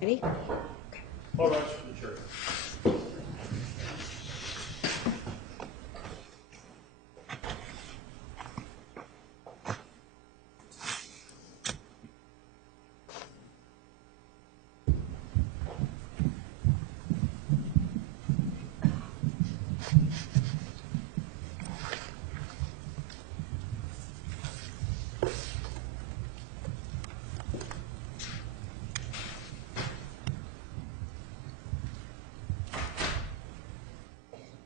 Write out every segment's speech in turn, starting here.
Ready? All right, for the jury.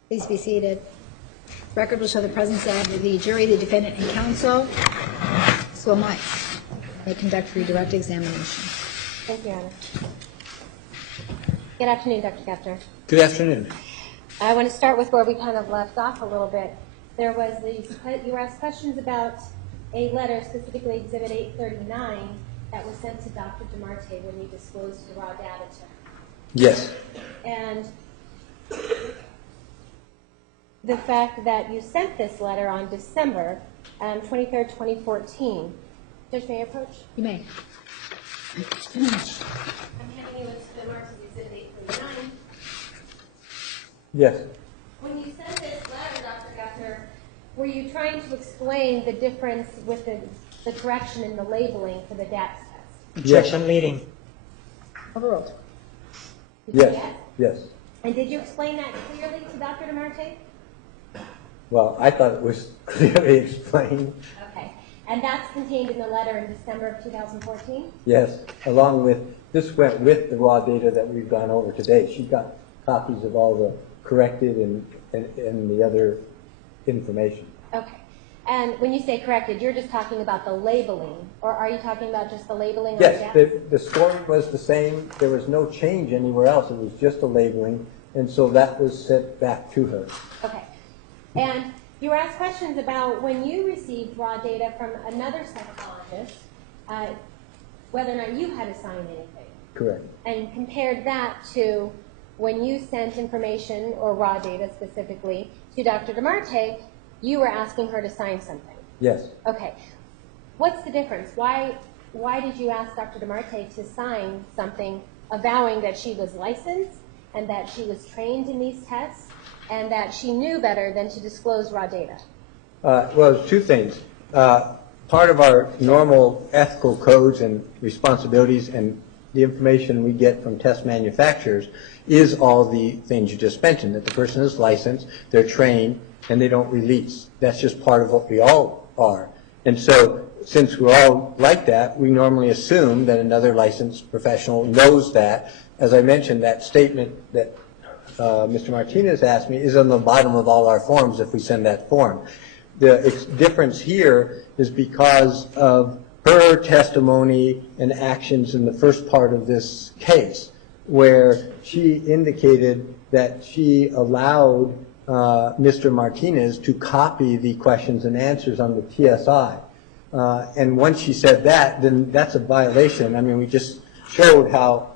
Please be seated. Record will show the presence of the jury, the defendant, and counsel. So may conduct redirect examination. Thank you, Anna. Good afternoon, Dr. Geffner. Good afternoon. I want to start with where we kind of left off a little bit. There was you were asked questions about a letter, specifically Exhibit 839, that was sent to Dr. DeMarte when you disclosed the raw data to him. Yes. And the fact that you sent this letter on December 23rd, 2014. Judge, may I approach? You may. I'm handing you the marks of Exhibit 839. Yes. When you sent this letter, Dr. Geffner, were you trying to explain the difference with the correction in the labeling for the DATS test? Objection leading. Overruled. Yes. Yes. And did you explain that clearly to Dr. DeMarte? Well, I thought it was clearly explained. Okay. And that's contained in the letter in December of 2014? Yes. Along with, this went with the raw data that we've gone over today. She got copies of all the corrected and the other information. Okay. And when you say corrected, you're just talking about the labeling, or are you talking about just the labeling on Yes, DATS? the scoring was the same. There was no change anywhere else. It was just a labeling, and so that was sent back to her. Okay. And you were asked questions about when you received raw data from another psychologist, whether or not you had to sign anything. Correct. And compared that to when you sent information, or raw data specifically, to Dr. DeMarte, you were asking her to sign something. Yes. Okay. What's the difference? Why did you ask Dr. DeMarte to sign something avowing that she was licensed and that she was trained in these tests and that she knew better than to disclose raw data? Well, two things. Part of our normal ethical codes and responsibilities and the information we get from test manufacturers is all the things you just mentioned, that the person is licensed, they're trained, and they don't release. That's just part of what we all are. And so since we're all like that, we normally assume that another licensed professional knows that. As I mentioned, that statement that Mr. Martinez asked me is on the bottom of all our forms if we send that form. The difference here is because of her testimony and actions in the first part of this case, where she indicated that she allowed Mr. Martinez to copy the questions and answers on the TSI. And once she said that, then that's a violation. I mean, we just showed how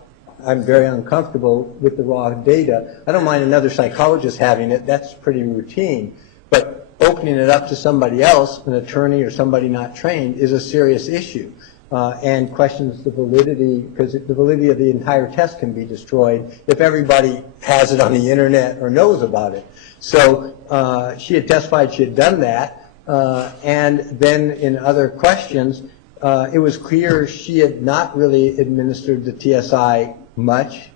I'm very uncomfortable with the raw data. I don't mind another psychologist having it. That's pretty routine. But opening it up to somebody else, an attorney or somebody not trained, is a serious issue. And questions the validity, because the validity of the entire test can be destroyed if everybody has it on the internet or knows about it. So she had testified she had done that, and then in other questions, it was clear she had not really administered the TSI much,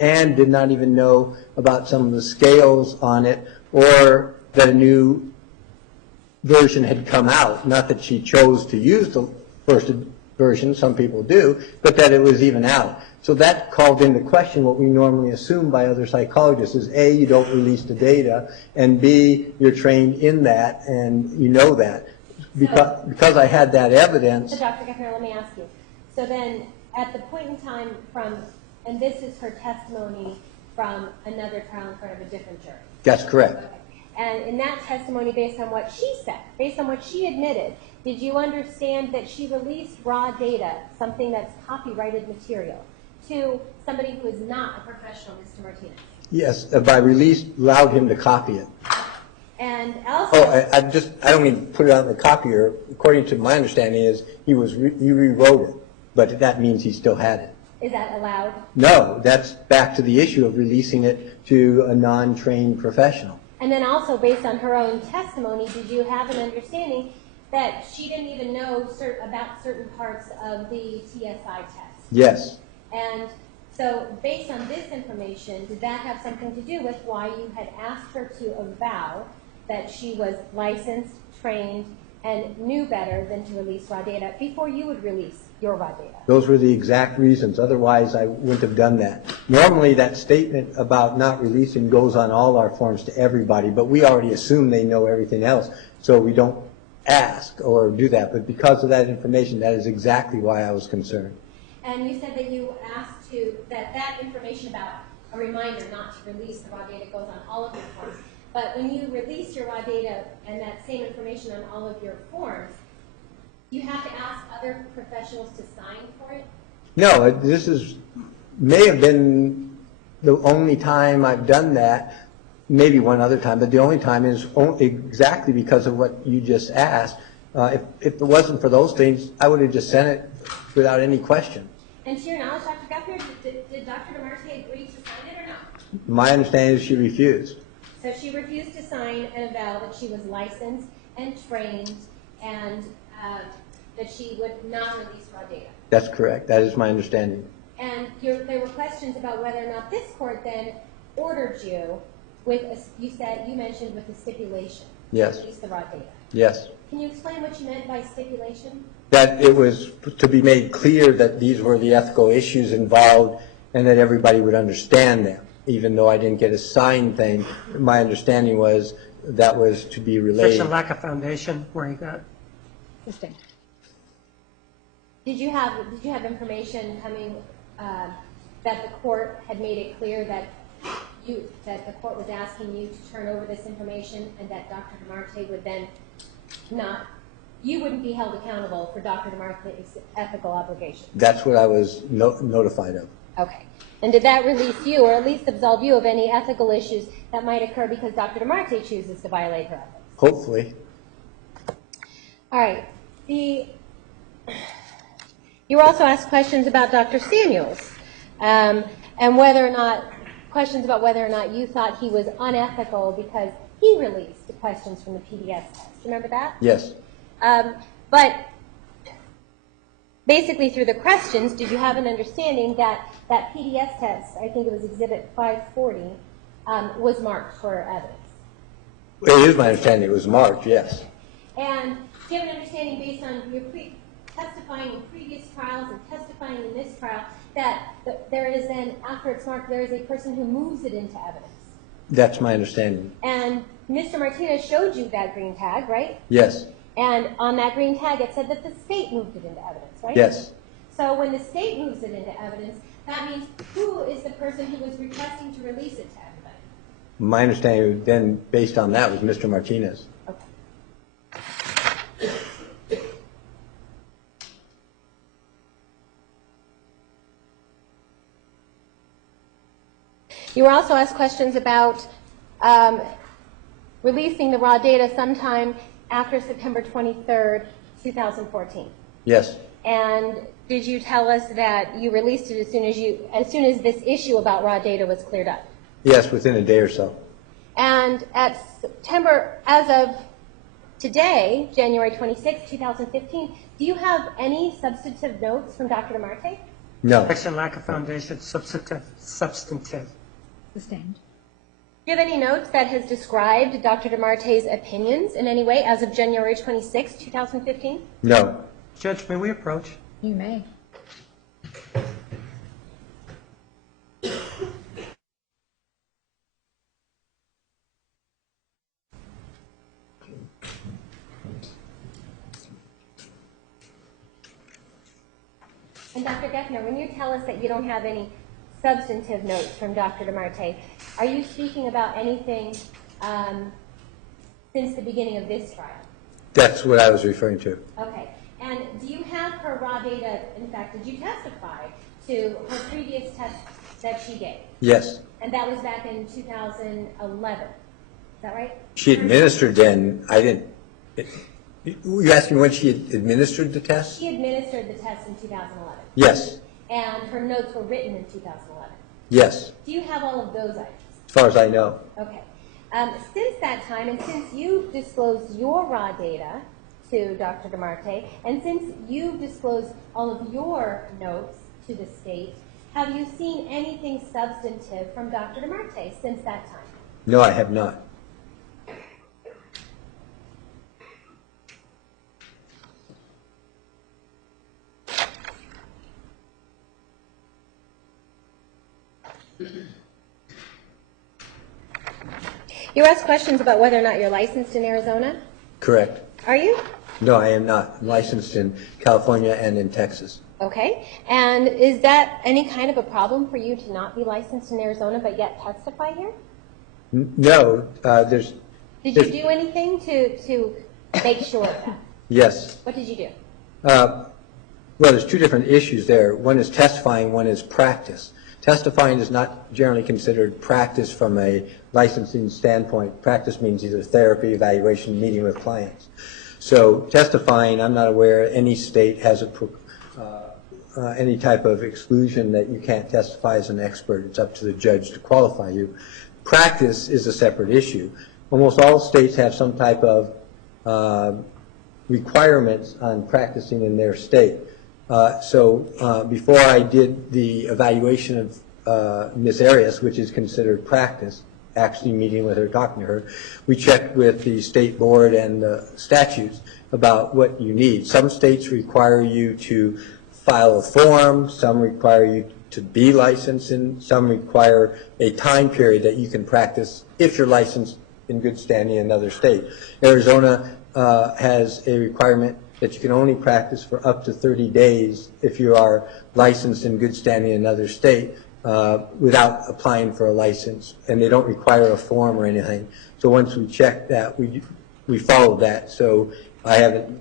and did not even know about some of the scales on it, or that a new version had come out. Not that she chose to use the first version, some people do, but that it was even out. So that called into question what we normally assume by other psychologists is A, you don't release the data, and B, you're trained in that and you know that. Because I had that evidence. So Dr. Geffner, let me ask you. So then at the point in time from, and this is her testimony from another trial in front of a different jury. That's correct. Okay. And in that testimony, based on what she said, based on what she admitted, did you understand that she released raw data, something that's copyrighted material, to somebody who is not a professional, Mr. Martinez? Yes, by release, allowed him to copy it. And also... Oh, I don't mean to put it on the copier. According to my understanding is he rewrote it, but that means he still had it. Is that allowed? No, that's back to the issue of releasing it to a non-trained professional. And then also, based on her own testimony, did you have an understanding that she didn't even know about certain parts of the TSI test? Yes. And so, based on this information, did that have something to do with why you had asked her to avow that she was licensed, trained, and knew better than to release raw data before you would release your raw data? Those were the exact reasons. Otherwise, I wouldn't have done that. Normally, that statement about not releasing goes on all our forms to everybody, but we already assume they know everything else, so we don't ask or do that. But because of that information, that is exactly why I was concerned. And you said that you asked that information about a reminder not to release the raw data goes on all of your forms. But when you release your raw data and that same information on all of your forms, you have to ask other professionals to sign for it? No, may have been the only time I've done that, maybe one other time, but the only time is exactly because of what you just asked. If it wasn't for those things, I would have just sent it without any question. And to your knowledge, Dr. Geffner, did Dr. DeMarte agree to sign it or not? My understanding is she refused. So she refused to sign an avow that she was licensed and trained and that she would not release raw data. That's correct. That is my understanding. And there were questions about whether or not this court then ordered you with, you mentioned with a stipulation. Yes. To release the raw data. Yes. Can you explain what you meant by stipulation? That it was to be made clear that these were the ethical issues involved and that everybody would understand them. Even though I didn't get a signed thing, my understanding was that was to be relayed. There's a lack of foundation where you got. Interesting. Did you have information coming that the court had made it clear that the court was asking you to turn over this information and that Dr. DeMarte would then you wouldn't be held accountable for Dr. DeMarte's ethical obligation? That's what I was notified of. Okay. And did that release you, or at least absolve you of any ethical issues that might occur because Dr. DeMarte chooses to violate her ethics? Hopefully. All right. You were also asked questions about Dr. Samuels, and questions about whether or not you thought he was unethical because he released the questions from the PDS test. Remember that? Yes. But basically through the questions, did you have an understanding that that PDS test, I think it was Exhibit 540, was marked for evidence? It is my understanding it was marked, yes. And do you have an understanding based on your testifying in previous trials and testifying in this trial that there is then, after it's marked, there is a person who moves it into evidence? That's my understanding. And Mr. Martinez showed you that green tag, right? Yes. And on that green tag it said that the state moved it into evidence, right? Yes. So when the state moves it into evidence, that means who is the person who was requesting to release it to everybody? My understanding then, based on that, was Mr. Martinez. Okay. You were also asked questions about releasing the raw data sometime after September 23rd, 2014. Yes. And did you tell us that you released it as soon as this issue about raw data was cleared up? Yes, within a day or so. And at September, as of today, January 26, 2015, do you have any substantive notes from Dr. DeMarte? No. There's a lack of foundation, substantive. Sustained. Do you have any notes that has described Dr. DeMarte's opinions in any way as of January 26, 2015? No. Judge, may we approach? You may. And Dr. Geffner, when you tell us that you don't have any substantive notes from Dr. DeMarte, are you speaking about anything since the beginning of this trial? That's what I was referring to. Okay. And do you have her raw data? In fact, did you testify to her previous tests that she gave? Yes. And that was back in 2011. Is that right? She administered then. I didn't. You asked me when she administered the test? She administered the test in 2011. Yes. and her notes were written in 2011. Yes, Do you have all of those items? as far as I know. Okay. Since that time, and since you disclosed your raw data to Dr. DeMarte, and since you disclosed all of your notes to the state, have you seen anything substantive from Dr. DeMarte since that time? No, I have not. You were asked questions about whether or not you're licensed in Arizona. Correct. Are you? No, I am not. I'm licensed in California and in Texas. Okay. And is that any kind of a problem for you to not be licensed in Arizona but yet testify here? No, there's... Did you do anything to make sure of that? Yes. What did you do? Well, there's two different issues there. One is testifying, one is practice. Testifying is not generally considered practice from a licensing standpoint. Practice means either therapy, evaluation, meeting with clients. So testifying, I'm not aware any state has any type of exclusion that you can't testify as an expert. It's up to the judge to qualify you. Practice is a separate issue. Almost all states have some type of requirements on practicing in their state. So before I did the evaluation of Ms. Arias, which is considered practice, actually meeting with her, talking to her, we checked with the state board and the statutes about what you need. Some states require you to file a form, some require you to be licensed, and some require a time period that you can practice if you're licensed in good standing in another state. Arizona has a requirement that you can only practice for up to 30 days if you are licensed in good standing in another state without applying for a license, and they don't require a form or anything. So once we checked that, we followed that. So I haven't,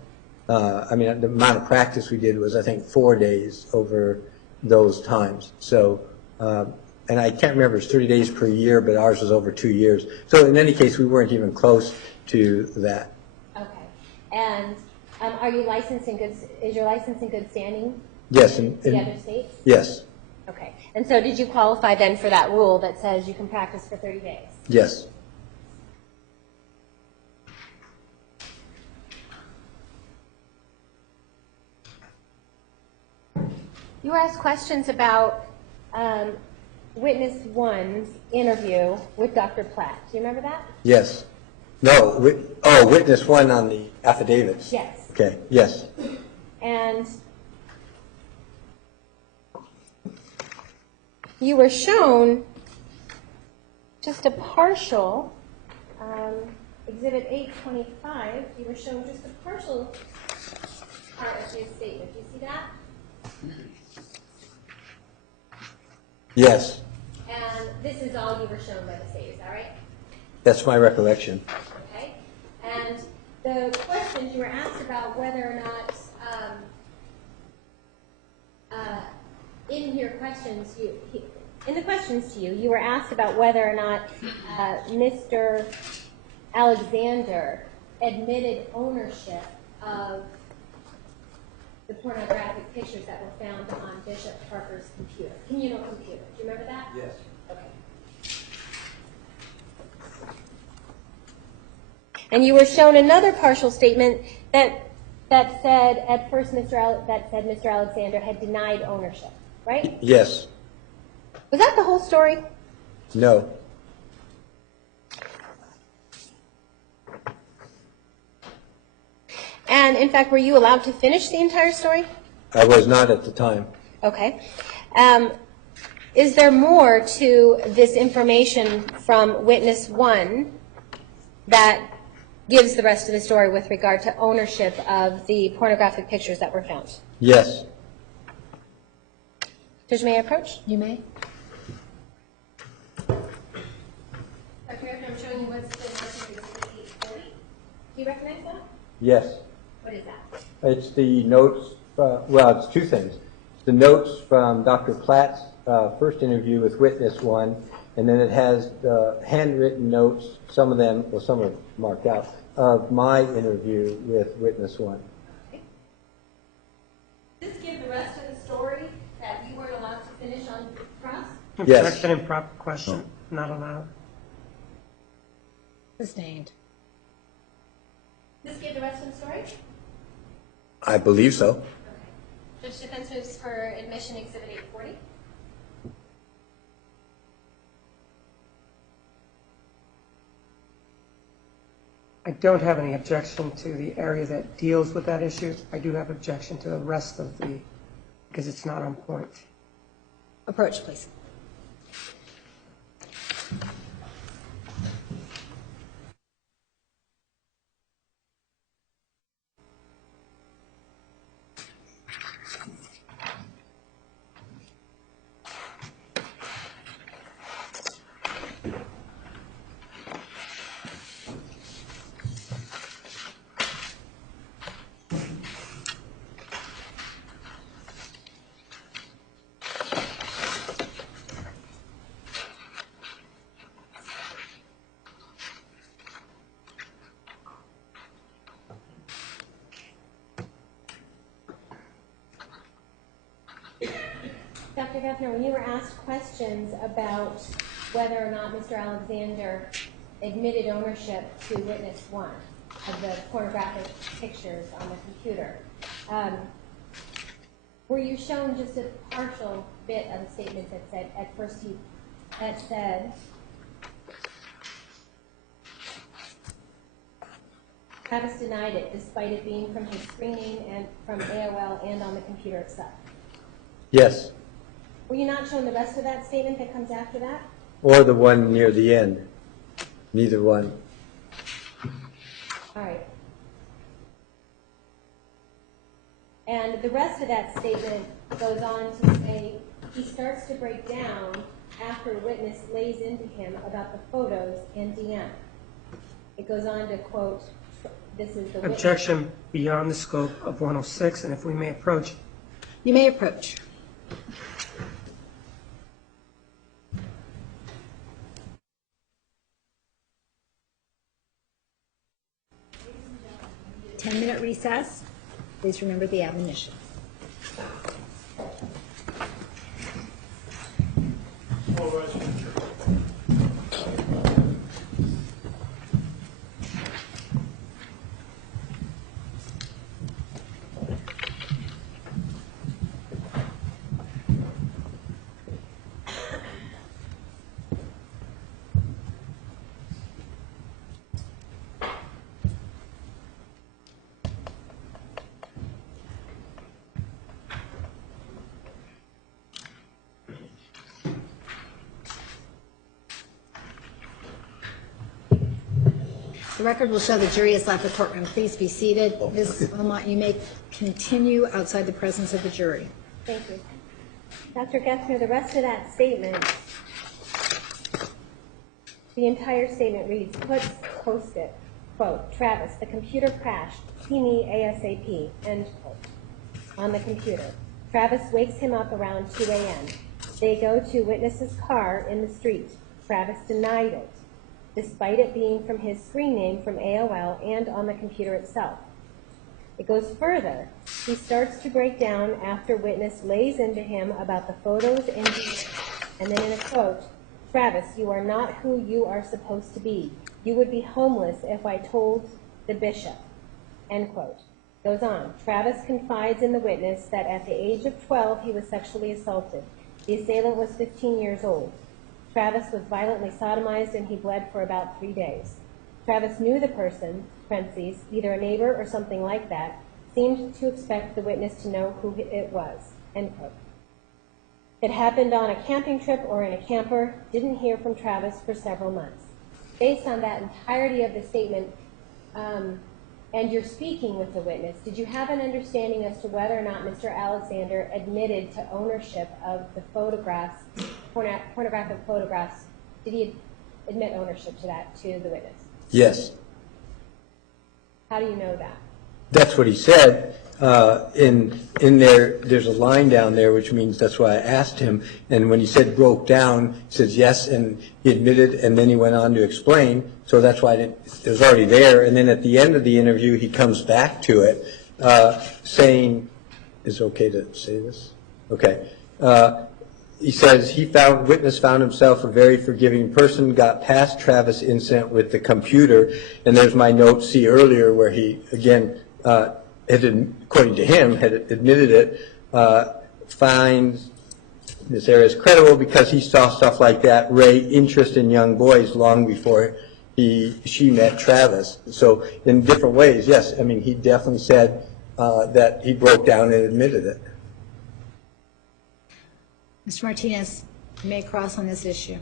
I mean, the amount of practice we did was, I think, 4 days over those times. So, and I can't remember, it's 30 days per year, but ours was over 2 years. So in any case, we weren't even close to that. Okay. And are you licensed in good, is your license in good standing? Yes. In the other states? Yes. Okay. And so did you qualify then for that rule that says you can practice for 30 days? Yes. You were asked questions about witness one's interview with Dr. Platt. Do you remember that? Yes. No. Witness one on the affidavits. Yes. Okay. Yes. And you were shown just a partial, Exhibit 825, you were shown just a partial part of his statement. Do you see that? Yes. And this is all you were shown by the state, is that right? That's my recollection. Okay. And the questions you were asked about whether or not, in your questions, in the questions to you, you were asked about whether or not Mr. Alexander admitted ownership of the pornographic pictures that were found on Bishop Parker's computer, communal computer. Do you remember that? Yes. Okay. And you were shown another partial statement that said at first Mr. Alexander had denied ownership, right? Yes. Was that the whole story? No. And in fact, were you allowed to finish the entire story? I was not at the time. Okay. Is there more to this information from witness one that gives the rest of the story with regard to ownership of the pornographic pictures that were found? Yes. Judge, may I approach? You may. Dr. Geffner, I'm showing you what's been mentioned in Exhibit 840. Do you recognize that? Yes. What is that? It's the notes, well, it's two things. It's the notes from Dr. Platt's first interview with witness one, and then it has the handwritten notes, some of them, well, some are marked out, of my interview with witness one. Okay. Does this give the rest of the story that you were Yes. Objection, improper question, not allowed. Sustained. Does this give the rest of the story? I believe so. Okay. Judge Defense moves for admission exhibit 840. I don't have any objection to the area that deals with that issue. I do have objection to the rest of the, because it's not on point. Approach, please. Dr. Geffner, when you were asked questions about whether or not Mr. Alexander admitted ownership to witness 1 of the pornographic pictures on the computer, were you shown just a partial bit of a statement that said, at first that said, Travis denied it despite it being from his screen name and from AOL and on the computer itself? Yes. Were you not shown the rest of that statement that comes after that? Or the one near the end. Neither one. All right. And the rest of that statement goes on to say he starts to break down after a witness lays into him about the photos and DM. It goes on to quote, this is the witness. Objection beyond the scope of 106, and if we may approach. You may approach. Ten-minute recess. Please remember the admonition. All rise for the jury. The record will show the jury has left the courtroom. Please be seated. Ms. Wilmot, you may continue outside the presence of the jury. Thank you. Dr. Geffner, the rest of that statement, the entire statement reads, let's post it. Quote, Travis, the computer crashed. See me ASAP. End quote. On the computer. Travis wakes him up around 2 a.m. They go to witness's car in the street. Travis denied it, despite it being from his screen name from AOL and on the computer itself. It goes further. He starts to break down after witness lays into him about the photos and then in a quote, Travis, you are not who you are supposed to be. You would be homeless if I told the bishop. End quote. Goes on. Travis confides in the witness that at the age of 12 he was sexually assaulted. The assailant was 15 years old. Travis was violently sodomized and he bled for about 3 days. Travis knew the person, parentheses, either a neighbor or something like that, seemed to expect the witness to know who it was, end quote. It happened on a camping trip or in a camper, didn't hear from Travis for several months. Based on that entirety of the statement, and you're speaking with the witness, did you have an understanding as to whether or not Mr. Alexander admitted to ownership of the photographs, pornographic photographs? Did he admit ownership to that to the witness? Yes. How do you know that? That's what he said. In there, there's a line down there, which means that's why I asked him. And when he said broke down, he says yes, and he admitted, and then he went on to explain. So that's why it was already there. And then at the end of the interview, he comes back to it, saying, "Is it okay to say this?" Okay. he says witness found himself a very forgiving person, got past Travis' incident with the computer, and there's my note C earlier where he, again, according to him, had admitted it, finds Ms. Arias credible because he saw stuff like that, interest in young boys long before she met Travis. So in different ways, yes, I mean, he definitely said that he broke down and admitted it. Mr. Martinez, you may cross on this issue.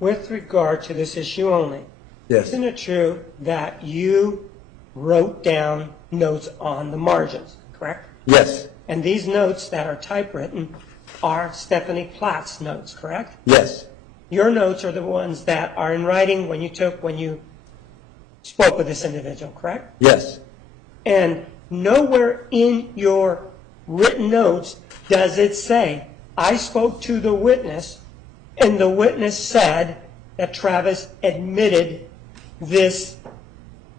With regard to this issue only, Yes. isn't it true that you wrote down notes on the margins, correct? Yes. And these notes that are typewritten are Stephanie Platt's notes, correct? Yes. Your notes are the ones that are in writing when you spoke with this individual, correct? Yes. And nowhere in your written notes does it say, I spoke to the witness, and the witness said that Travis admitted this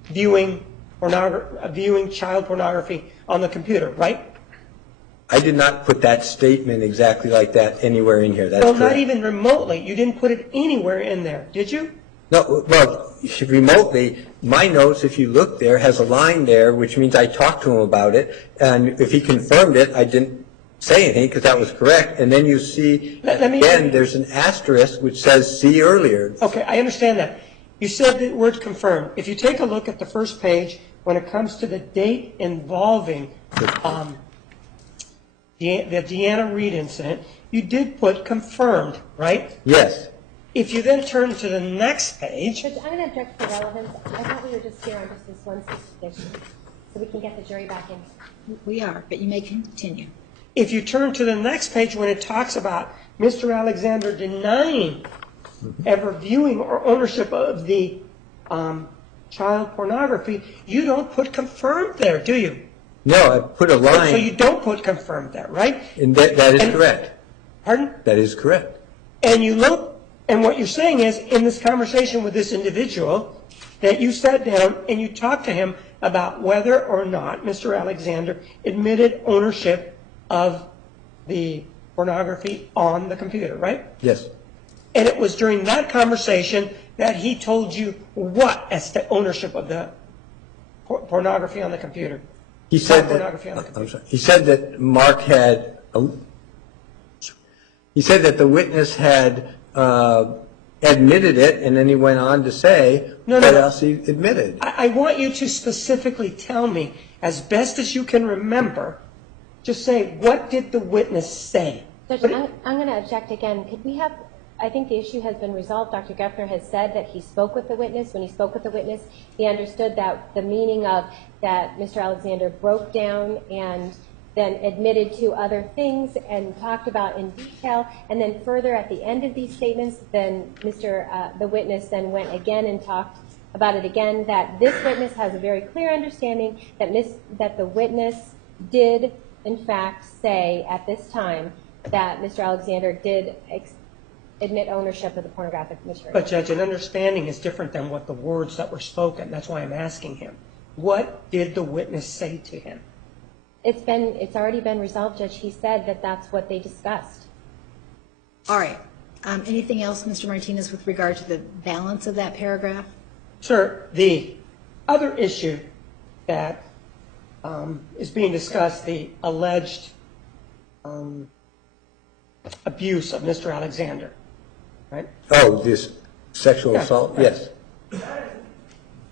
viewing child pornography on the computer, right? I did not put that statement exactly like that anywhere in here. That's Well, correct. not even remotely. You didn't put it anywhere in there, did you? No, well, remotely, my notes, if you look there, has a line there, which means I talked to him about it, and if he confirmed it, I didn't say anything because that was correct. And then you see, again, there's an asterisk which says see earlier. Okay, I understand that. You said the word confirmed. If you take a look at the first page, when it comes to the date involving the Deanna Reed incident, you did put confirmed, right? Yes. If you then turn to the next page, Judge, I'm going to object to relevance. I thought we were just here on just this one suspicion, so we can get the jury back in. We are, but you may continue. if you turn to the next page when it talks about Mr. Alexander denying ever viewing or ownership of the child pornography, you don't put confirmed there, do you? No, I put a line. So you don't put confirmed there, right? And that is correct. Pardon? That is correct. And you look, and what you're saying is, in this conversation with this individual, that you sat down and you talked to him about whether or not Mr. Alexander admitted ownership of the pornography on the computer, right? Yes. And it was during that conversation that he told you what as to ownership of the pornography on the computer. He said Pornography on the that, computer. I'm sorry. He said that Mark had, he said that the witness had admitted it, and then he went on to say what else he admitted. I want you to specifically tell me, as best as you can remember, just say, what did the witness say? Judge, I'm going to object again. Could we have, I think the issue has been resolved. Dr. Geffner has said that he spoke with the witness. When he spoke with the witness, he understood that the meaning of that Mr. Alexander broke down and then admitted to other things and talked about in detail. And then further at the end of these statements, then the witness then went again and talked about it again, that this witness has a very clear understanding that the witness did, in fact, say at this time that Mr. Alexander did admit ownership of the pornographic material. But, Judge, an understanding is different than what the words that were spoken. That's why I'm asking him. What did the witness say to him? It's already been resolved, Judge. He said that that's what they discussed. All right. Anything else, Mr. Martinez, with regard to the balance of that paragraph? Sir, the other issue that is being discussed, the alleged abuse of Mr. Alexander, right? Oh, this sexual assault? right. Yes.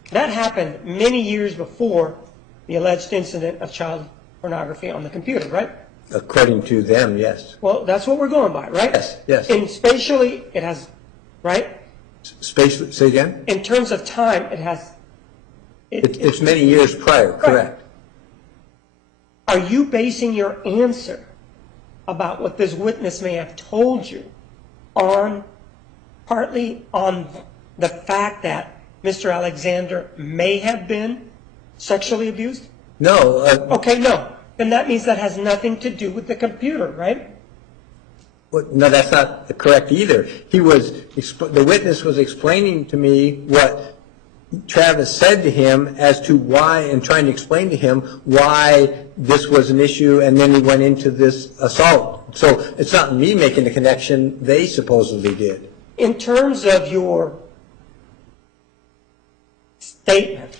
That happened many years before the alleged incident of child pornography on the computer, right? According to them, yes. Well, that's what we're going by, right? Yes, yes. And spatially, it has, right? Say again? In terms of time, it has. It's many years prior, correct. Are you basing your answer about what this witness may have told you partly on the fact that Mr. Alexander may have been sexually abused? No. Okay, no. Then that means that has nothing to do with the computer, right? No, that's not correct either. The witness was explaining to me what Travis said to him as to why, and trying to explain to him why this was an issue, and then he went into this assault. So it's not me making the connection, they supposedly did. In terms of your statement,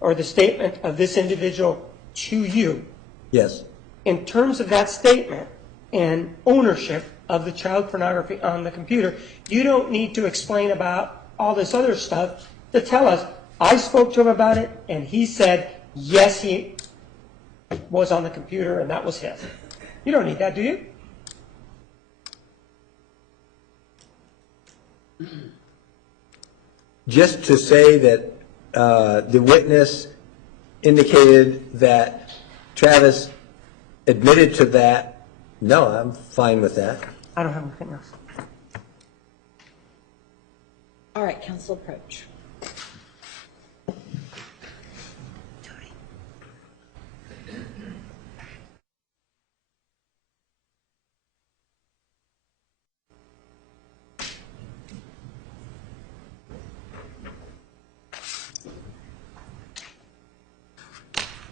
or the statement of this individual to you, Yes. in terms of that statement and ownership of the child pornography on the computer, you don't need to explain about all this other stuff to tell us, I spoke to him about it, and he said, yes, he was on the computer, and that was his. You don't need that, do you? Just to say that the witness indicated that Travis admitted to that, no, I'm fine with that. I don't have anything else. All right, counsel approach.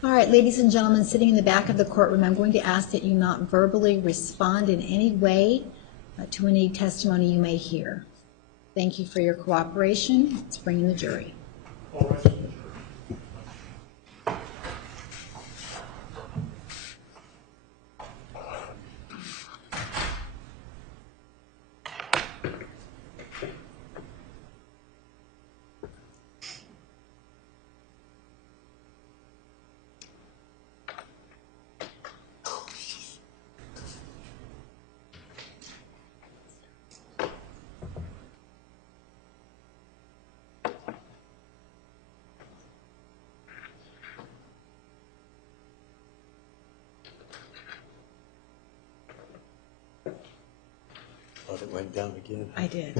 All right, ladies and gentlemen, sitting in the back of the courtroom, I'm going to ask that you not verbally respond in any way to any testimony you may hear. Thank you for your cooperation. Let's bring in the jury. All rise for the jury. Oh, it went down again. I did.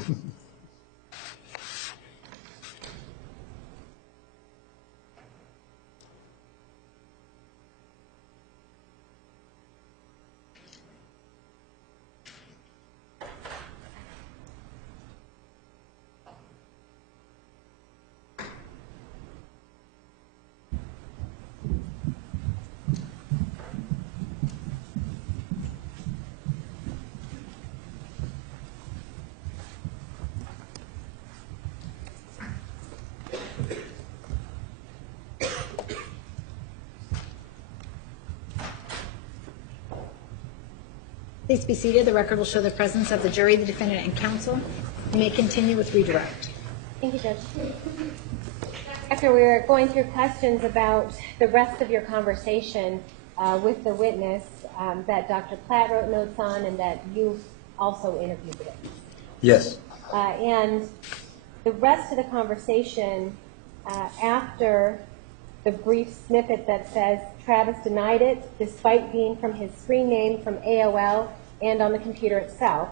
Please be seated. The record will show the presence of the jury, the defendant, and counsel. You may continue with redirect. Thank you, Judge. After we were going through questions about the rest of your conversation with the witness that Dr. Platt wrote notes on and that you also interviewed the witness. Yes. And the rest of the conversation after the brief snippet that says Travis denied it despite being from his screen name from AOL and on the computer itself.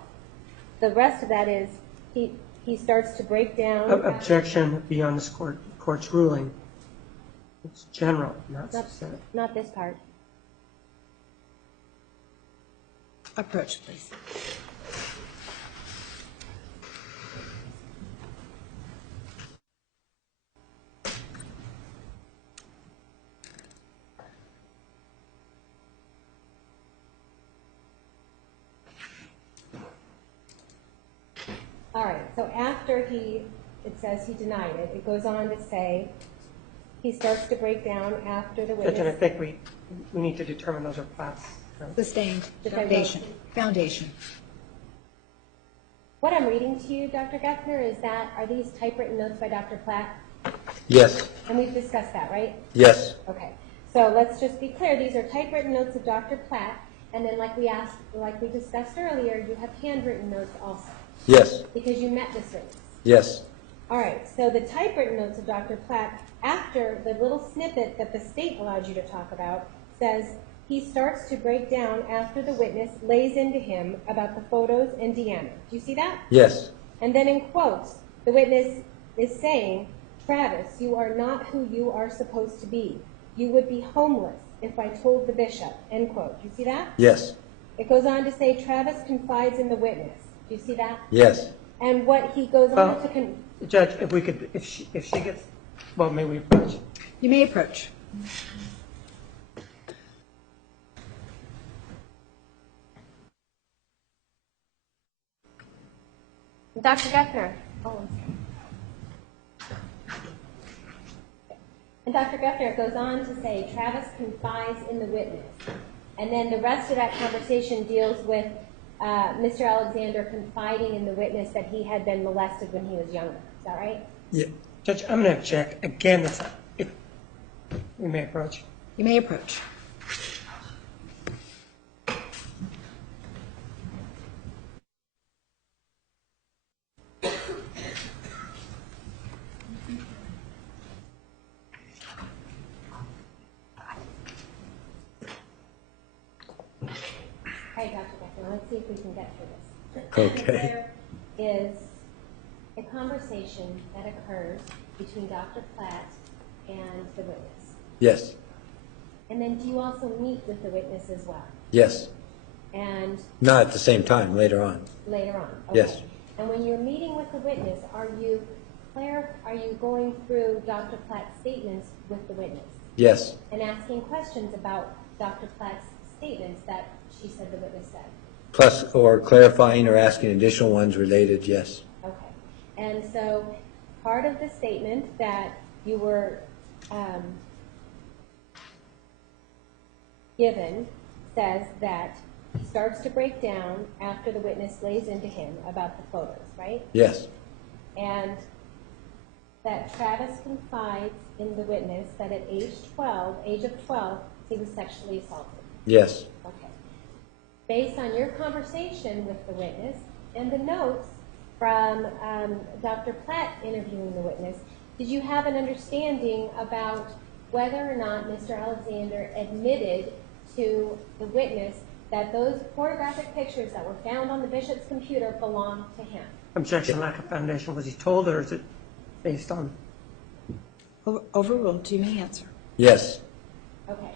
The rest of that is he starts to break down. Objection beyond this court's ruling. It's general, not specific. Not this part. Approach, please. All right, so after it says he denied it, it goes on to say he starts to break down after the witness. Judge, and I think we need to determine those are Platt's. Sustained. That they Foundation. Foundation. What I'm reading to you, Dr. Geffner, are these typewritten notes by Dr. Platt? Yes. And we've discussed that, right? Yes. Okay, so let's just be clear. These are typewritten notes of Dr. Platt, and then like we discussed earlier, you have handwritten notes also. Yes. Because you met this witness. Yes. All right, so the typewritten notes of Dr. Platt, after the little snippet that the state allowed you to talk about, says he starts to break down after the witness lays into him about the photos and Deanna. Do you see that? Yes. And then in quotes, the witness is saying, Travis, you are not who you are supposed to be. You would be homeless if I told the bishop, end quote. Do you see that? Yes. It goes on to say Travis confides in the witness. Do you see that? Yes. And what he goes on to Judge, if she gets Well, may we approach? You may approach. Dr. Geffner. Oh, I'm sorry. And Dr. Geffner goes on to say, Travis confides in the witness. And then the rest of that conversation deals with Mr. Alexander confiding in the witness that he had been molested when he was younger. Is that right? Yeah. Judge, I'm going to object. Again, if we may approach. You may approach. Hey, Dr. Geffner, let's see if we can get through this. Okay. There is a conversation that occurs between Dr. Platt and the witness. Yes. And then do you also meet with the witness as well? Yes. And Not at the same time, later on. later on? Okay. Yes. And when you're meeting with the witness, are you going through Dr. Platt's statements with the witness Yes. and asking questions about Dr. Platt's statements that she said the witness said? Plus, or clarifying or asking additional ones related, yes. Okay. And so part of the statement that you were given says that he starts to break down after the witness lays into him about the photos, right? Yes. And that Travis confides in the witness that at age of 12, he was sexually assaulted. Yes. Okay. Based on your conversation with the witness and the notes from Dr. Platt interviewing the witness, did you have an understanding about whether or not Mr. Alexander admitted to the witness that those pornographic pictures that were found on the bishop's computer belonged to him? Objection, lack of foundation. Was he told, or is it based on? Overruled. You may answer. Yes. Okay.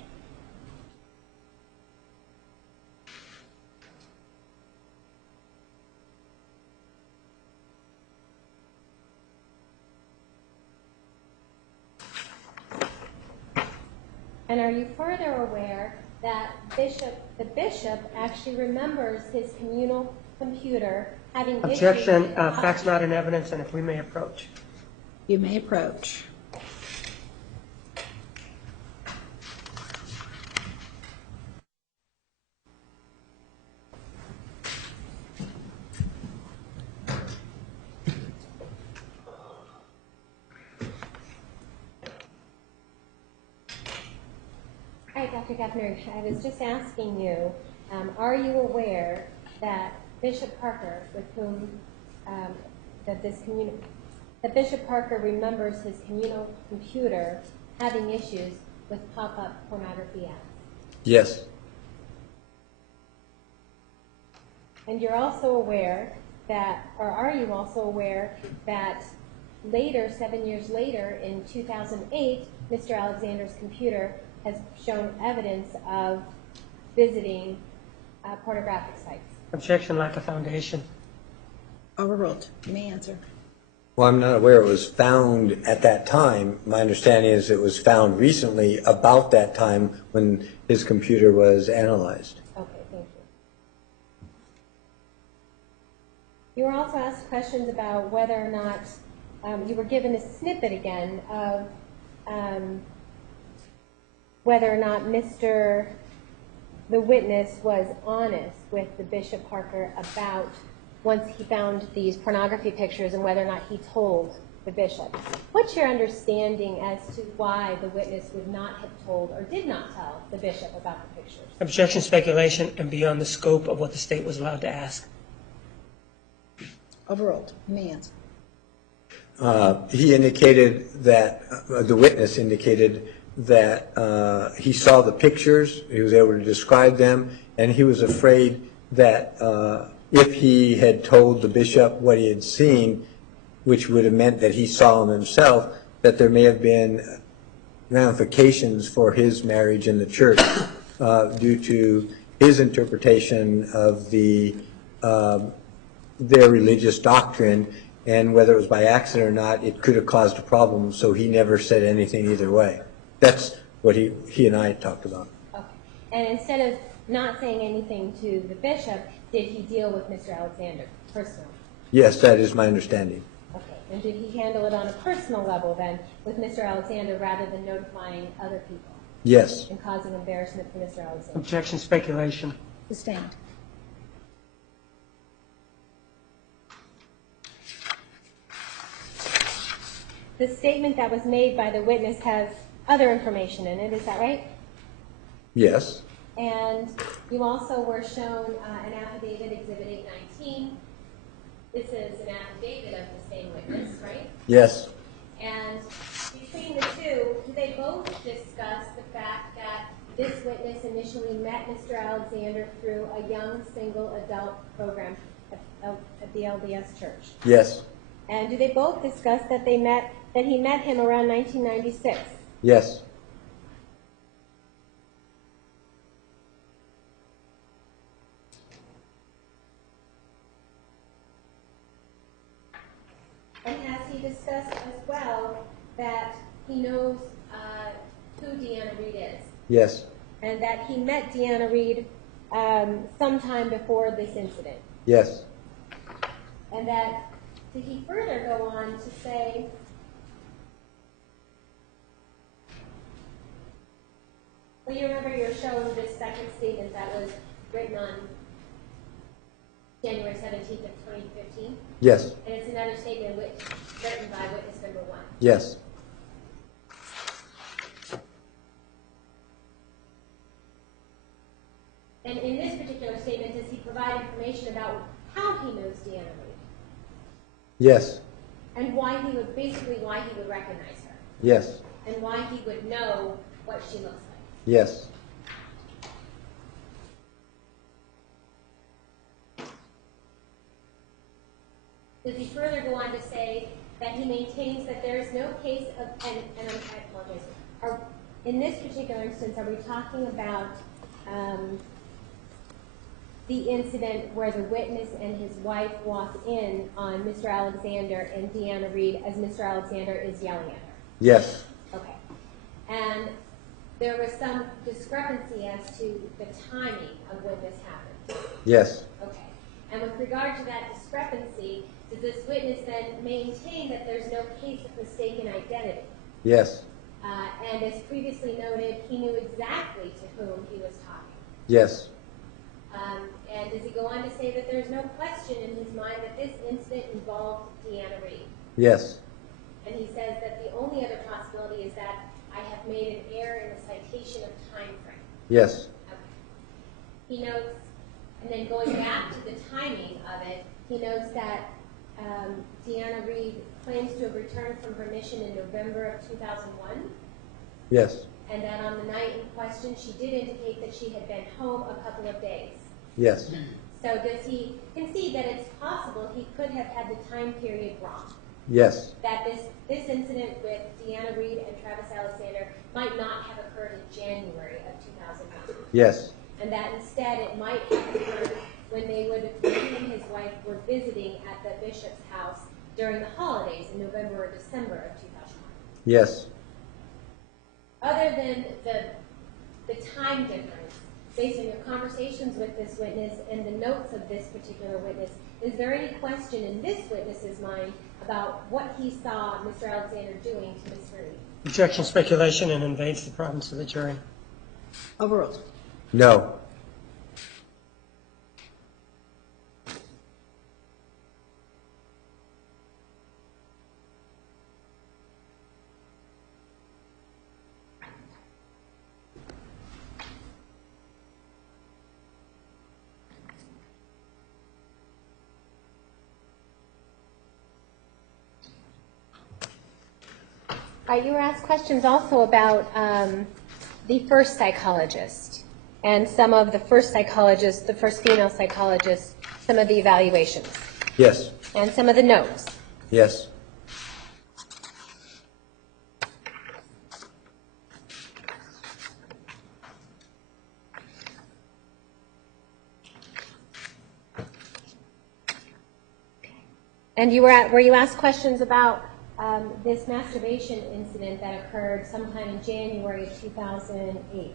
And are you further aware that the bishop actually remembers his communal computer having issues Objection, with- facts not in evidence, and if we may approach. You may approach. Hi, Dr. Geffner. I was just asking you, are you aware that Bishop Parker, with whom that Bishop Parker remembers his communal computer having issues with pop-up pornography ads? Yes. And you're also aware that, or are you also aware that later, 7 years later, in 2008, Mr. Alexander's computer has shown evidence of visiting pornographic sites? Objection, lack of foundation. Overruled. You may answer. Well, I'm not aware it was found at that time. My understanding is it was found recently about that time when his computer was analyzed. Okay, thank you. You were also asked questions about whether or not you were given a snippet again of whether or not the witness was honest with the Bishop Parker about once he found these pornography pictures and whether or not he told the bishop. What's your understanding as to why the witness would not have told or did not tell the bishop about the pictures? Objection, speculation, and beyond the scope of what the state was allowed to ask. Overruled. You may answer. He indicated that, the witness indicated that he saw the pictures, he was able to describe them, and he was afraid that if he had told the bishop what he had seen, which would have meant that he saw them himself, that there may have been ramifications for his marriage in the church due to his interpretation of their religious doctrine and whether it was by accident or not, it could have caused a problem, so he never said anything either way. That's what he and I talked about. Okay. And instead of not saying anything to the bishop, did he deal with Mr. Alexander personally? Yes, that is my understanding. Okay. And did he handle it on a personal level then with Mr. Alexander rather than notifying other people Yes. and causing embarrassment for Mr. Alexander? Objection, speculation. Sustained. The statement that was made by the witness has other information in it, is that right? Yes. And you also were shown an affidavit, Exhibit 819. This is an affidavit of the same witness, right? Yes. And between the two, do they both discuss the fact that this witness initially met Mr. Alexander through a young single adult program at the LDS church? Yes. And do they both discuss that he met him around 1996? Yes. And has he discussed as well that he knows who Deanna Reed is? Yes. And that he met Deanna Reed sometime before this incident? Yes. And that, did he further go on to say, well, you remember you're shown this second statement that was written on January 17th of 2015? Yes. And it's another statement written by witness number 1. Yes. And in this particular statement, does he provide information about how he knows Deanna Reed? Yes. And why he would recognize her? Yes. And why he would know what she looks like? Yes. Does he further go on to say that he maintains that there is no case of, and I apologize, in this particular instance, are we talking about the incident where the witness and his wife walk in on Mr. Alexander and Deanna Reed as Mr. Alexander is yelling at her? Yes. Okay. And there was some discrepancy as to the timing of when this happened? Yes. Okay. And with regard to that discrepancy, does this witness then maintain that there's no case of mistaken identity? Yes. And as previously noted, he knew exactly to whom he was talking. Yes. And does he go on to say that there's no question in his mind that this incident involved Deanna Reed? Yes. And he says that the only other possibility is that I have made an error in the citation of time frame. Yes. Okay. He notes, and then going back to the timing of it, he notes that Deanna Reed claims to have returned from her mission in November of 2001. Yes. And that on the night in question, she did indicate that she had been home a couple of days. Yes. So does he concede that it's possible he could have had the time period wrong? Yes. That this incident with Deanna Reed and Travis Alexander might not have occurred in January of 2001. Yes. And that instead it might have occurred when he and his wife were visiting at the bishop's house during the holidays in November or December of 2001. Yes. Other than the time difference, based on your conversations with this witness and the notes of this particular witness, is there any question in this witness's mind about what he saw Mr. Alexander doing to Ms. Reed? Objection, speculation, and invades the province of the jury. Overruled. No. You were asked questions also about the first psychologist and some of the first psychologists, the first female psychologists, some of the evaluations Yes. and some of the notes. Yes. And were you asked questions about this masturbation incident that occurred sometime in January of 2008?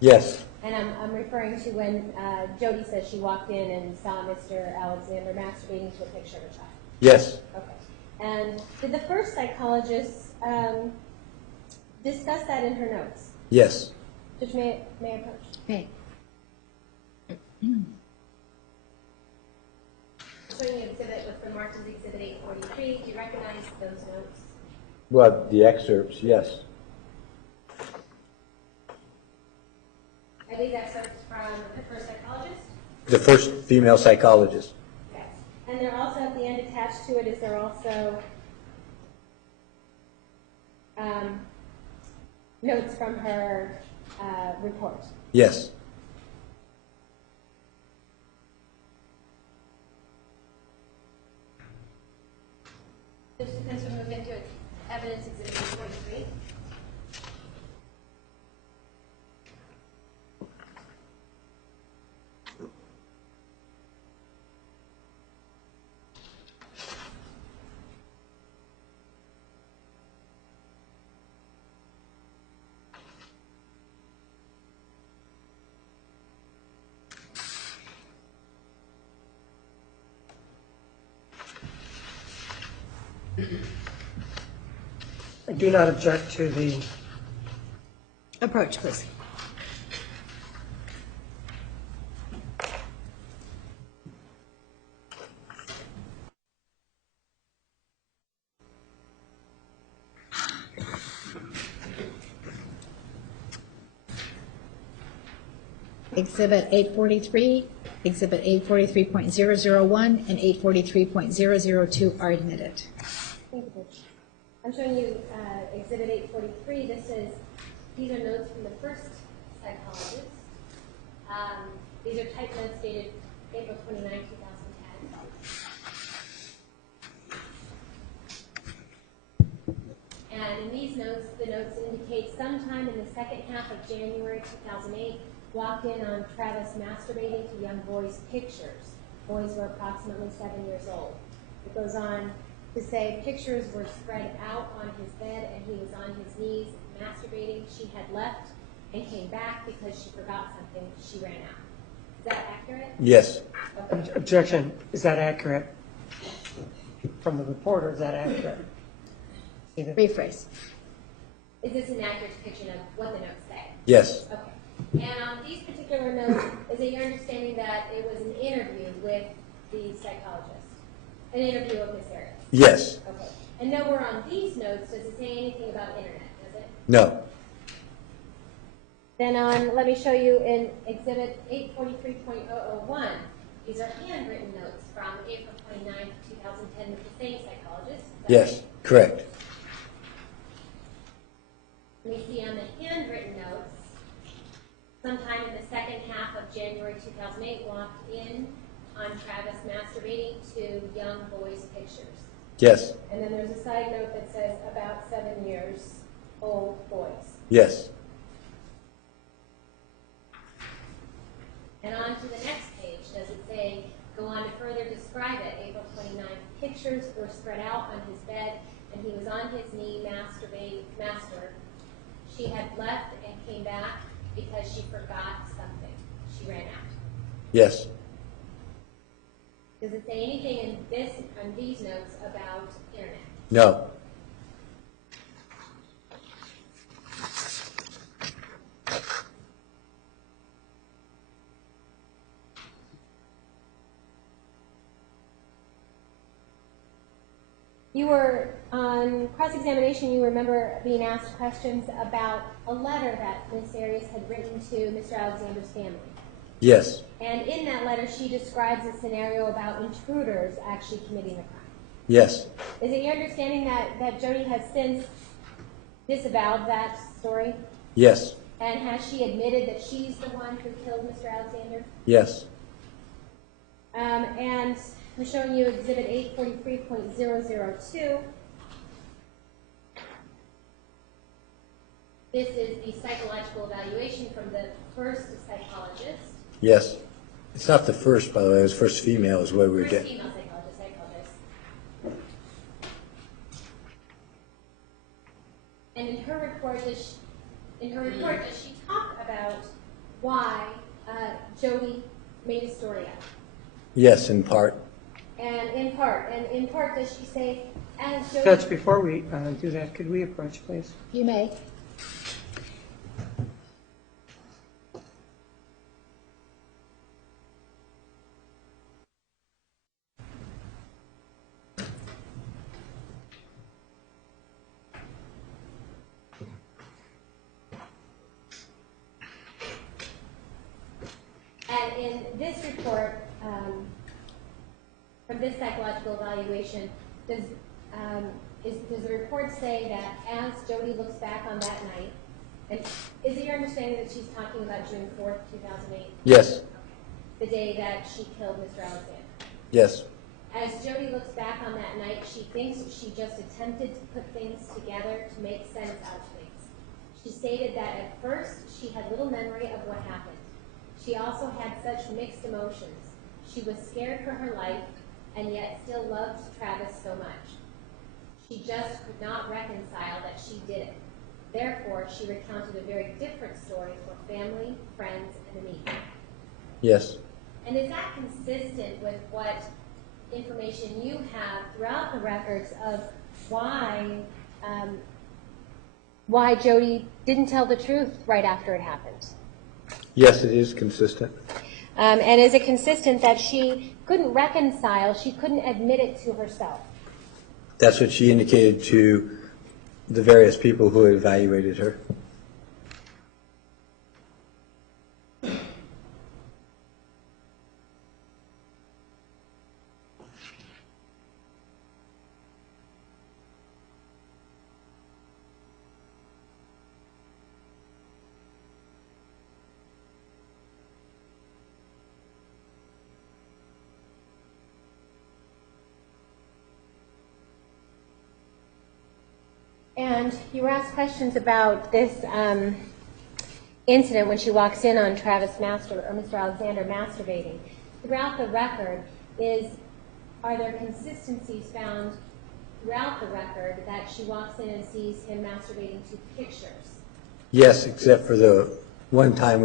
Yes. And I'm referring to when Jodi says she walked in and saw Mr. Alexander masturbating to a picture of a child. Yes. Okay. And did the first psychologist discuss that in her notes? Yes. Judge, may I approach? Okay. Showing you exhibit with the marked as exhibit 843. Do you recognize those notes? Well, the excerpts, yes. Are these excerpts from the first psychologist? The first female psychologist. Yes. And they're also at the end attached to it. Is there also notes from her report? Yes. This depends on move into evidence exhibit 843. I do not object to the Approach, please. Exhibit 843, Exhibit 843.001, and 843.002 are admitted. Thank you, Judge. I'm showing you exhibit 843. These are notes from the first psychologist. These are type notes dated April 29, 2010. And in these notes, the notes indicate sometime in the second half of January 2008, walked in on Travis masturbating to young boys' pictures. Boys were approximately 7 years old. It goes on to say pictures were spread out on his bed and he was on his knees masturbating. She had left and came back because she forgot something. She ran out. Is that accurate? Yes. Okay. objection. Is that accurate? From the reporter, is that accurate? Rephrase. Is this an accurate depiction of what the notes say? Yes. Okay. And on these particular notes, is it your understanding that it was an interview with the psychologist? An interview of Miss Arias? Yes. Okay. And nowhere on these notes does it say anything about internet, does it? No. Then let me show you in Exhibit 843.001. These are handwritten notes from April 29, 2010 with the same psychologist. Is that Yes. right? Correct. We see on the handwritten notes, sometime in the second half of January 2008, walked in on Travis masturbating to young boys' pictures. Yes. And then there's a side note that says about 7 years old boys. Yes. And on to the next page, does it say, go on to further describe it, April 29th, pictures were spread out on his bed and he was on his knee master. She had left and came back because she forgot something. She ran out. Yes. Does it say anything on these notes about internet? No. You were, on cross-examination, you remember being asked questions about a letter that Ms. Arias had written to Mr. Alexander's family. Yes. And in that letter, she describes a scenario about intruders actually committing the crime. Yes. Is it your understanding that Jodi has since disavowed that story? Yes. And has she admitted that she's the one who killed Mr. Alexander? Yes. And I'm showing you Exhibit 843.002. This is the psychological evaluation from the first psychologist. Yes. It's not the first, by the way. It was first female is where we were First getting. female psychologist, I apologize. her report, does she talk about why Jodi made a story up? Yes, in part. And in part, does she say, as Jodi... Judge, before we do that, could we approach, please? You may. And in this report, from this psychological evaluation, does the report say that as Jodi looks back on that night, and is it your understanding that she's talking about June 4th, 2008? Yes. Okay. The day that she killed Mr. Alexander. Yes. As Jodi looks back on that night, she thinks she just attempted to put things together to make sense out of things. She stated that at first she had little memory of what happened. She also had such mixed emotions. She was scared for her life and yet still loved Travis so much. She just could not reconcile that she did it. Therefore, she recounted a very different story for family, friends, and the media. Yes. And is that consistent with what information you have throughout the records of why Jodi didn't tell the truth right after it happened? Yes, it is consistent. And is it consistent that she couldn't reconcile, she couldn't admit it to herself? That's what she indicated to the various people who evaluated her. And you were asked questions about this incident when she walks in on Mr. Alexander masturbating. Throughout the record, are there consistencies found throughout the record that she walks in and sees him masturbating to pictures? Yes, except for the one time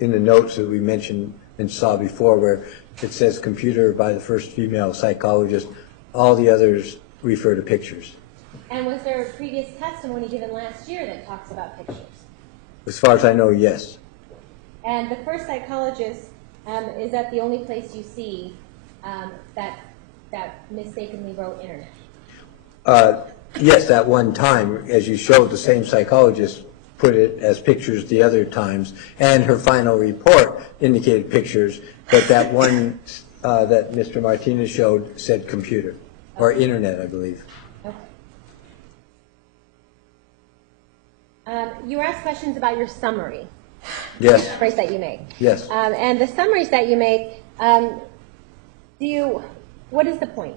in the notes that we mentioned and saw before where it says computer by the first female psychologist. All the others refer to pictures. And was there a previous testimony given last year that talks about pictures? As far as I know, yes. And the first psychologist, is that the only place you see that mistakenly wrote internet? Yes, that one time, as you showed, the same psychologist put it as pictures the other times, and her final report indicated pictures, but that one that Mr. Martinez showed said computer, or internet, I believe. Okay. You were asked questions about your summary. Yes. Summaries that you make. Yes. And the summaries that you make, what is the point?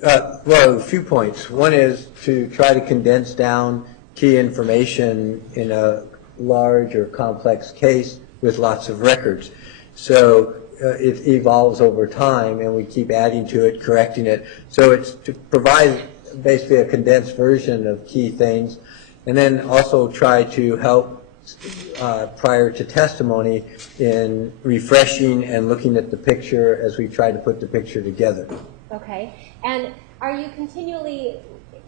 Well, a few points. One is to try to condense down key information in a large or complex case with lots of records. So it evolves over time, and we keep adding to it, correcting it. So it's to provide basically a condensed version of key things, and then also try to help prior to testimony in refreshing and looking at the picture as we try to put the picture together. Okay. And are you continually,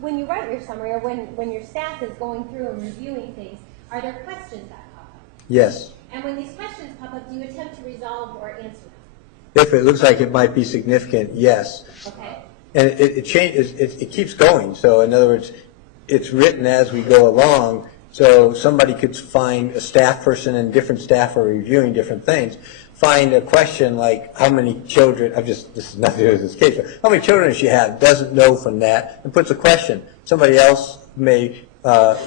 when you write your summary or when your staff is going through and reviewing things, are there questions that pop up? Yes. And when these questions pop up, do you attempt to resolve or answer them? If it looks like it might be significant, yes. Okay. And it changes, it keeps going. So in other words, it's written as we go along. So somebody could find a staff person, and different staff are reviewing different things, find a question like how many children, this is nothing to do with this case, but how many children does she have, doesn't know from that, and puts a question. Somebody else may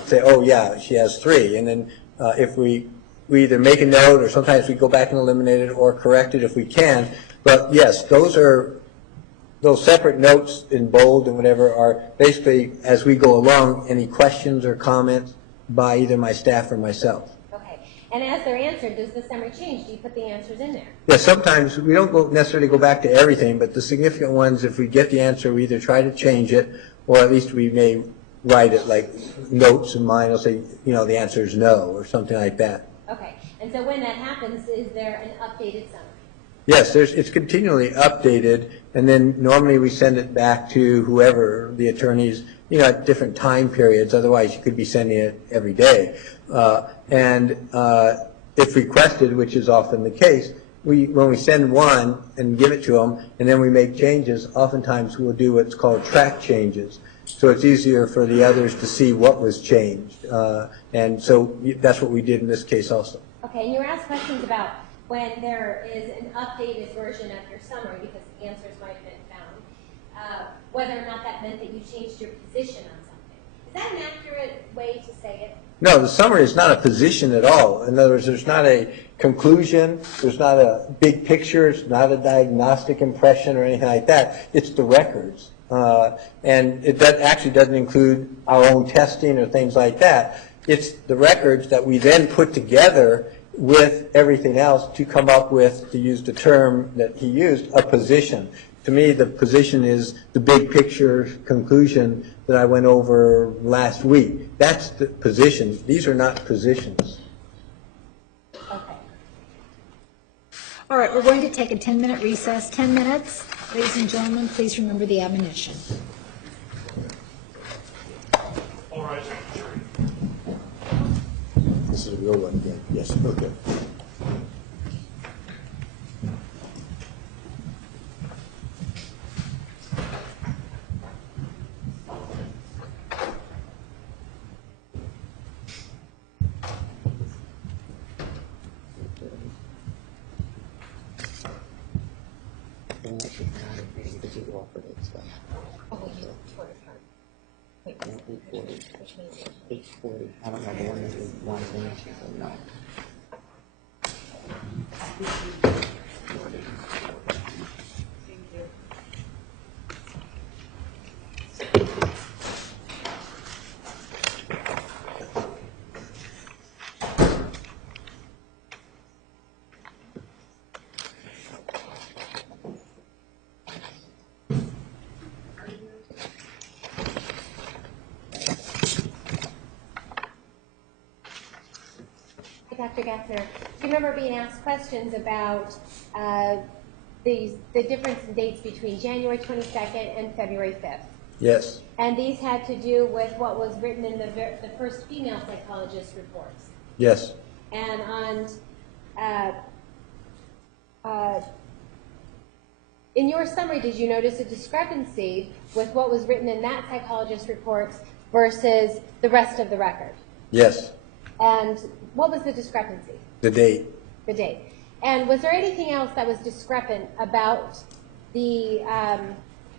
say, oh yeah, she has 3. And then if we either make a note, or sometimes we go back and eliminate it or correct it if we can. But yes, those separate notes in bold and whatever are basically, as we go along, any questions or comments by either my staff or myself. Okay. And as they're answered, does the summary change? Do you put the answers in there? Yeah, sometimes we don't necessarily go back to everything, but the significant ones, if we get the answer, we either try to change it, or at least we may write it like notes in mine. I'll say, the answer is no, or something like that. Okay, and so when that happens, is there an updated summary? Yes, it's continually updated, and then normally we send it back to whoever, the attorneys, at different time periods. Otherwise, you could be sending it every day. If requested, which is often the case, when we send one and give it to them, and then we make changes, oftentimes we'll do what's called track changes. So it's easier for the others to see what was changed. And so that's what we did in this case also. Okay, and you were asked questions about when there is an updated version of your summary, because the answers might have been found, whether or not that meant that you changed your position on something. Is that an accurate way to say it? No, the summary is not a position at all. In other words, there's not a conclusion, there's not a big picture, it's not a diagnostic impression or anything like that. It's the records. And it actually doesn't include our own testing or things like that. It's the records that we then put together with everything else to come up with, to use the term that he used, a position. To me, the position is the big picture conclusion that I went over last week. That's the position. These are not positions. Okay. All right, we're going to take a 10-minute recess. 10 minutes. Ladies and gentlemen, please remember the admonition. All right, jury. This is a real one again. Yes, okay. I don't know the one that was one of the answers, so no. Dr. Geffner, do you remember being asked questions about the difference in dates between January 22nd and February 5th? Yes. And these had to do with what was written in the first female psychologist reports. Yes. And in your summary, did you notice a discrepancy with what was written in that psychologist reports versus the rest of the record? Yes. And what was the discrepancy? The date. The date. And was there anything else that was discrepant about the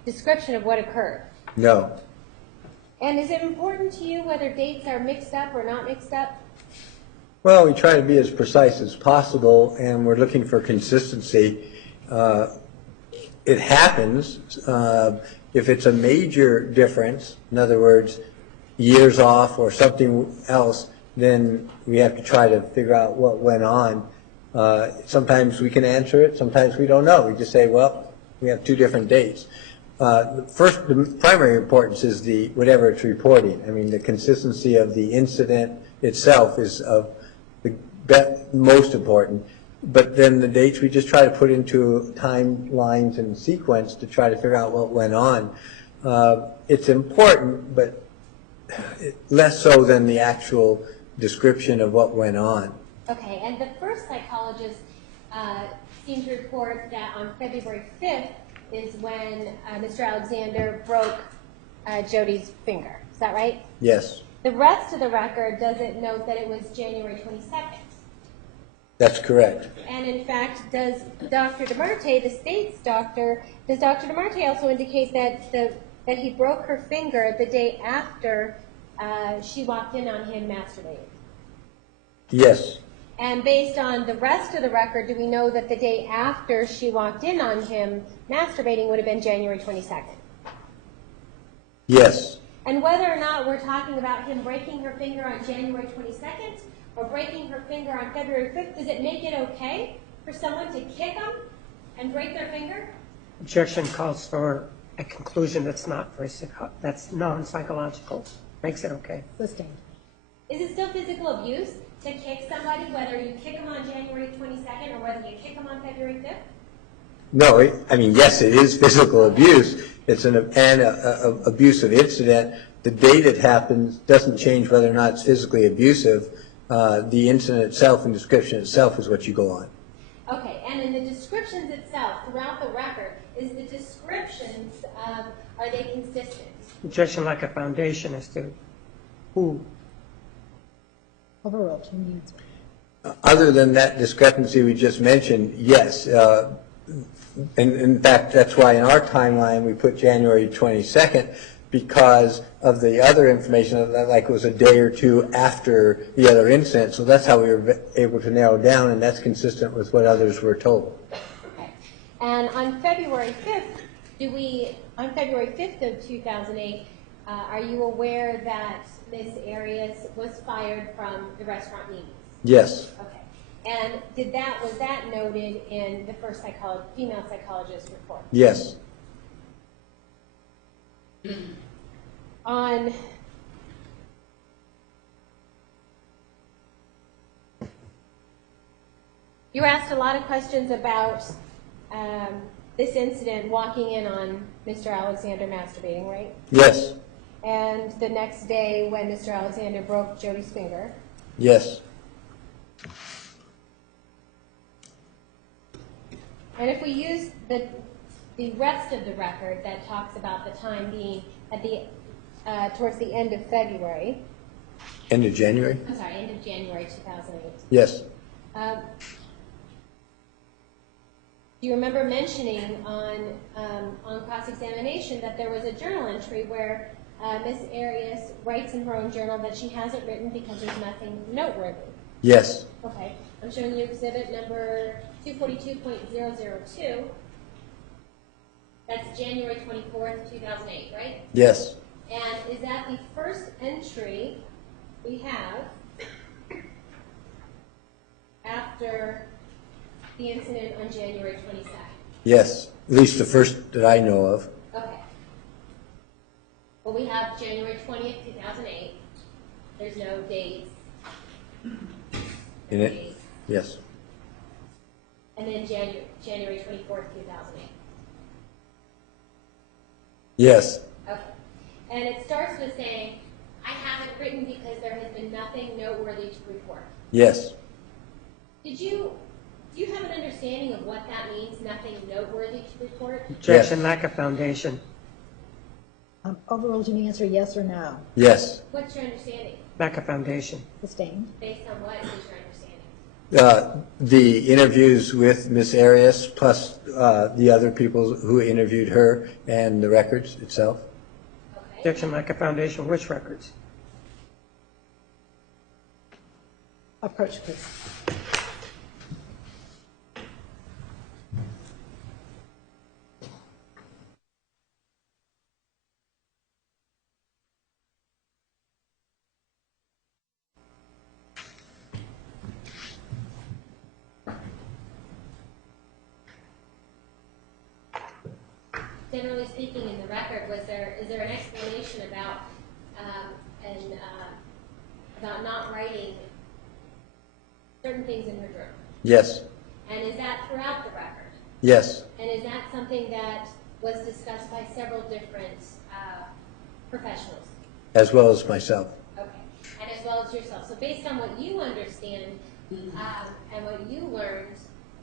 description of what occurred? No. And is it important to you whether dates are mixed up or not mixed up? Well, we try to be as precise as possible, and we're looking for consistency. It happens if it's a major difference, in other words, years off or something else, then we have to try to figure out what went on. Sometimes we can answer it, sometimes we don't know. We just say, well, we have two different dates. The primary importance is whatever it's reporting. I mean, the consistency of the incident itself is of the most important. But then the dates we just try to put into timelines and sequence to try to figure out what went on. It's important, but less so than the actual description of what went on. Okay, and the first psychologist seemed to report that on February 5th is when Mr. Alexander broke Jodi's finger. Is that right? Yes. The rest of the record doesn't note that it was January 22nd. That's correct. And in fact, does Dr. DeMarte, the state's doctor, does Dr. DeMarte also indicate that he broke her finger the day after she walked in on him masturbating? Yes. And based on the rest of the record, do we know that the day after she walked in on him masturbating would have been January 22nd? Yes. And whether or not we're talking about him breaking her finger on January 22nd or breaking her finger on February 5th, does it make it okay for someone to kick him and break their finger? Objection calls for a conclusion that's non-psychological. makes it okay. Sustained. Is it still physical abuse to kick somebody, whether you kick them on January 22nd or whether you kick them on February 5th? No, I mean, yes, it is physical abuse. It's an abusive incident. The date it happens doesn't change whether or not it's physically abusive. The incident itself and description itself is what you go on. Okay, and in the descriptions itself, throughout the record, is the descriptions, are they consistent? Objection like a foundation as to who. Overruled. You may answer. Other than that discrepancy we just mentioned, yes. And in fact, that's why in our timeline we put January 22nd, because of the other information, like it was a day or two after the other incident. So that's how we were able to narrow down, and that's consistent with what others were told. Okay. And on February 5th, on February 5th of 2008, are you aware that Ms. Arias was fired from the restaurant meetings? Yes. Okay. And was that noted in the first female psychologist report? Yes. You were asked a lot of questions about this incident, walking in on Mr. Alexander masturbating, right? Yes. And the next day when Mr. Alexander broke Jodi's finger. Yes. And if we use the rest of the record that talks about the time being at towards the end of February. End of January? I'm sorry, end of January 2008. Yes. Do you remember mentioning on cross-examination that there was a journal entry where Ms. Arias writes in her own journal that she hasn't written because there's nothing noteworthy? Yes. Okay. I'm showing you exhibit number 242.002. That's January 24th, 2008, right? Yes. And is that the first entry we have after the incident on January 22nd? Yes. At least the first that I know of. Okay. Well, we have January 20th, 2008. There's no dates. In it? Yes. And then January 24th, 2008. Yes. Okay. And it starts with saying, I haven't written because there has been nothing noteworthy to report. Yes. Do you have an understanding of what that means, nothing noteworthy to report? Objection lack of foundation. Overruled. You may answer yes or no. Yes. What's your understanding? Lack of foundation. Sustained. Based on what is your understanding? The interviews with Miss Arias, plus the other people who interviewed her, and the records itself. Okay. Objection lack of foundation. Which records? Approach, please. Generally speaking, in the record, is there an explanation about about not writing certain things in her journal? Yes. And is that throughout the record? Yes. And is that something that was discussed by several different professionals? As well as myself. Okay. And as well as yourself. So based on what you understand and what you learned,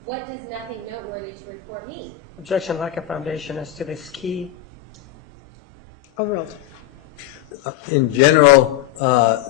what does nothing noteworthy to report mean? Objection lack of foundation as to this key. Overruled. In general,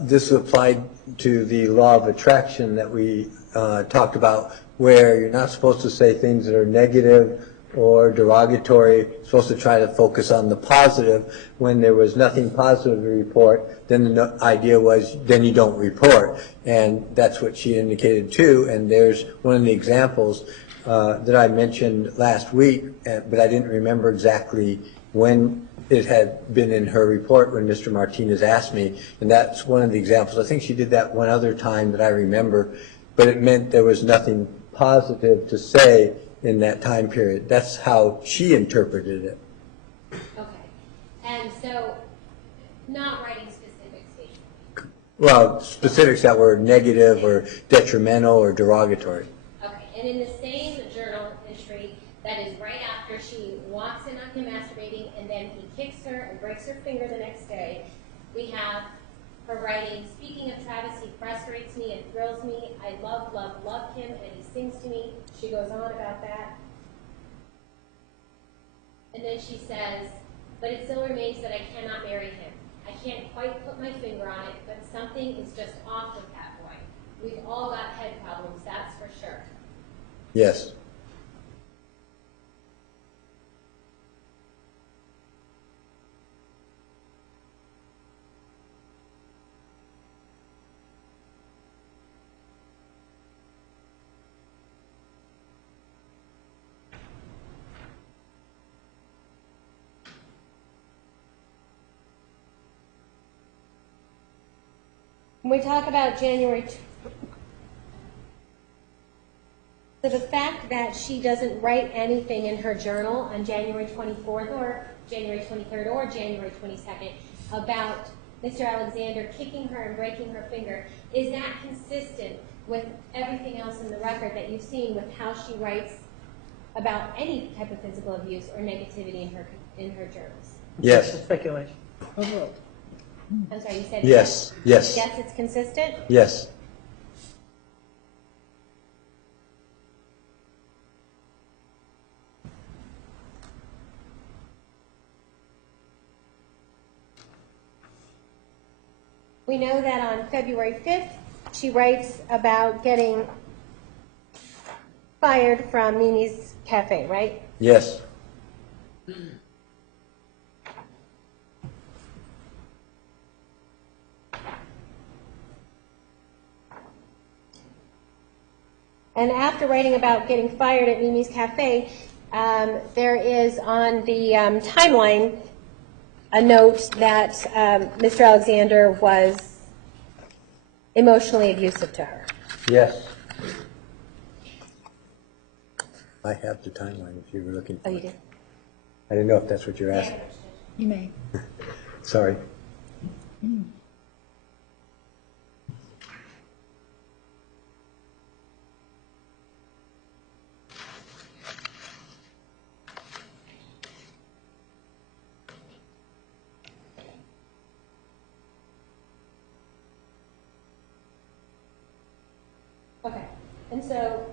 this applied to the law of attraction that we talked about, where you're not supposed to say things that are negative or derogatory. You're supposed to try to focus on the positive. When there was nothing positive to report, then the idea was, then you don't report. And that's what she indicated too. And there's one of the examples that I mentioned last week, but I didn't remember exactly when it had been in her report when Mr. Martinez asked me. And that's one of the examples. I think she did that one other time that I remember, but it meant there was nothing positive to say in that time period. That's how she interpreted it. Okay. And so not writing specifics Well, specifics that were negative or detrimental or derogatory. Okay, and in the same journal entry, that is right after she walks in on him masturbating, and then he kicks her and breaks her finger the next day, we have her writing, speaking of Travis, he frustrates me and thrills me. I love, love, love him, and he sings to me. She goes on about that. And then she says, but it still remains that I cannot marry him. I can't quite put my finger on it, but something is just off with that boy. We've all got head problems, that's for sure. Yes. When we talk about January, so the fact that she doesn't write anything in her journal on January 24th or January 23rd or January 22nd about Mr. Alexander kicking her and breaking her finger, is that consistent with everything else in the record that you've seen with how she writes about any type of physical abuse or negativity in her journals? Yes. Speculation. Overruled. I'm sorry, you said Yes. Yes. yes, it's consistent? Yes. We know that on February 5th, she writes about getting fired from Mimi's Cafe, right? Yes. And after writing about getting fired at Mimi's Cafe, there is on the timeline a note that Mr. Alexander was emotionally abusive to her. Yes. I have the timeline if you were looking for Oh, you it. do? I didn't know if that's what you're asking. You may. Sorry. Okay, and so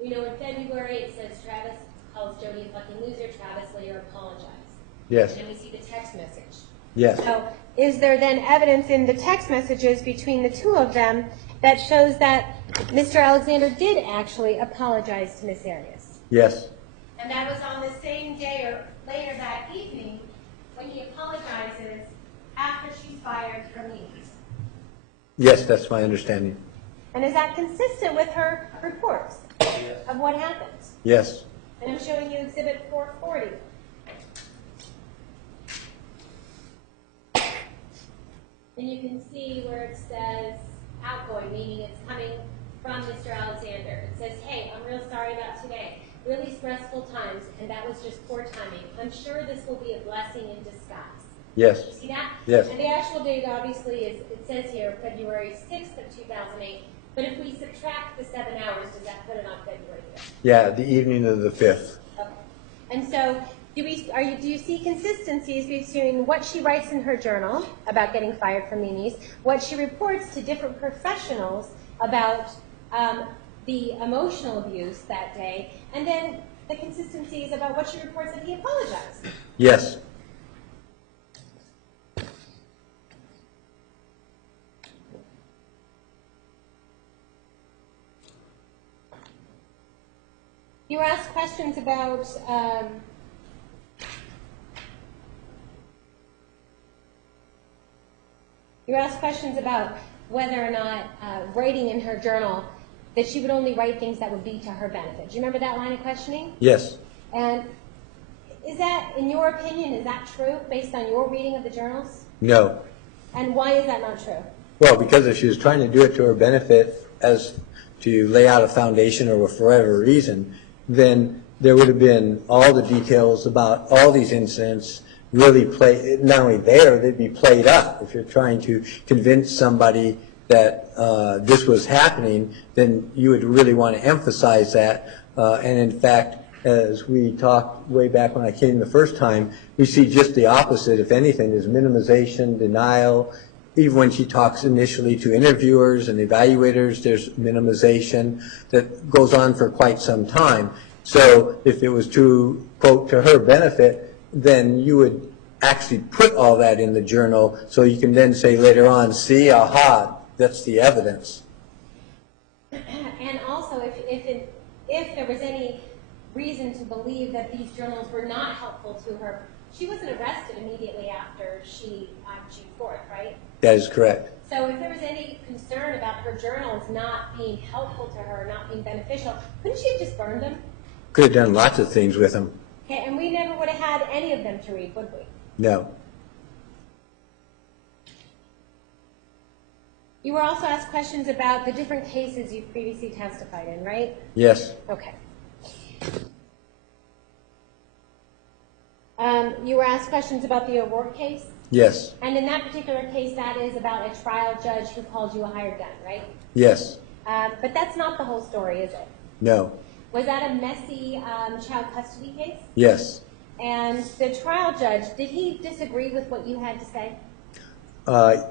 we know in February it says Travis calls Jodi a fucking loser. Travis later apologized. Yes. And then we see the text message. Yes. So is there then evidence in the text messages between the two of them that shows that Mr. Alexander did actually apologize to Miss Arias? Yes. And that was on the same day or later that evening when he apologizes after she's fired from Mimi's. Yes, that's my understanding. And is that consistent with her reports of what happened? Yes. And I'm showing you Exhibit 440. And you can see where it says outgoing, meaning it's coming from Mr. Alexander. It says, hey, I'm real sorry about today. Really stressful times, and that was just poor timing. I'm sure this will be a blessing in disguise. Yes. You see that? Yes. And the actual date, obviously, is, it says here, February 6th of 2008. But if we subtract the 7 hours, does that put it on February 5th? Yeah, the evening of the 5th. Okay. And so, do you see consistencies between what she writes in her journal about getting fired from Mimi's, what she reports to different professionals about the emotional abuse that day, and then the consistencies about what she reports that he apologized? Yes. You were asked questions about whether or not writing in her journal that she would only write things that would be to her benefit. Do you remember that line of questioning? Yes. And is that, in your opinion, is that true based on your reading of the journals? No. And why is that not true? Well, because if she was trying to do it to her benefit as to lay out a foundation or for whatever reason, then there would have been all the details about all these incidents really play, not only there, they'd be played up. If you're trying to convince somebody that this was happening, then you would really want to emphasize that. And in fact, as we talked way back when I came the first time, we see just the opposite. If anything, there's minimization, denial. Even when she talks initially to interviewers and evaluators, there's minimization that goes on for quite some time. So if it was to, quote, to her benefit, then you would actually put all that in the journal so you can then say later on, see, aha, that's the evidence. And also, if there was any reason to believe that these journals were not helpful to her, she wasn't arrested immediately after she on June 4th, right? That is correct. So if there was any concern about her journals not being helpful to her, not being beneficial, couldn't she have just burned them? Could have done lots of things with them. Okay, and we never would have had any of them to read, would we? No. You were also asked questions about the different cases you've previously testified in, right? Yes. Okay. You were asked questions about the O'Rourke case? Yes. And in that particular case, that is about a trial judge who called you a hired gun, right? Yes. But that's not the whole story, is it? No. Was that a messy child custody case? Yes. And the trial judge, did he disagree with what you had to say?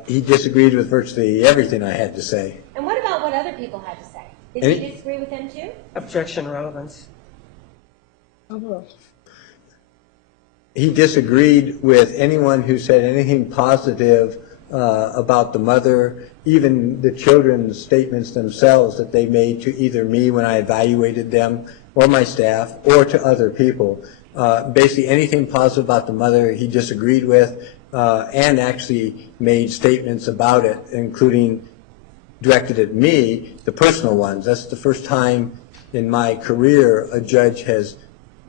He disagreed with virtually everything I had to say. And what about what other people had to say? Did Any- he disagree with them too? Objection, relevance. Overruled. He disagreed with anyone who said anything positive about the mother, even the children's statements themselves that they made to either me when I evaluated them or my staff or to other people. Basically anything positive about the mother he disagreed with and actually made statements about it, including directed at me, the personal ones. That's the first time in my career a judge has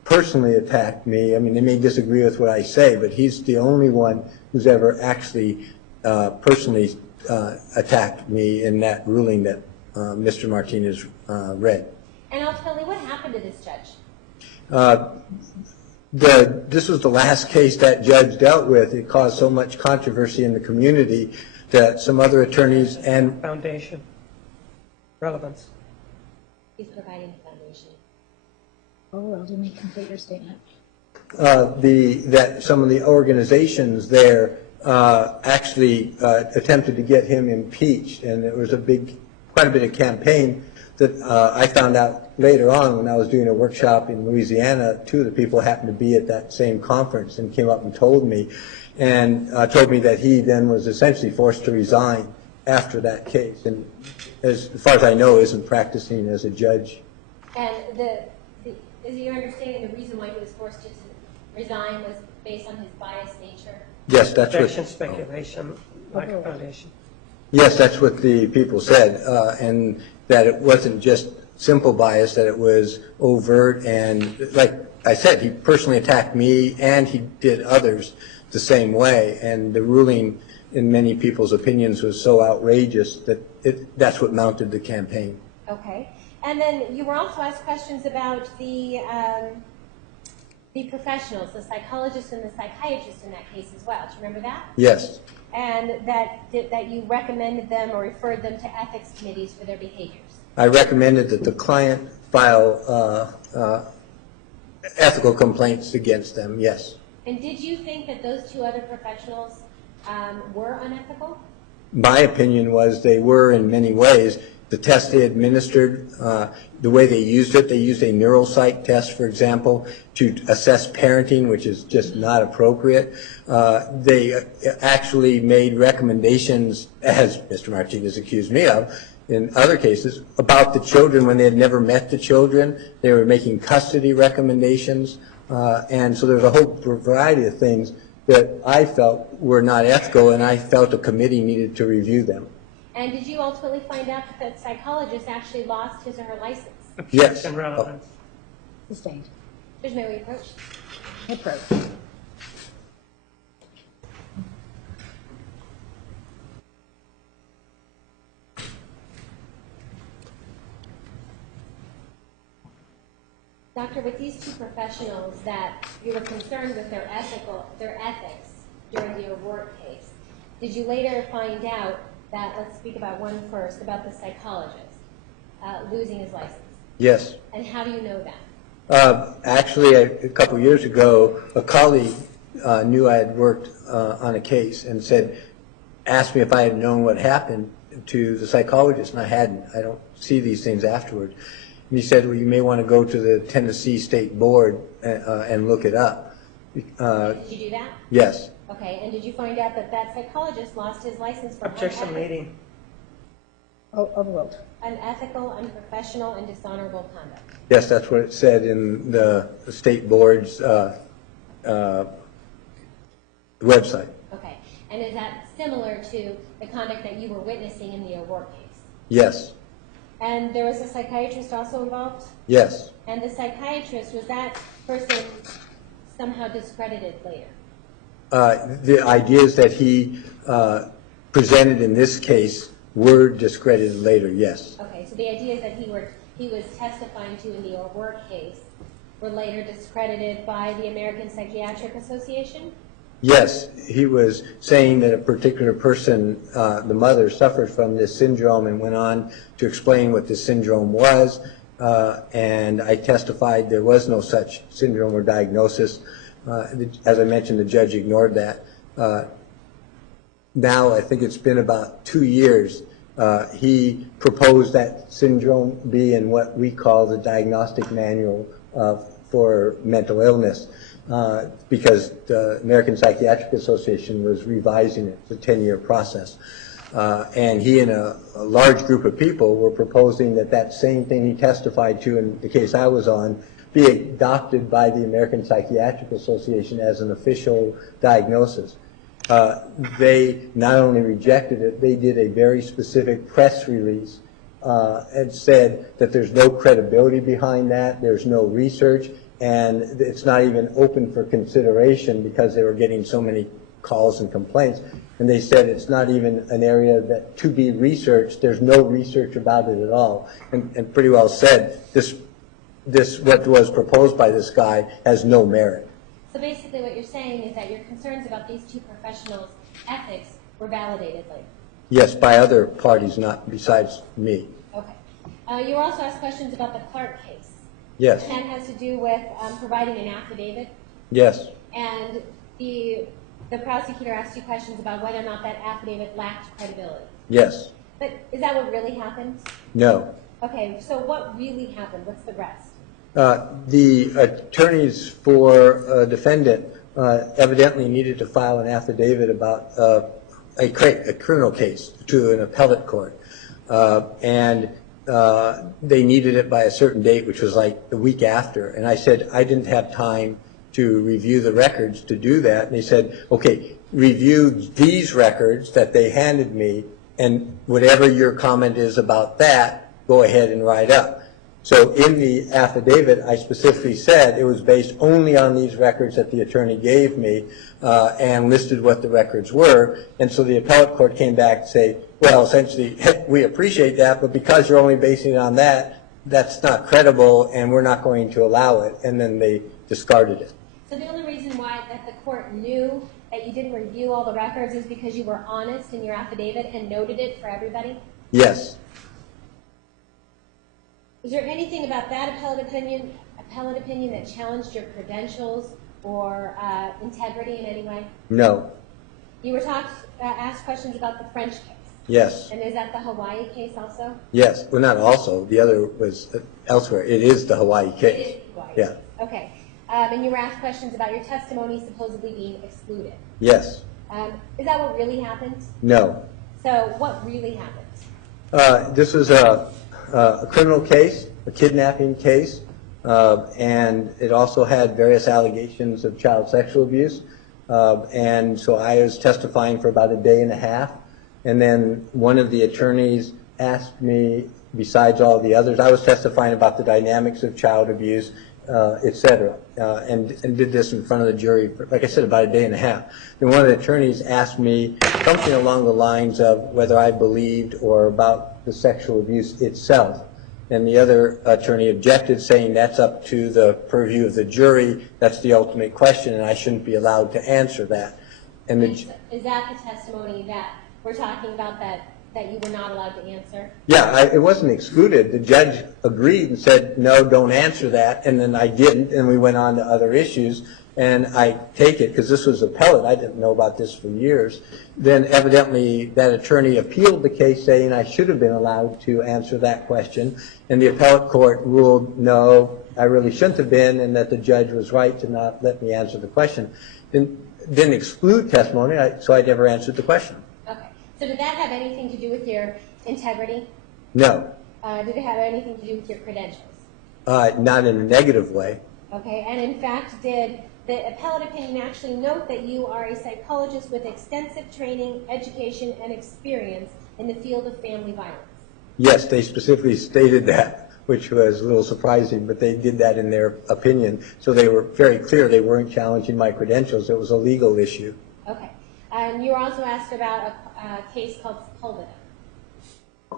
personally attacked me. I mean, they may disagree with what I say, but he's the only one who's ever actually personally attacked me in that ruling that Mr. Martinez read. And ultimately, what happened to this judge? This was the last case that judge dealt with. It caused so much controversy in the community that some other attorneys and Foundation. Relevance. He's providing the foundation. Overruled. You may complete your statement. that some of the organizations there actually attempted to get him impeached, and there was quite a bit of campaign that I found out later on when I was doing a workshop in Louisiana. Two of the people happened to be at that same conference and came up and told me that he then was essentially forced to resign after that case, and as far as I know, isn't practicing as a judge. And is your understanding the reason why he was forced to resign was based on his biased nature? Yes, that's Objection, what. speculation, lack of foundation. Yes, that's what the people said, and that it wasn't just simple bias, that it was overt, and like I said, he personally attacked me, and he did others the same way, and the ruling, in many people's opinions, was so outrageous that that's what mounted the campaign. Okay. And then you were also asked questions about the professionals, the psychologists and the psychiatrists in that case as well. Do you remember that? Yes. And that you recommended them or referred them to ethics committees for their behaviors. I recommended that the client file ethical complaints against them, yes. And did you think that those two other professionals were unethical? My opinion was they were in many ways. The test they administered, the way they used it, they used a neuropsych test, for example, to assess parenting, which is just not appropriate. They actually made recommendations, as Mr. Martinez accused me of, in other cases, about the children when they had never met the children. They were making custody recommendations. And so there was a whole variety of things that I felt were not ethical, and I felt a committee needed to review them. And did you ultimately find out that that psychologist actually lost his or her license? Yes. Objection, relevance. Sustained. There's no reproach. Approach. Doctor, with these two professionals that you were concerned with their ethics during the O'Rourke case, did you later find out that, let's speak about one first, about the psychologist losing his license? Yes. And how do you know that? Actually, a couple years ago, a colleague knew I had worked on a case and asked me if I had known what happened to the psychologist, and I hadn't. I don't see these things afterward. And he said, well, you may want to go to the Tennessee State Board and look it up. Did you do that? Yes. Okay, and did you find out that that psychologist lost his license for Objection leading. Overruled. unethical, unprofessional, and dishonorable conduct? Yes, that's what it said in the State Board's website. Okay, and is that similar to the conduct that you were witnessing in the O'Rourke case? Yes. And there was a psychiatrist also involved? Yes. And the psychiatrist, was that person somehow discredited later? The ideas that he presented in this case were discredited later, yes. Okay, so the ideas that he was testifying to in the O'Rourke case were later discredited by the American Psychiatric Association? Yes, he was saying that a particular person, the mother, suffered from this syndrome and went on to explain what this syndrome was, and I testified there was no such syndrome or diagnosis. As I mentioned, the judge ignored that. Now, I think it's been about 2 years, he proposed that syndrome be in what we call the diagnostic manual for mental illness. Because the American Psychiatric Association was revising it. It's a 10-year process. And he and a large group of people were proposing that that same thing he testified to in the case I was on be adopted by the American Psychiatric Association as an official diagnosis. They not only rejected it, they did a very specific press release and said that there's no credibility behind that, there's no research, and it's not even open for consideration because they were getting so many calls and complaints. And they said it's not even an area that to be researched. There's no research about it at all. And pretty well said, this what was proposed by this guy has no merit. So basically what you're saying is that your concerns about these two professionals' ethics were validated later? Yes, by other parties, not besides me. Okay. You were also asked questions about the Clark case. Yes. And that has to do with providing an affidavit. Yes. And the prosecutor asked you questions about whether or not that affidavit lacked credibility. Yes. But is that what really happened? No. Okay, so what really happened? What's the rest? The attorneys for a defendant evidently needed to file an affidavit about a criminal case to an appellate court. And they needed it by a certain date, which was like the week after. And I said I didn't have time to review the records to do that. And they said, okay, review these records that they handed me, and whatever your comment is about that, go ahead and write up. So in the affidavit, I specifically said it was based only on these records that the attorney gave me and listed what the records were. And so the appellate court came back to say, well, essentially, we appreciate that, but because you're only basing it on that, that's not credible, and we're not going to allow it. And then they discarded it. So the only reason why that the court knew that you didn't review all the records is because you were honest in your affidavit and noted it for everybody? Yes. Is there anything about that appellate opinion that challenged your credentials or integrity in any way? No. You were asked questions about the French case. Yes. And is that the Hawaii case also? Yes. Well, not also. The other was elsewhere. It is the Hawaii case. It is Hawaii. Yeah. Okay. And you were asked questions about your testimony supposedly being excluded. Yes. Is that what really happened? No. So what really happened? This was a criminal case, a kidnapping case, and it also had various allegations of child sexual abuse. And so I was testifying for about a day and a half. And then one of the attorneys asked me, besides all the others, I was testifying about the dynamics of child abuse, et cetera, and did this in front of the jury for, like I said, about a day and a half. Then one of the attorneys asked me something along the lines of whether I believed or about the sexual abuse itself. and the other attorney objected, saying that's up to the purview of the jury, that's the ultimate question, and I shouldn't be allowed to answer that. And Is that the testimony that we're talking about, that you were not allowed to answer? yeah, it wasn't excluded. The judge agreed and said, no, don't answer that, and then I didn't, and we went on to other issues. And I take it, because this was appellate, I didn't know about this for years, then evidently that attorney appealed the case saying I should have been allowed to answer that question, and the appellate court ruled, no, I really shouldn't have been, and that the judge was right to not let me answer the question. Didn't exclude testimony, so I never answered the question. Okay. So did that have anything to do with your integrity? No. Did it have anything to do with your credentials? Not in a negative way. Okay. And in fact, did the appellate opinion actually note that you are a psychologist with extensive training, education, and experience in the field of family violence? Yes, they specifically stated that, which was a little surprising, but they did that in their opinion. So they were very clear they weren't challenging my credentials. It was a legal issue. Okay. And you were also asked about a case called Sepulveda.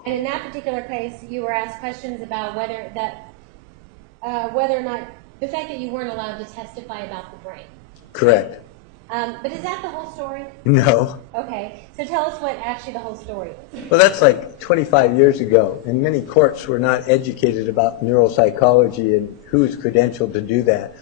And in that particular case, you were asked questions about whether or not the fact that you weren't allowed to testify about the brain. Correct. But is that the whole story? No. Okay. So tell us what actually the whole story is. Well, that's like 25 years ago, and many courts were not educated about neuropsychology and who's credentialed to do that.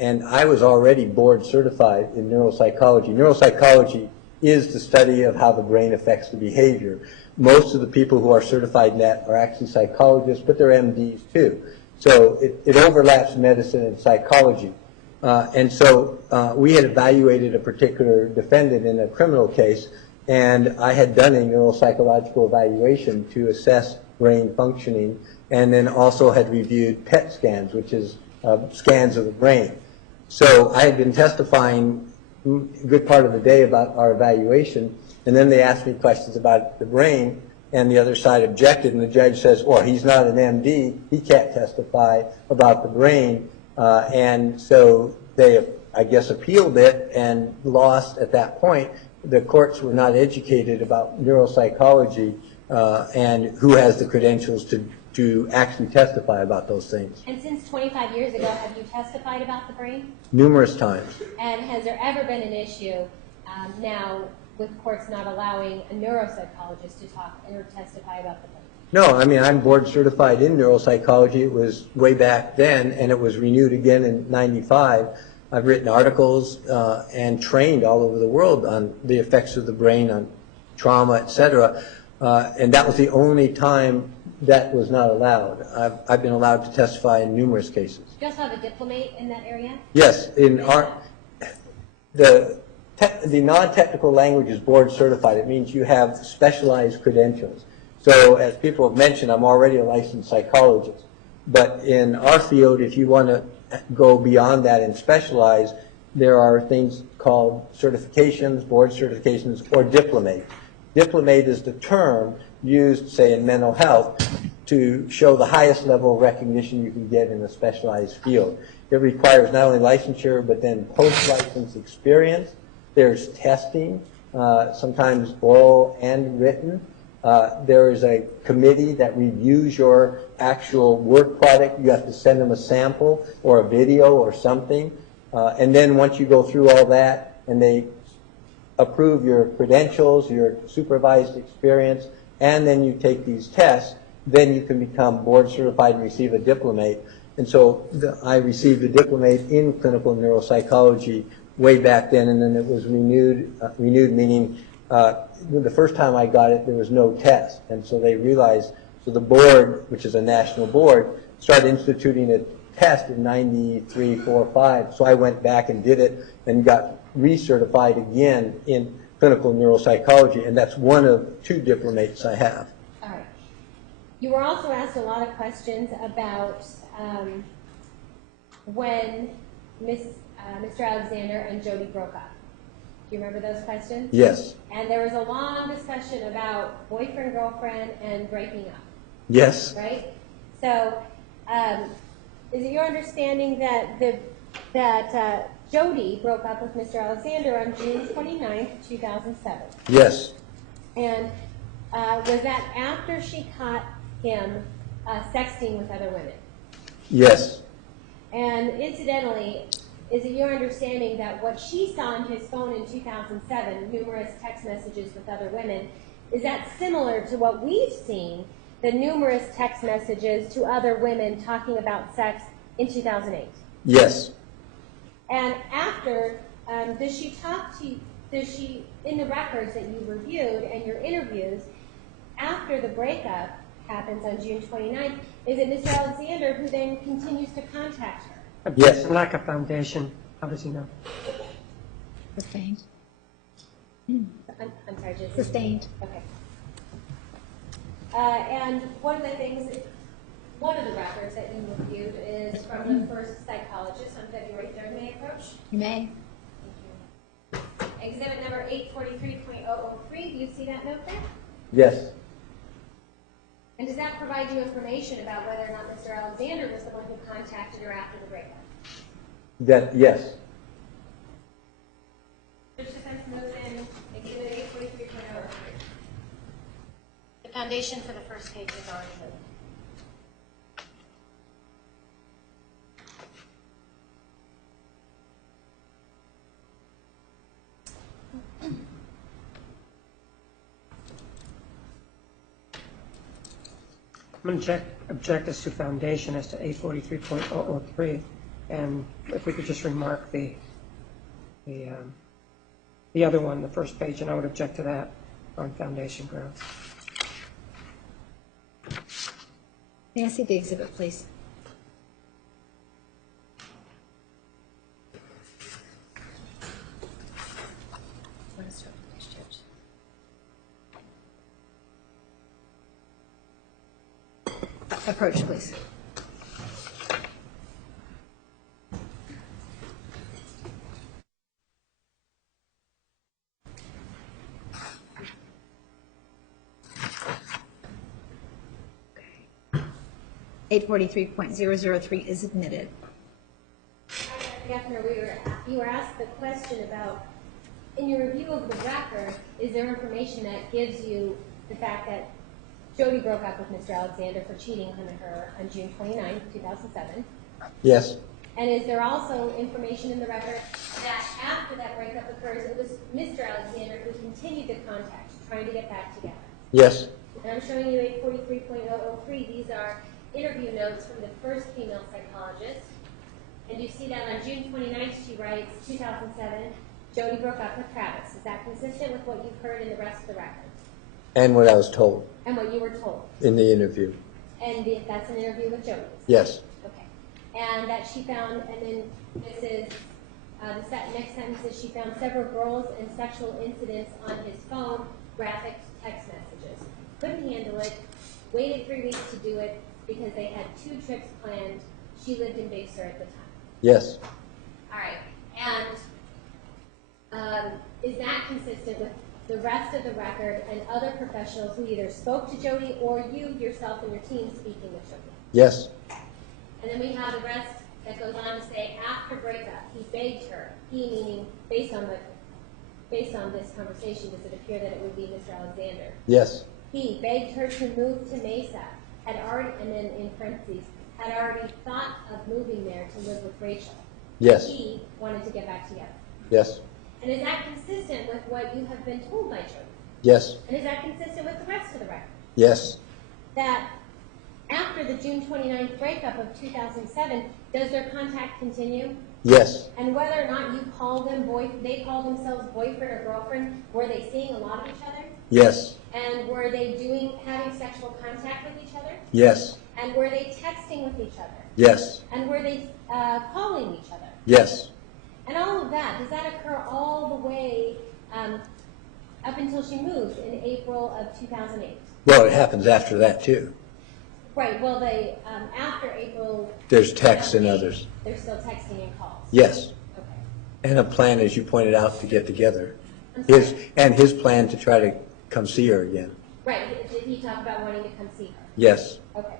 And I was already board certified in neuropsychology. Neuropsychology is the study of how the brain affects the behavior. Most of the people who are certified in that are actually psychologists, but they're MDs too. So it overlaps medicine and psychology. And so we had evaluated a particular defendant in a criminal case, and I had done a neuropsychological evaluation to assess brain functioning, and then also had reviewed PET scans, which is scans of the brain. So I had been testifying a good part of the day about our evaluation, and then they asked me questions about the brain, and the other side objected, and the judge says, well, he's not an MD, he can't testify about the brain, and so they, I guess, appealed it and lost at that point. The courts were not educated about neuropsychology and who has the credentials to actually testify about those things. And since 25 years ago, have you testified about the brain? Numerous times. And has there ever been an issue now with courts not allowing a neuropsychologist to talk or testify about the brain? No, I mean, I'm board certified in neuropsychology. It was way back then, and it was renewed again in '95. I've written articles and trained all over the world on the effects of the brain on trauma, etc. And that was the only time that was not allowed. I've been allowed to testify in numerous cases. Do you also have a diplomate in that area? Yes, in the non-technical language is board certified. It means you have specialized credentials. So as people have mentioned, I'm already a licensed psychologist. But in our field, if you want to go beyond that and specialize, there are things called certifications, board certifications, or diplomate. Diplomate is the term used, say, in mental health to show the highest level of recognition you can get in a specialized field. It requires not only licensure, but then post-license experience. There's testing, sometimes oral and written. There is a committee that reviews your actual work product. You have to send them a sample or a video or something. And then once you go through all that and they approve your credentials, your supervised experience, and then you take these tests, then you can become board certified and receive a diplomate. And so I received a diplomate in clinical neuropsychology way back then, and then it was renewed meaning the first time I got it, there was no test. And so they realized, so the board, which is a national board, started instituting a test in 93, 4, 5. So I went back and did it and got recertified again in clinical neuropsychology, and that's one of 2 diplomates I have. All right. You were also asked a lot of questions about when Mr. Alexander and Jodi broke up. Do you remember those questions? Yes. And there was a long discussion about boyfriend, girlfriend, and breaking up. Yes. Right? So, is it your understanding that Jodi broke up with Mr. Alexander on June 29th, 2007? Yes. And was that after she caught him sexting with other women. Yes. And incidentally, is it your understanding that what she saw on his phone in 2007, numerous text messages with other women, is that similar to what we've seen, the numerous text messages to other women talking about sex in 2008? Yes. And after, does she, in the records that you reviewed and your interviews, after the breakup happens on June 29th, is it Mr. Alexander who then continues to contact her? Yes. Lack of foundation. How does he know? Sustained. I'm sorry, just Sustained. Okay. And one of the records that you reviewed is from the first psychologist on February 3rd. May I approach? You may. Thank you. Exhibit number 843.003. Do you see that note there? Yes. And does that provide you information about whether or not Mr. Alexander was the one who contacted her after the breakup? Yes. Which defense moves in exhibit 843.003? The foundation for the first page is already moved. I'm going to object as to foundation as to 843.003, and if we could just remark the other one, the first page, and I would object to that on foundation grounds. May I see the exhibit, please? Approach, please. Okay. 843.003 is admitted. Geffner, you were asked the question about, in your review of the record, is there information that gives you the fact that Jodi broke up with Mr. Alexander for cheating on her on June 29, 2007? Yes. And is there also information in the record that after that breakup occurs, it was Mr. Alexander who continued the contact, trying to get back together? Yes. And I'm showing you 843.003. These are interview notes from the first female psychologist. And you see that on June 29th, she writes, 2007, Jodi broke up with Travis. Is that consistent with what you've heard in the rest of the record? And what I was told And what you were told? in the interview. And that's an interview with Jodi? Yes. Okay. And that she found, and then this is, the next sentence is, she found several girls and sexual incidents on his phone, graphic text messages. Couldn't handle it, waited 3 weeks to do it because they had 2 trips planned. She lived in Big Sur at the time. Yes. All right. And is that consistent with the rest of the record and other professionals who either spoke to Jodi or you yourself and your team speaking with Jodi? Yes. And then we have the rest that goes on to say, after breakup, he begged her, he meaning based on this conversation, does it appear that it would be Mr. Alexander? Yes. He begged her to move to Mesa, had already, and then in parentheses, had already thought of moving there to live with Rachel. Yes. He wanted to get back together. Yes. And is that consistent with what you have been told by Jodi? Yes. And is that consistent with the rest of the record? Yes. That after the June 29th breakup of 2007, does their contact continue? Yes. And whether or not you call them they call themselves boyfriend or girlfriend, were they seeing a lot of each other? Yes. And were they having sexual contact with each other? Yes. And were they texting with each other? Yes. And were they calling each other? Yes. And all of that, does that occur all the way up until she moved in April of 2008? Well, it happens after that too. Right, well, after April... There's texts and others. They're still texting and calls? Yes. Okay. And a plan, as you pointed out, to get together. I'm sorry? His plan to try to come see her again. Right, did he talk about wanting to come see her? Yes. Okay.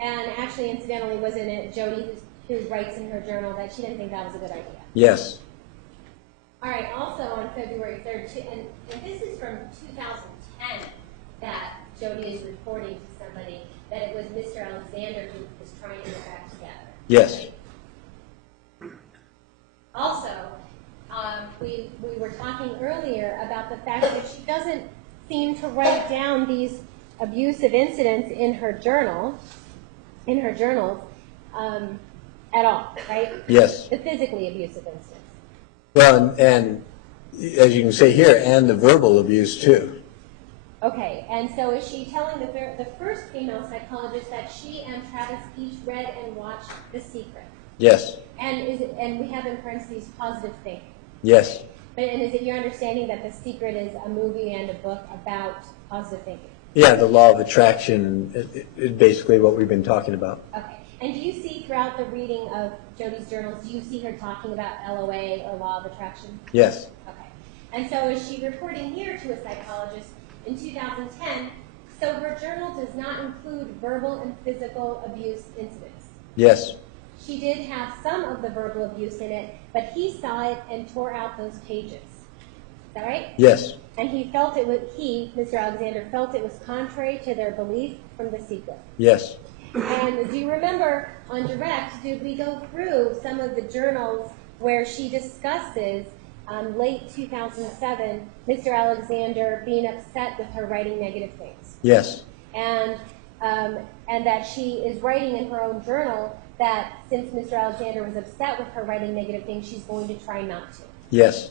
And actually, incidentally, wasn't it Jodi who writes in her journal that she didn't think that was a good idea? Yes. All right, also on February 3rd, and this is from 2010 that Jodi is reporting to somebody that it was Mr. Alexander who was trying to get back together. Yes. Also, we were talking earlier about the fact that she doesn't seem to write down these abusive incidents in her journals, at all, right? Yes. The physically abusive incidents. Well, and as you can say here, and the verbal abuse too. Okay, and so is she telling the first female psychologist that she and Travis each read and watched The Secret? Yes. And we have in parentheses positive thinking. Yes. And is it your understanding that The Secret is a movie and a book about positive thinking? Yeah, the law of attraction is basically what we've been talking about. Okay. And do you see throughout the reading of Jodi's journals, do you see her talking about LOA or law of attraction? Yes. Okay. And so is she reporting here to a psychologist in 2010, so her journal does not include verbal and physical abuse incidents? Yes. She did have some of the verbal abuse in it, but he saw it and tore out those pages. Is that right? Yes. And Mr. Alexander, felt it was contrary to their belief from The Secret. Yes. And do you remember on direct, did we go through some of the journals where she discusses late 2007, Mr. Alexander being upset with her writing negative things? Yes. And that she is writing in her own journal that since Mr. Alexander was upset with her writing negative things, she's going to try not to. Yes.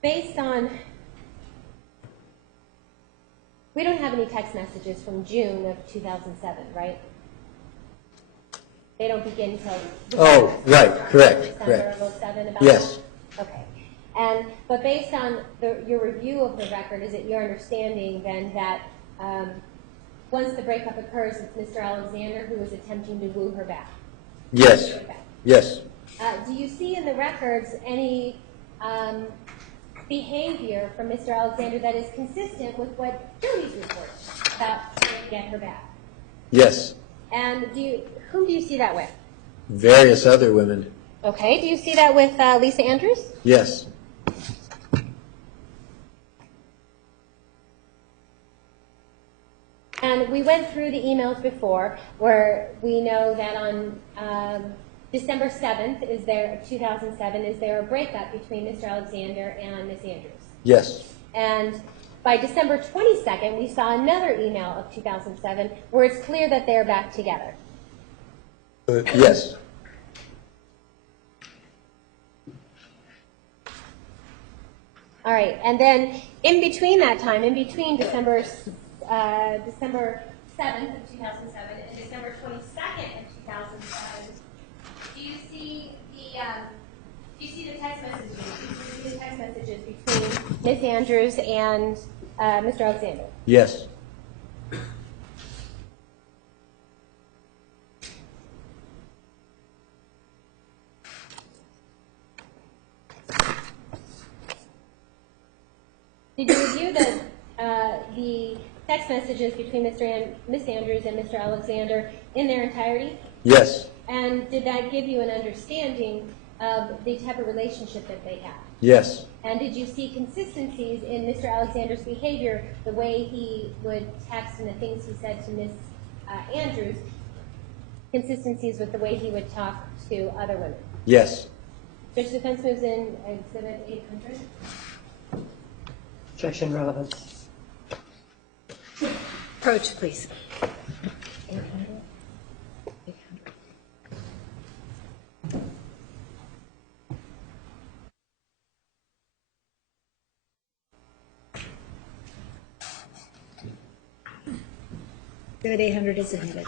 Based on, we don't have any text messages from June of 2007, right? They don't begin until Oh, right. Correct. December Correct. of 07 about Yes. that? Okay. But based on your review of the record, is it your understanding then that once the breakup occurs, it's Mr. Alexander who is attempting to woo her back? Yes. Yes. Do you see in the records any behavior from Mr. Alexander that is consistent with what Jodi's reported about trying to get her back? Yes. And whom do you see that with? Various other women. Okay. Do you see that with Lisa Andrews? Yes. And we went through the emails before where we know that on December 7th, 2007, is there a breakup between Mr. Alexander and Miss Andrews? Yes. And by December 22nd, we saw another email of 2007 where it's clear that they're back together. Yes. All right, and then in between that time, in between December 7th of 2007 and December 22nd of 2007, do you see the text messages? Do you see the text messages between Miss Andrews and Mr. Alexander? Yes. Did you review the text messages between Miss Andrews and Mr. Alexander in their entirety? Yes. And did that give you an understanding of the type of relationship that they have? Yes. And did you see consistencies in Mr. Alexander's behavior, the way he would text and the things he said to Miss Andrews, consistencies with the way he would talk to other women? Yes. Judge Defense moves in Exhibit 800. Objection relevance. Approach, please. Exhibit 800 is admitted.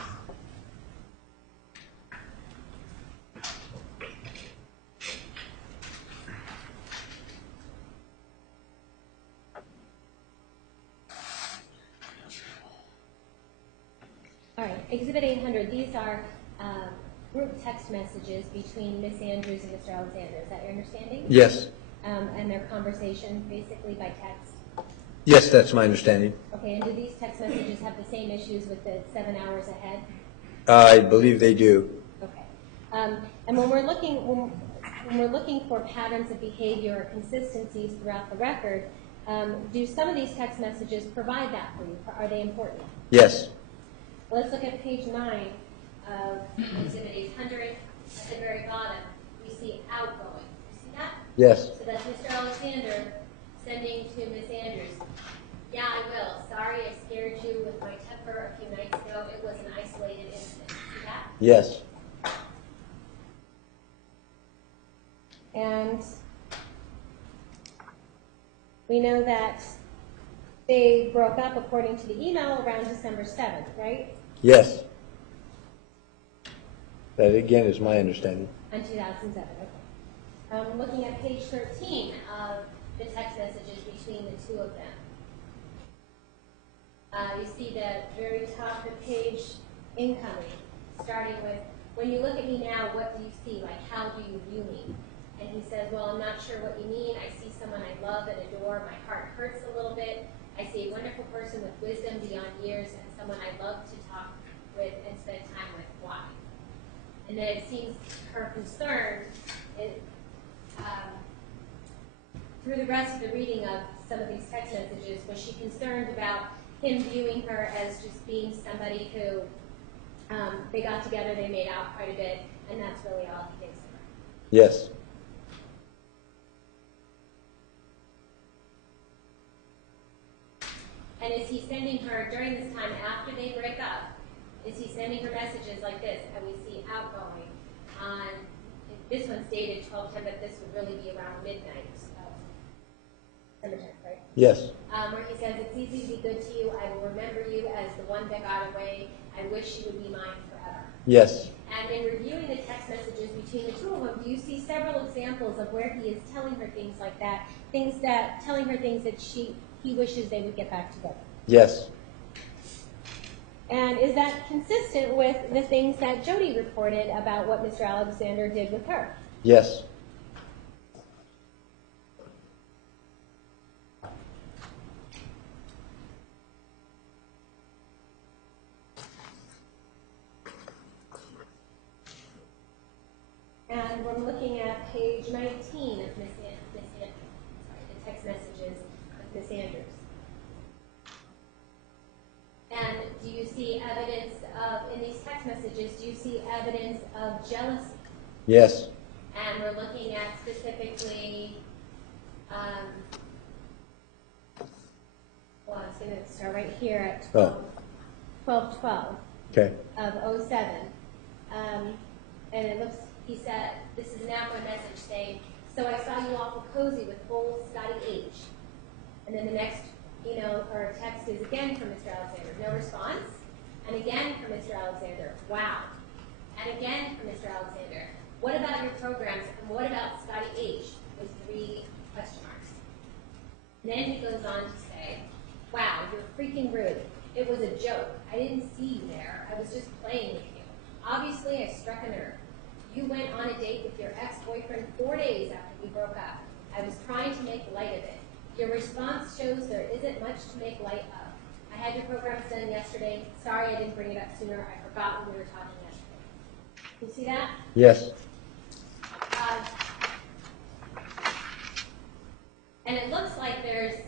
All right, Exhibit 800, these are group text messages between Miss Andrews and Mr. Alexander. Is that your understanding? Yes. And their conversation basically by text? Yes, that's my understanding. Okay, and do these text messages have the same issues with the 7 hours ahead? I believe they do. Okay. And when we're looking for patterns of behavior or consistencies throughout the record, do some of these text messages provide that for you? Are they important? Yes. Let's look at page 9 of Exhibit 800. At the very bottom, we see outgoing. You see that? Yes. So that's Mr. Alexander sending to Miss Andrews. Yeah, I will. Sorry I scared you with my temper a few nights ago. It was an isolated incident. See that? Yes. And we know that they broke up, according to the email, around December 7th, right? Yes. That again is my understanding. On 2007, okay. Looking at page 13 of the text messages between the two of them. You see the very top of the page, incoming, starting with, when you look at me now, what do you see? Like, how do you view me? And he says, well, I'm not sure what you mean. I see someone I love and adore. My heart hurts a little bit. I see a wonderful person with wisdom beyond years and someone I love to talk with and spend time with. Why? And then it seems her concern is, through the rest of the reading of some of these text messages, was she concerned about him viewing her as just being somebody who they got together, they made out quite a bit, and that's really all he thinks of her. Yes. And is he sending her, during this time after they break up, is he sending her messages like this? And we see outgoing on, this one's dated 12/10, but this would really be around midnight of December 10th, right? Yes. Where he says, it's easy to be good to you. I will remember you as the one that got away. I wish you would be mine forever. Yes. And in reviewing the text messages between the two of them, do you see several examples of where he is telling her things like that, telling her things that he wishes they would get back together? Yes. And is that consistent with the things that Jodi reported about what Mr. Alexander did with her? Yes. And we're looking at page 19 of the text messages of Miss Andrews. And do you see evidence of, in these text messages, do you see evidence of jealousy? Yes. And we're looking at specifically, well, I was going to start right here at 12/12 Okay. of 07. And it looks, he said, this is an outgoing message saying, so I saw you awful cozy with old Scotty H. And then the next email or text is again from Mr. Alexander, no response. And again from Mr. Alexander, wow. And again from Mr. Alexander, what about your programs and what about Scotty H? With 3 question marks. And then he goes on to say, wow, you're freaking rude. It was a joke. I didn't see you there. I was just playing with you. Obviously, I struck a nerve. You went on a date with your ex-boyfriend 4 days after we broke up. I was trying to make light of it. Your response shows there isn't much to make light of. I had your programs done yesterday. Sorry I didn't bring it up sooner. I forgot when we were talking yesterday. You see that? Yes. And it looks like there's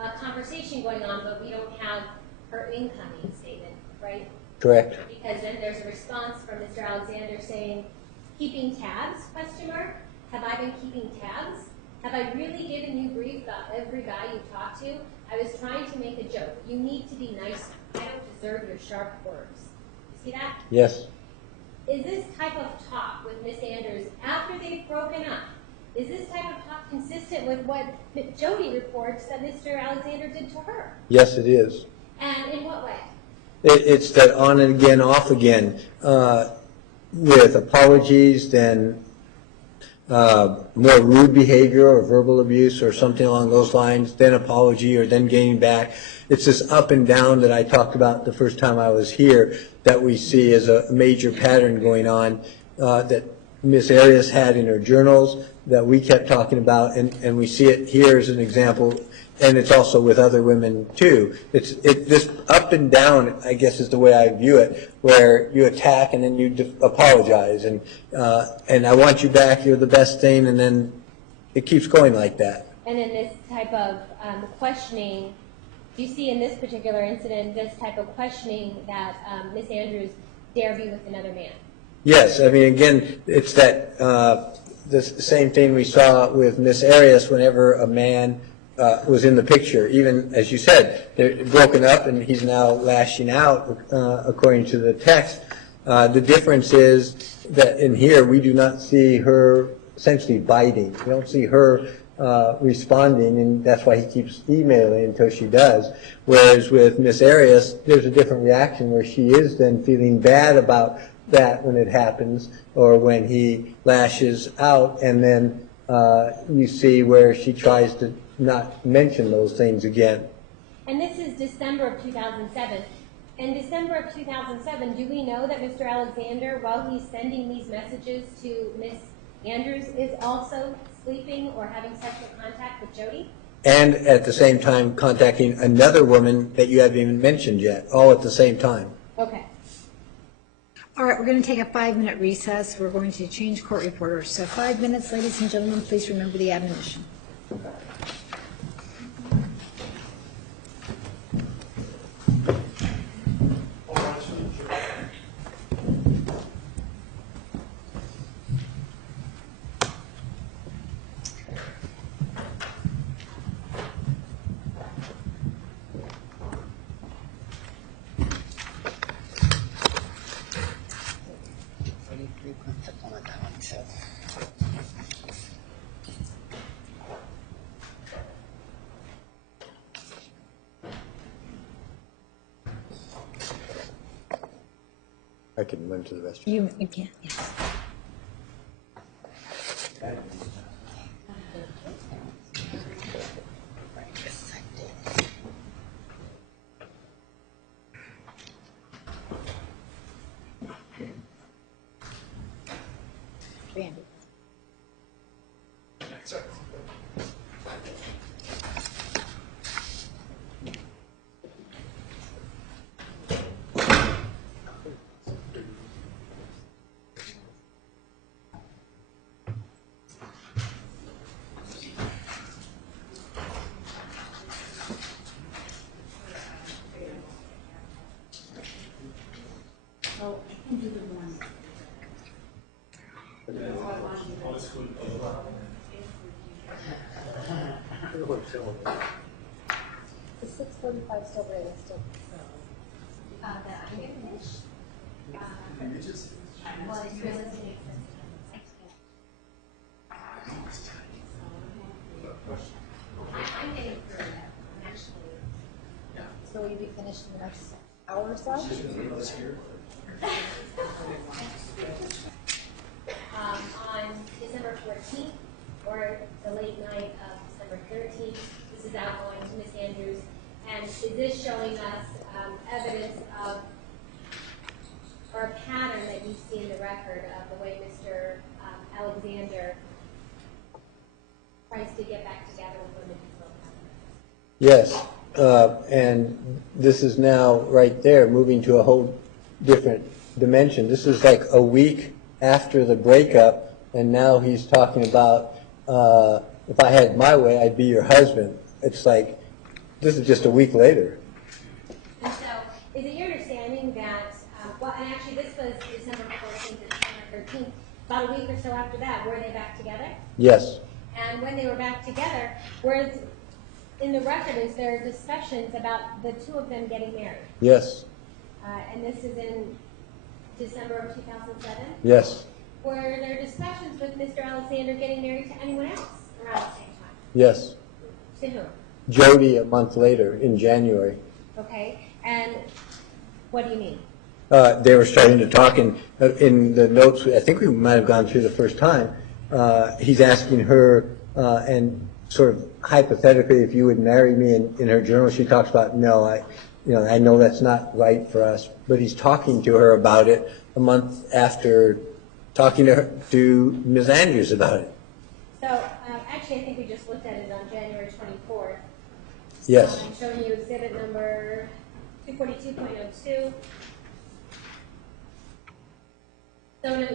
a conversation going on, but we don't have her incoming statement, right? Correct. Because then there's a response from Mr. Alexander saying, keeping tabs, question mark? Have I been keeping tabs? Have I really given you grief about every guy you talk to? I was trying to make a joke. You need to be nicer. I don't deserve your sharp words. You see that? Yes. Is this type of talk with Miss Andrews after they've broken up, is this type of talk consistent with what Jodi reports that Mr. Alexander did to her? Yes, it is. And in what way? It's that on and again, off again, with apologies, then more rude behavior or verbal abuse or something along those lines, then apology or then getting back. It's this up and down that I talked about the first time I was here that we see as a major pattern going on that Miss Arias had in her journals that we kept talking about, and we see it here as an example, and it's also with other women too. It's this up and down, I guess, is the way I view it, where you attack and then you apologize, and I want you back, you're the best thing, and then it keeps going like that. And in this type of questioning, do you see in this particular incident this type of questioning that Miss Andrews dare be with another man? Yes, I mean, again, it's that the same thing we saw with Miss Arias whenever a man was in the picture. Even, as you said, they're broken up and he's now lashing out according to the text. The difference is that in here we do not see her essentially biting. We don't see her responding, and that's why he keeps emailing until she does. Whereas with Miss Arias, there's a different reaction where she is then feeling bad about that when it happens, or when he lashes out, and then you see where she tries to not mention those things again. And this is December of 2007. In December of 2007, do we know that Mr. Alexander, while he's sending these messages to Miss Andrews, is also sleeping or having sexual contact with Jodi? And at the same time contacting another woman that you haven't even mentioned yet, all at the same time. Okay. All right, we're going to take a 5-minute recess. We're going to change court reporters. So 5 minutes, ladies and gentlemen, please remember the admonition. All right, to the jury. I can run to the restroom. You can, yes. Randy. The 6:45 still realistic. That I can finish. Well, it's realistic. I'm getting through that, actually. So will you be finished in the next hour or so? On December 14th, or the late night of December 13th, this is outgoing to Miss Andrews. And is this showing us evidence of, or a pattern that you see in the record of the way Mr. Alexander tries to get back together with women who still have? Yes, and this is now right there moving to a whole different dimension. This is like a week after the breakup, and now he's talking about if I had my way, I'd be your husband. It's like this is just a week later. And so, is it your understanding that, well, and actually this was December 14th and December 13th, about a week or so after that, were they back together? Yes. And when they were back together, whereas in the record is there discussions about the two of them getting married? Yes. And this is in December of 2007? Yes. Were there discussions with Mr. Alexander getting married to anyone else around the same time? Yes. To whom? Jodi a month later in January. Okay, and what do you mean? They were starting to talk in the notes. I think we might have gone through the first time. He's asking her and sort of hypothetically, if you would marry me. In her journal, she talks about no, I know that's not right for us. But he's talking to her about it a month after talking to Ms. Andrews about it. So, actually, I think we just looked at it on January 24th. Yes. I'm showing you exhibit number 242.02. So no,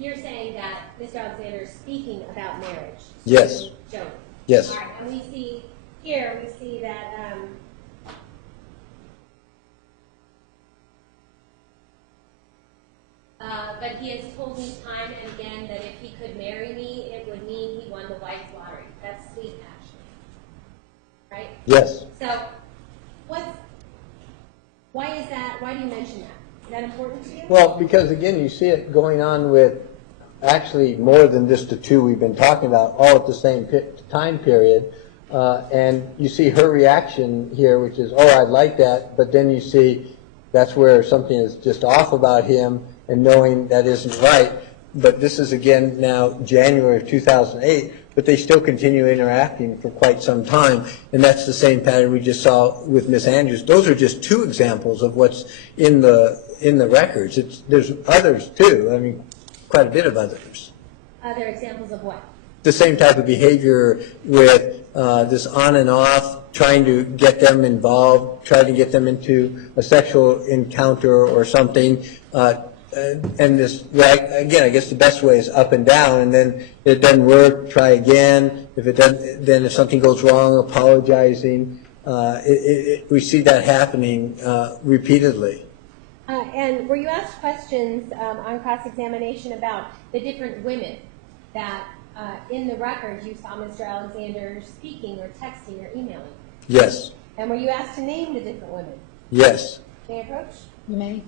you're saying that Mr. Alexander is speaking about marriage? Yes. Jodi. Yes. All right, and we see here, we see that but he has told me time and again that if he could marry me, it would mean he won the wife's lottery. That's sweet, actually. Right? Yes. So, why is that? Why do you mention that? Is that important to you? Well, because again, you see it going on with actually more than just the two we've been talking about, all at the same time period. And you see her reaction here, which is, oh, I like that. But then you see that's where something is just off about him and knowing that isn't right. But this is again now January of 2008, but they still continue interacting for quite some time. And that's the same pattern we just saw with Miss Andrews. Those are just two examples of what's in the records. There's others too. I mean, quite a bit of others. Other examples of what? The same type of behavior with this on and off, trying to get them involved, trying to get them into a sexual encounter or something. And this, again, I guess the best way is up and down, and then if it doesn't work, try again. If it doesn't, then if something goes wrong, apologizing. We see that happening repeatedly. And were you asked questions on cross-examination about the different women that in the record you saw Mr. Alexander speaking or texting or emailing? Yes. And were you asked to name the different women? Yes. May I approach? You may.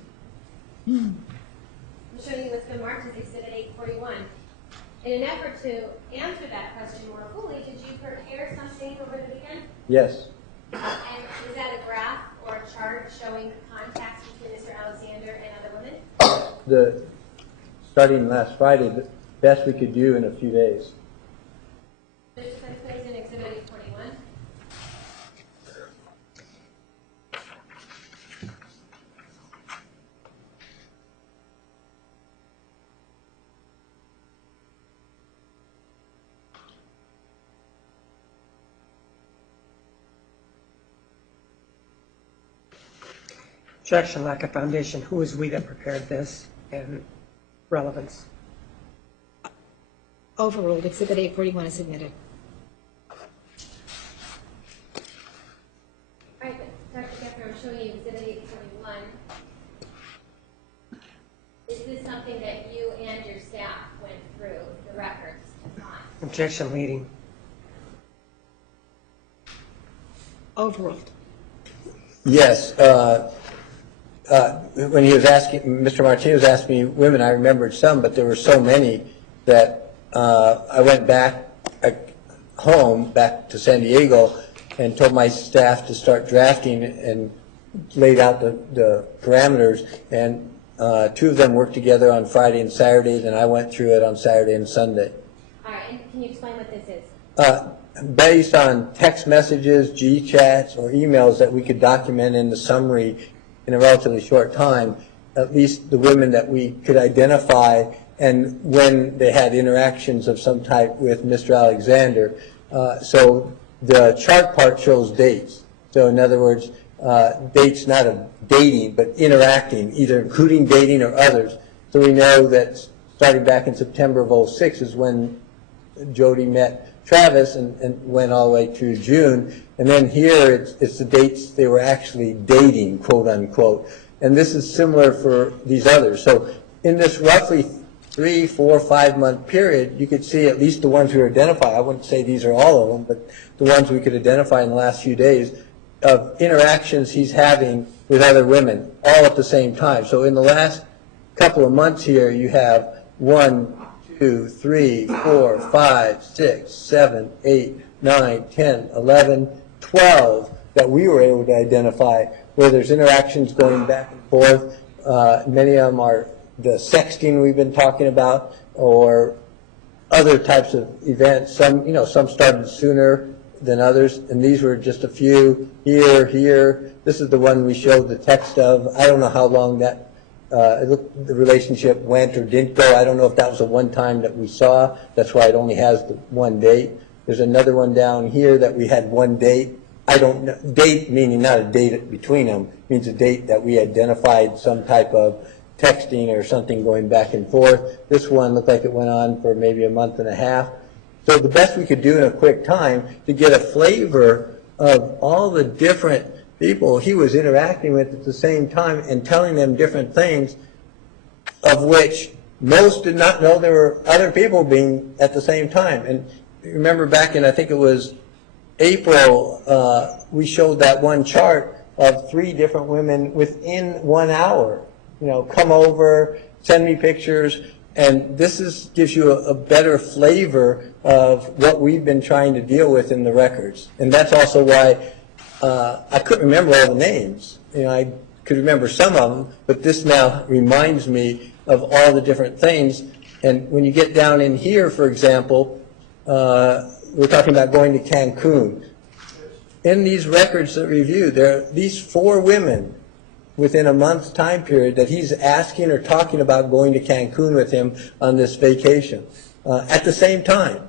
I'm showing you what's been marked as Exhibit 841. In an effort to answer that question more fully, did you prepare something over the weekend? Yes. And is that a graph or a chart showing the contacts between Mr. Alexander and other women? Starting last Friday, the best we could do in a few days. Mr. Secretary, in Exhibit 841. Objection, lack of foundation. Who is we that prepared this, and relevance? Overruled. Exhibit 841 is submitted. All right, Dr. Geffner, I'm showing you Exhibit 841. Is this something that you and your staff went through the records to find? Objection, leading. Overruled. Yes. When he was asking, Mr. Martinez asked me women, I remembered some, but there were so many that I went back home, back to San Diego, and told my staff to start drafting and laid out the parameters. And two of them worked together on Friday and Saturday, then I went through it on Saturday and Sunday. All right, and can you explain what this is? Based on text messages, G-chats, or emails that we could document in the summary in a relatively short time, at least the women that we could identify and when they had interactions of some type with Mr. Alexander. So the chart part shows dates. So in other words, dates not of dating, but interacting, either including dating or others. So we know that starting back in September of 2006 is when Jodi met Travis and went all the way through June. And then here it's the dates they were actually dating, quote unquote. And this is similar for these others. So in this roughly 3, 4, 5 month period, you could see at least the ones we identify. I wouldn't say these are all of them, but the ones we could identify in the last few days of interactions he's having with other women all at the same time. So in the last couple of months here, you have 1, 2, 3, 4, 5, 6, 7, 8, 9, 10, 11, 12 that we were able to identify where there's interactions going back and forth. Many of them are the sexting we've been talking about or other types of events. Some started sooner than others, and these were just a few here. This is the one we showed the text of. I don't know how long that the relationship went or didn't go. I don't know if that was the one time that we saw. That's why it only has the one date. There's another one down here that we had one date. I don't know, date meaning not a date between them, means a date that we identified some type of texting or something going back and forth. This one looked like it went on for maybe a month and a half. So the best we could do in a quick time to get a flavor of all the different people he was interacting with at the same time and telling them different things, of which most did not know there were other people being at the same time. And remember back in, I think it was April, we showed that one chart of 3 different women within 1 hour. You know, come over, send me pictures, and this gives you a better flavor of what we've been trying to deal with in the records. And that's also why I couldn't remember all the names. You know, I could remember some of them, but this now reminds me of all the different things. And when you get down in here, for example, we're talking about going to Cancun. In these records that reviewed, there are these 4 women within a month's time period that he's asking or talking about going to Cancun with him on this vacation at the same time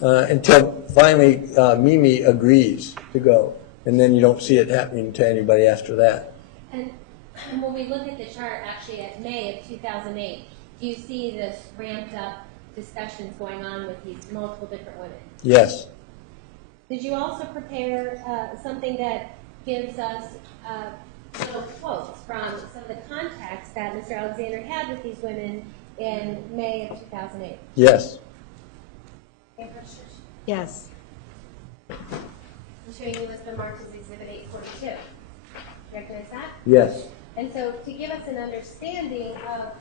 until finally Mimi agrees to go. And then you don't see it happening to anybody after that. And when we look at the chart, actually at May of 2008, do you see this ramped up discussions going on with these multiple different women? Yes. Did you also prepare something that gives us little quotes from some of the contacts that Mr. Alexander had with these women in May of 2008? Yes. Yes. I'm showing you what's been marked as Exhibit 842. Recognize that? Yes. And so to give us an understanding of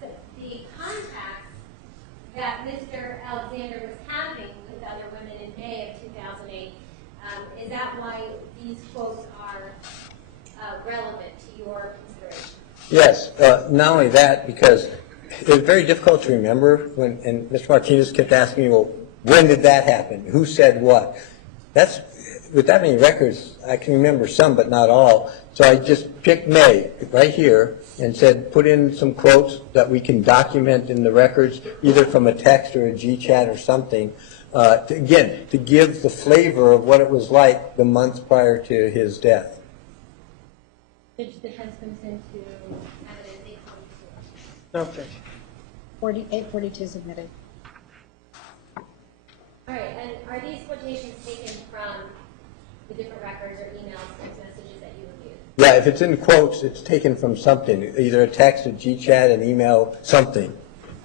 the contacts that Mr. Alexander was having with other women in May of 2008, is that why these quotes are relevant to your consideration? Yes. Not only that, because it was very difficult to remember when, and Mr. Martinez kept asking me, well, when did that happen? Who said what? That's, with that many records, I can remember some, but not all. So I just picked May right here and said, put in some quotes that we can document in the records, either from a text or a G-chat or something, to give the flavor of what it was like the months prior to his death. Did the defense comes into evidence 842? No objection. 842 submitted. All right, and are these quotations taken from the different records or emails, text messages that you reviewed? Yeah, if it's in quotes, it's taken from something, either a text, a G-chat, an email, something.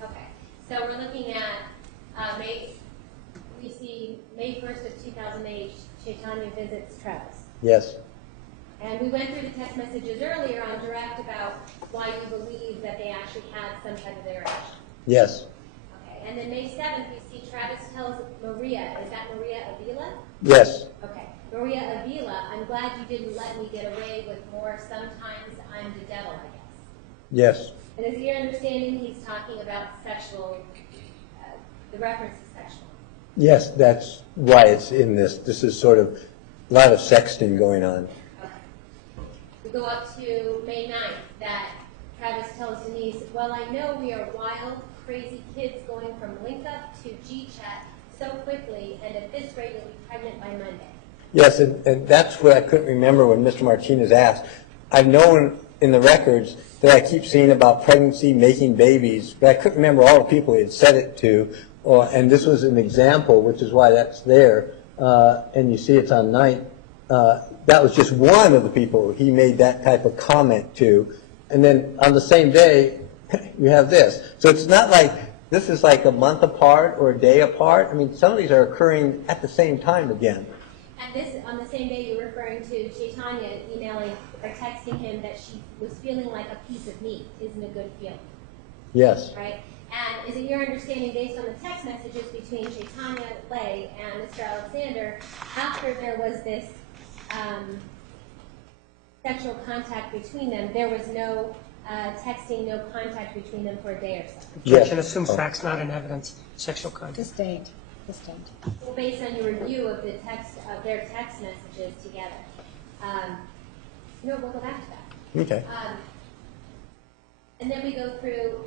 Okay, so we're looking at we see May 1st of 2008, Chaitanya visits Travis. Yes. And we went through the text messages earlier on direct about why you believe that they actually had some type of interaction. Yes. Okay, and then May 7th, we see Travis tells Maria, is that Maria Avila? Yes. Okay, Maria Avila, I'm glad you didn't let me get away with more. Sometimes I'm the devil, I guess. Yes. And is your understanding he's talking about sexual, the reference is sexual? Yes, that's why it's in this. This is sort of a lot of sexting going on. Okay. We go up to May 9th, that Travis tells Denise, well, I know we are wild, crazy kids going from link up to G-chat so quickly, and at this rate you'll be pregnant by Monday. Yes, and that's what I couldn't remember when Mr. Martinez asked. I've known in the records that I keep seeing about pregnancy, making babies, but I couldn't remember all the people he had said it to, and this was an example, which is why that's there, and you see it's on 9th. That was just one of the people he made that type of comment to. And then on the same day, you have this. So it's not like this is like a month apart or a day apart. I mean, some of these are occurring at the same time again. And this, on the same day, you're referring to Chaitanya emailing or texting him that she was feeling like a piece of meat isn't a good feeling. Yes. Right? And is it your understanding, based on the text messages between Chaitanya Lay and Mr. Alexander, after there was this sexual contact between them, there was no texting, no contact between them for a day or so? Objection Yes. assumes facts not in evidence. Sexual contact. Distinct. Distinct. Well, based on your review of the text of their text messages together. No, we'll go back to that. Okay. And then we go through,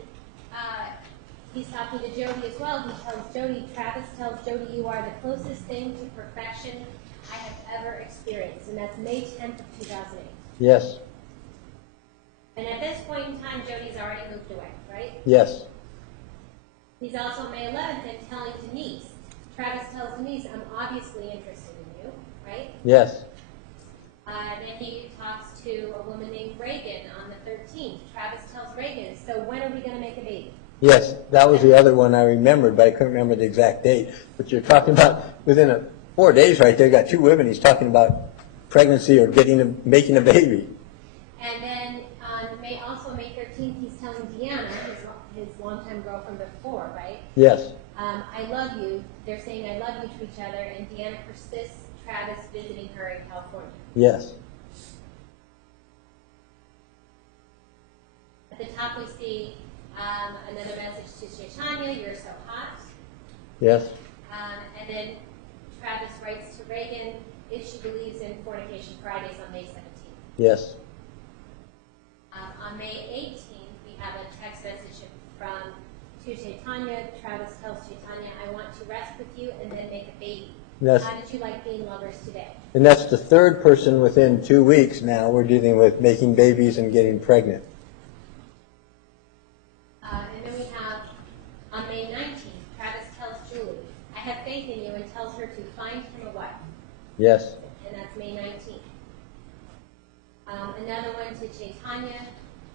he's talking to Jodi as well. He tells Jodi, Travis tells Jodi, you are the closest thing to perfection I have ever experienced. And that's May 10th of 2008. Yes. And at this point in time, Jodi's already moved away, right? Yes. He's also May 11th and telling Denise. Travis tells Denise, I'm obviously interested in you, right? Yes. And then he talks to a woman named Reagan on the 13th. Travis tells Reagan, so when are we going to make a baby? Yes, that was the other one I remembered, but I couldn't remember the exact date. But you're talking about within 4 days right there, you got 2 women. He's talking about pregnancy or making a baby. And then on May 13th, he's telling Deanna, his longtime girlfriend before, right? Yes. I love you. They're saying I love you to each other, and Deanna persists Travis visiting her in California. Yes. At the top we see another message to Chaitanya, you're so hot. Yes. And then Travis writes to Reagan if she believes in fornication Fridays on May 17th. Yes. On May 18th, we have a text message from to Chaitanya. Travis tells Chaitanya, I want to rest with you and then make a baby. Yes. How did you like being lovers today? And that's the 3rd person within 2 weeks now we're dealing with making babies and getting pregnant. And then we have, on May 19th, Travis tells Julie, I have faith in you, and tells her to find him a wife. Yes. And that's May 19th. Another one to Chaitanya,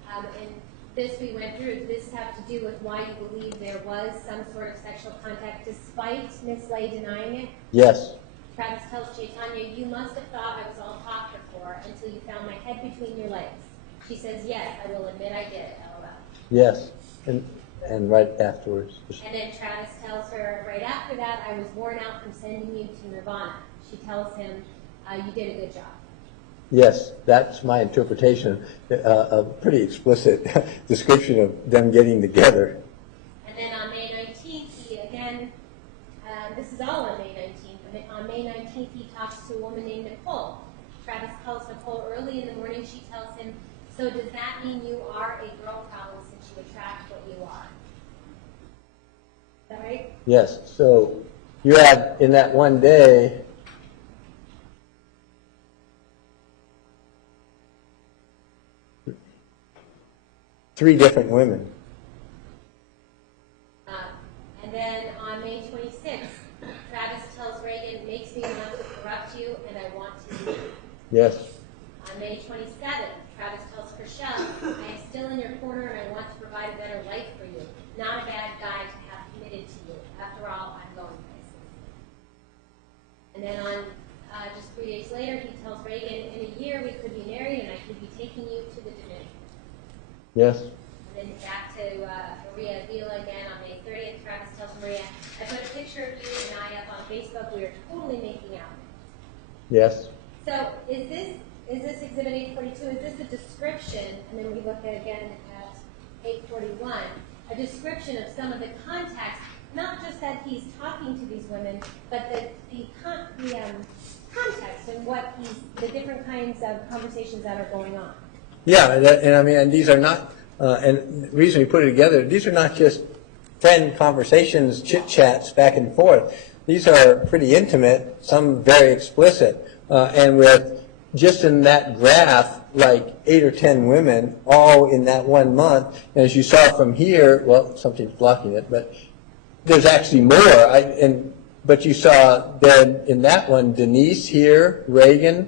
and this we went through. This has to do with why you believe there was some sort of sexual contact despite Miss Lay denying it. Yes. Travis tells Chaitanya, you must have thought I was all talk before until you found my head between your legs. She says, yes, I will admit I did, LOL. Yes. And right afterwards. And then Travis tells her right after that, I was worn out from sending you to Nirvana. She tells him, you did a good job. Yes, that's my interpretation. A pretty explicit description of them getting together. And then on May 19th, he again, this is all on May 19th. On May 19th, he talks to a woman named Nicole. Travis calls Nicole early in the morning. She tells him, so does that mean you are a girl problem since you attract what you are? Is that right? Yes, so you had in that one day 3 different women. And then on May 26th, Travis tells Reagan, makes me want to corrupt you and I want to leave. Yes. On May 27th, Travis tells Chriselle, I am still in your corner and I want to provide a better life for you. Not a bad guy to have committed to you. After all, I'm going places. And then on just 3 days later, he tells Reagan, in a year we could be married and I could be taking you to the Dominican. Yes. And then back to Maria Avila again on May 30th. Travis tells Maria, I put a picture of you and I up on Facebook. We are totally making out. Yes. So is this Exhibit 842? Is this a description? And then we look at again at 841, a description of some of the context, not just that he's talking to these women, but the context and the different kinds of conversations that are going on. Yeah, and I mean, and these are not, and the reason we put it together, these are not just friend conversations, chit-chats back and forth. These are pretty intimate, some very explicit, and with just in that graph, like 8 or 10 women, all in that 1 month. And as you saw from here, well, something's blocking it, but there's actually more. But you saw then in that one, Denise here, Reagan,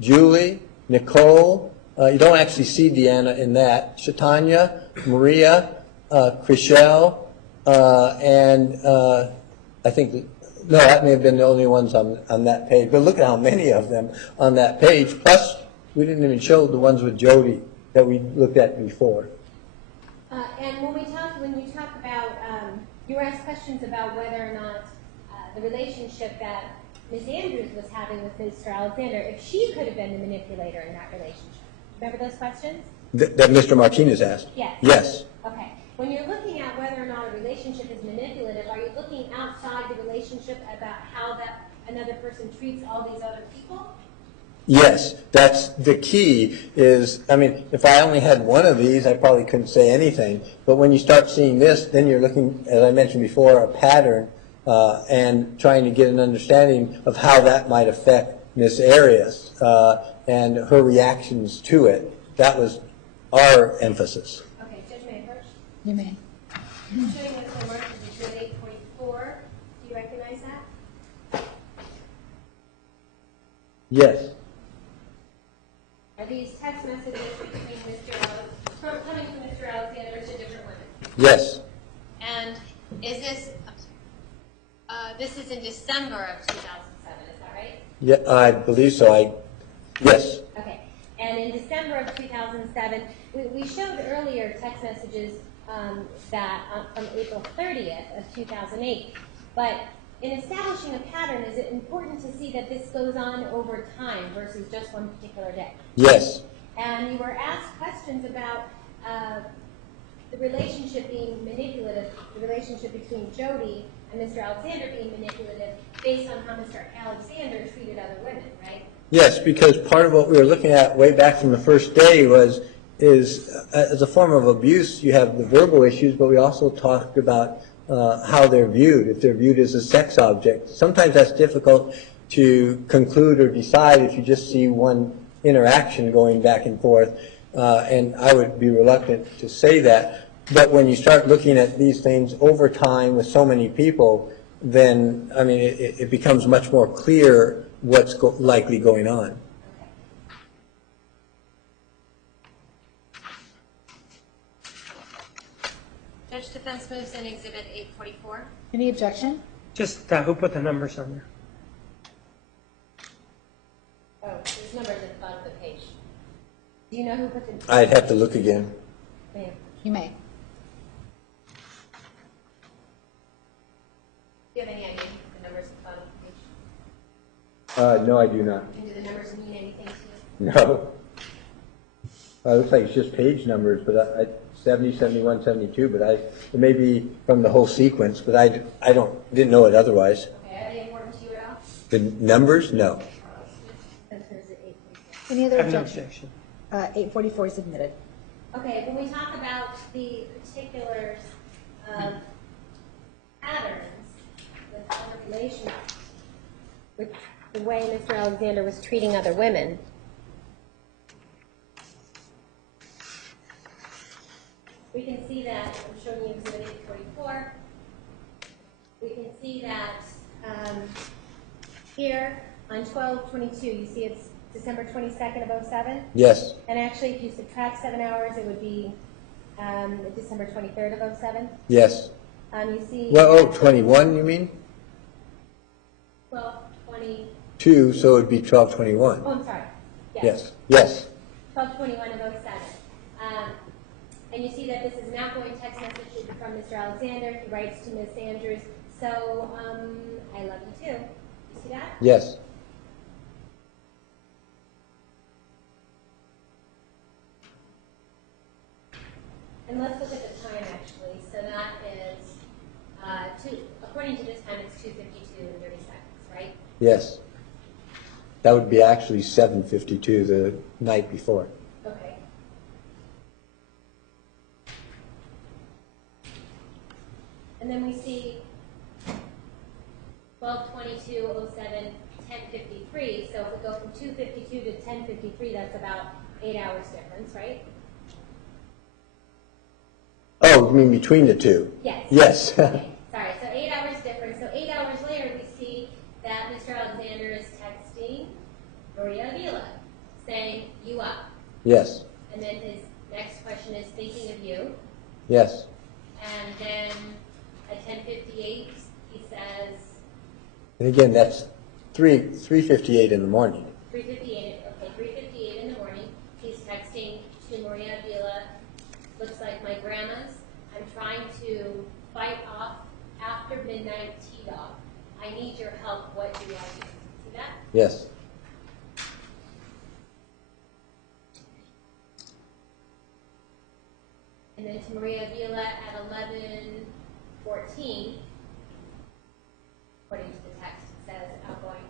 Julie, Nicole. You don't actually see Deanna in that. Chaitanya, Maria, Chriselle, and I think, no, that may have been the only ones on that page. But look at how many of them on that page. Plus, we didn't even show the ones with Jodi that we looked at before. And when you talk about, you were asked questions about whether or not the relationship that Ms. Andrews was having with Mr. Alexander, if she could have been the manipulator in that relationship. Remember those questions? That Mr. Martinez asked? Yes. Yes. Okay. When you're looking at whether or not a relationship is manipulative, are you looking outside the relationship about how that another person treats all these other people? Yes, that's the key is, I mean, if I only had one of these, I probably couldn't say anything. But when you start seeing this, then you're looking, as I mentioned before, a pattern and trying to get an understanding of how that might affect Miss Arias and her reactions to it. That was our emphasis. Okay, Judge May first. You may. Showing us the mark between 8:44. Do you recognize that? Yes. Are these text messages between coming from Mr. Alexander to different women? Yes. And is this, this is in December of 2007, is that right? Yeah, I believe so. Yes. Okay. And in December of 2007, we showed earlier text messages from April 30th of 2008. But in establishing a pattern, is it important to see that this goes on over time versus just one particular day? Yes. And you were asked questions about the relationship being manipulative, the relationship between Jodi and Mr. Alexander being manipulative based on how Mr. Alexander treated other women, right? Yes, because part of what we were looking at way back from the first day is as a form of abuse, you have the verbal issues, but we also talked about how they're viewed, if they're viewed as a sex object. Sometimes that's difficult to conclude or decide if you just see one interaction going back and forth, and I would be reluctant to say that. But when you start looking at these things over time with so many people, then, I mean, it becomes much more clear what's likely going on. Judge Defense moves in Exhibit 844. Any objection? Just who put the numbers on there? Oh, there's numbers at the bottom of the page. Do you know who put the... I'd have to look again. Ma'am. You may. Do you have any idea the numbers at the bottom of the page? No, I do not. And do the numbers mean anything to you? No. It looks like it's just page numbers, but 70, 71, 72, but it may be from the whole sequence, but I didn't know it otherwise. Okay, are they important to you at all? The numbers? No. Defense moves at 844. Any other I have no objection? objection. 844 is admitted. Okay, when we talk about the particulars of patterns with other relations, with the way Mr. Alexander was treating other women, we can see that, I'm showing you Exhibit 844, we can see that here on 12/22, you see it's December 22nd of 07? Yes. And actually, if you subtract 7 hours, it would be December 23rd of 07. Yes. You see... Well, 21, you mean? 12, 20... 2, so it would be 12/21. Oh, I'm sorry. Yes. Yes. 12/21 of 07. And you see that this is an outgoing text message from Mr. Alexander. He writes to Ms. Andrews, so, I love you too. You see that? Yes. And let's look at the time, actually. So that is, according to this time, it's 2:52 and 30 seconds, right? Yes. That would be actually 7:52 the night before. Okay. And then we see 12/22/07, 10:53. So if we go from 2:52 to 10:53, that's about 8 hours difference, right? Oh, you mean between the two? Yes. Yes. Okay. Sorry. So 8 hours difference. So 8 hours later, we see that Mr. Alexander is texting Maria Avila, saying, "You up?" Yes. And then his next question is, "Thinking of you." Yes. And then at 10:58, he says, And again, that's 3:58 in the morning. 3:58, okay, 3:58 in the morning, he's texting to Maria Avila, "Looks like my grandma's. I'm trying to fight off after midnight T-Dog. I need your help. What do I do?" See that? Yes. And then to Maria Avila at 11:14, according to the text, it says outgoing,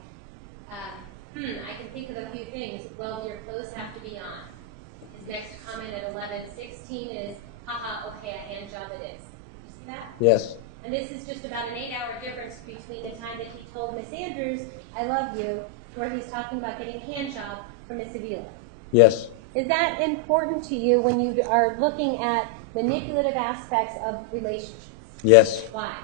I can think of a few things. things. Well, your clothes have to be on. His next comment at 11:16 is, haha, okay, a hand job it is. You see that? Yes. And this is just about an 8-hour difference between the time that he told Miss Andrews, I love you, to where he's talking about getting a hand job from Miss Avila. Yes. Is that important to you when you are looking at manipulative aspects of relationships? Yes. Why?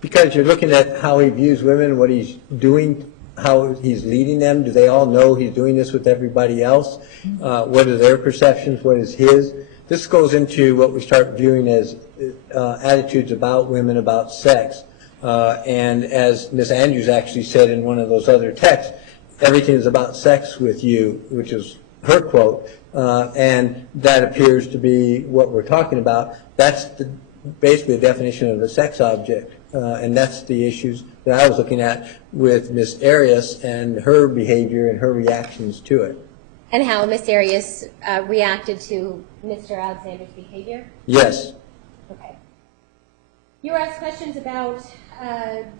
Because you're looking at how he views women, what he's doing, how he's leading them. Do they all know he's doing this with everybody else? What are their perceptions? What is his? This goes into what we start viewing as attitudes about women, about sex. And as Miss Andrews actually said in one of those other texts, everything is about sex with you, which is her quote. And that appears to be what we're talking about. That's basically the definition of a sex object. And that's the issues that I was looking at with Miss Arias and her behavior and her reactions to it. And how Miss Arias reacted to Mr. Alexander's behavior? Yes. Okay. You were asked questions about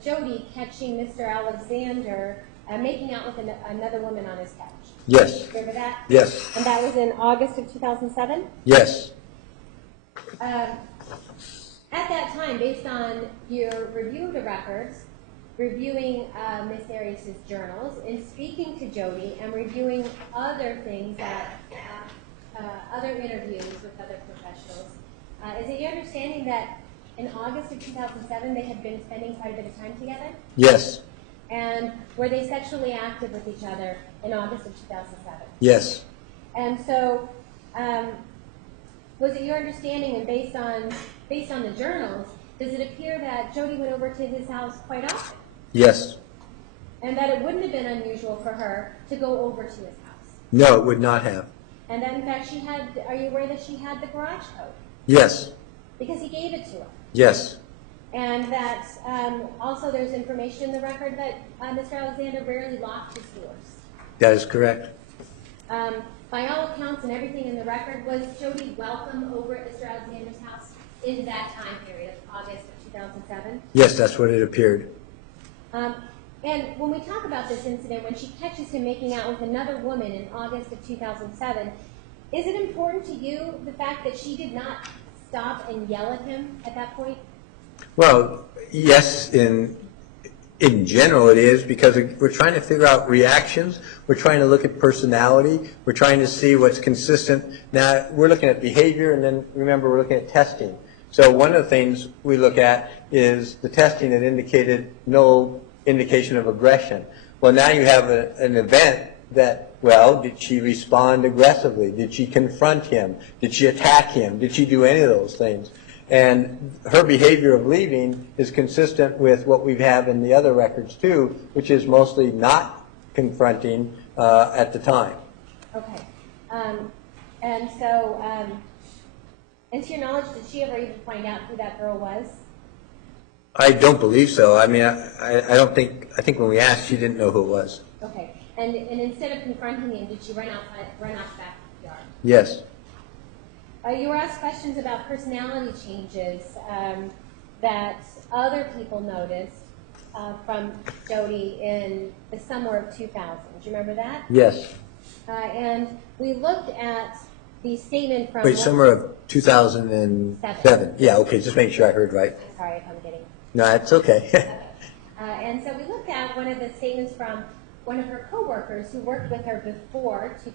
Jodi catching Mr. Alexander making out with another woman on his couch. Yes. Remember that? Yes. And that was in August of 2007? Yes. At that time, based on your review of the records, reviewing Miss Arias' journals, and speaking to Jodi, and reviewing other things that, other interviews with other professionals, is it your understanding that in August of 2007 they had been spending quite a bit of time together? Yes. And were they sexually active with each other in August of 2007? Yes. And so, was it your understanding, and based on the journals, does it appear that Jodi went over to his house quite often? Yes. And that it wouldn't have been unusual for her to go over to his house? No, it would not have. And that in fact she had, are you aware that she had the garage code? Yes. Because he gave it to her. Yes. And that also there's information in the record that Mr. Alexander rarely locked his doors. That is correct. By all accounts and everything in the record, was Jodi welcome over at Mr. Alexander's house in that time period of August of 2007? Yes, that's what it appeared. And when we talk about this incident, when she catches him making out with another woman in August of 2007, is it important to you the fact that she did not stop and yell at him at that point? Well, yes, in general it is, because we're trying to figure out reactions. We're trying to look at personality. We're trying to see what's consistent. Now, we're looking at behavior, and then remember, we're looking at testing. So one of the things we look at is the testing that indicated no indication of aggression. Well, now you have an event that, well, did she respond aggressively? Did she confront him? Did she attack him? Did she do any of those things? And her behavior of leaving is consistent with what we have in the other records too, which is mostly not confronting at the time. Okay. And so, and to your knowledge, did she ever even find out who that girl was? I don't believe so. I mean, I don't think, I think when we asked, she didn't know who it was. Okay. And instead of confronting him, did she run out the backyard? Yes. You were asked questions about personality changes that other people noticed from Jodi in the summer of 2000. Do you remember that? Yes. And we looked at the statement from... Wait, summer of 2007. Yeah, okay, just making sure I heard right. I'm sorry if I'm getting... No, it's okay. And so we looked at one of the statements from one of her coworkers who worked with her before the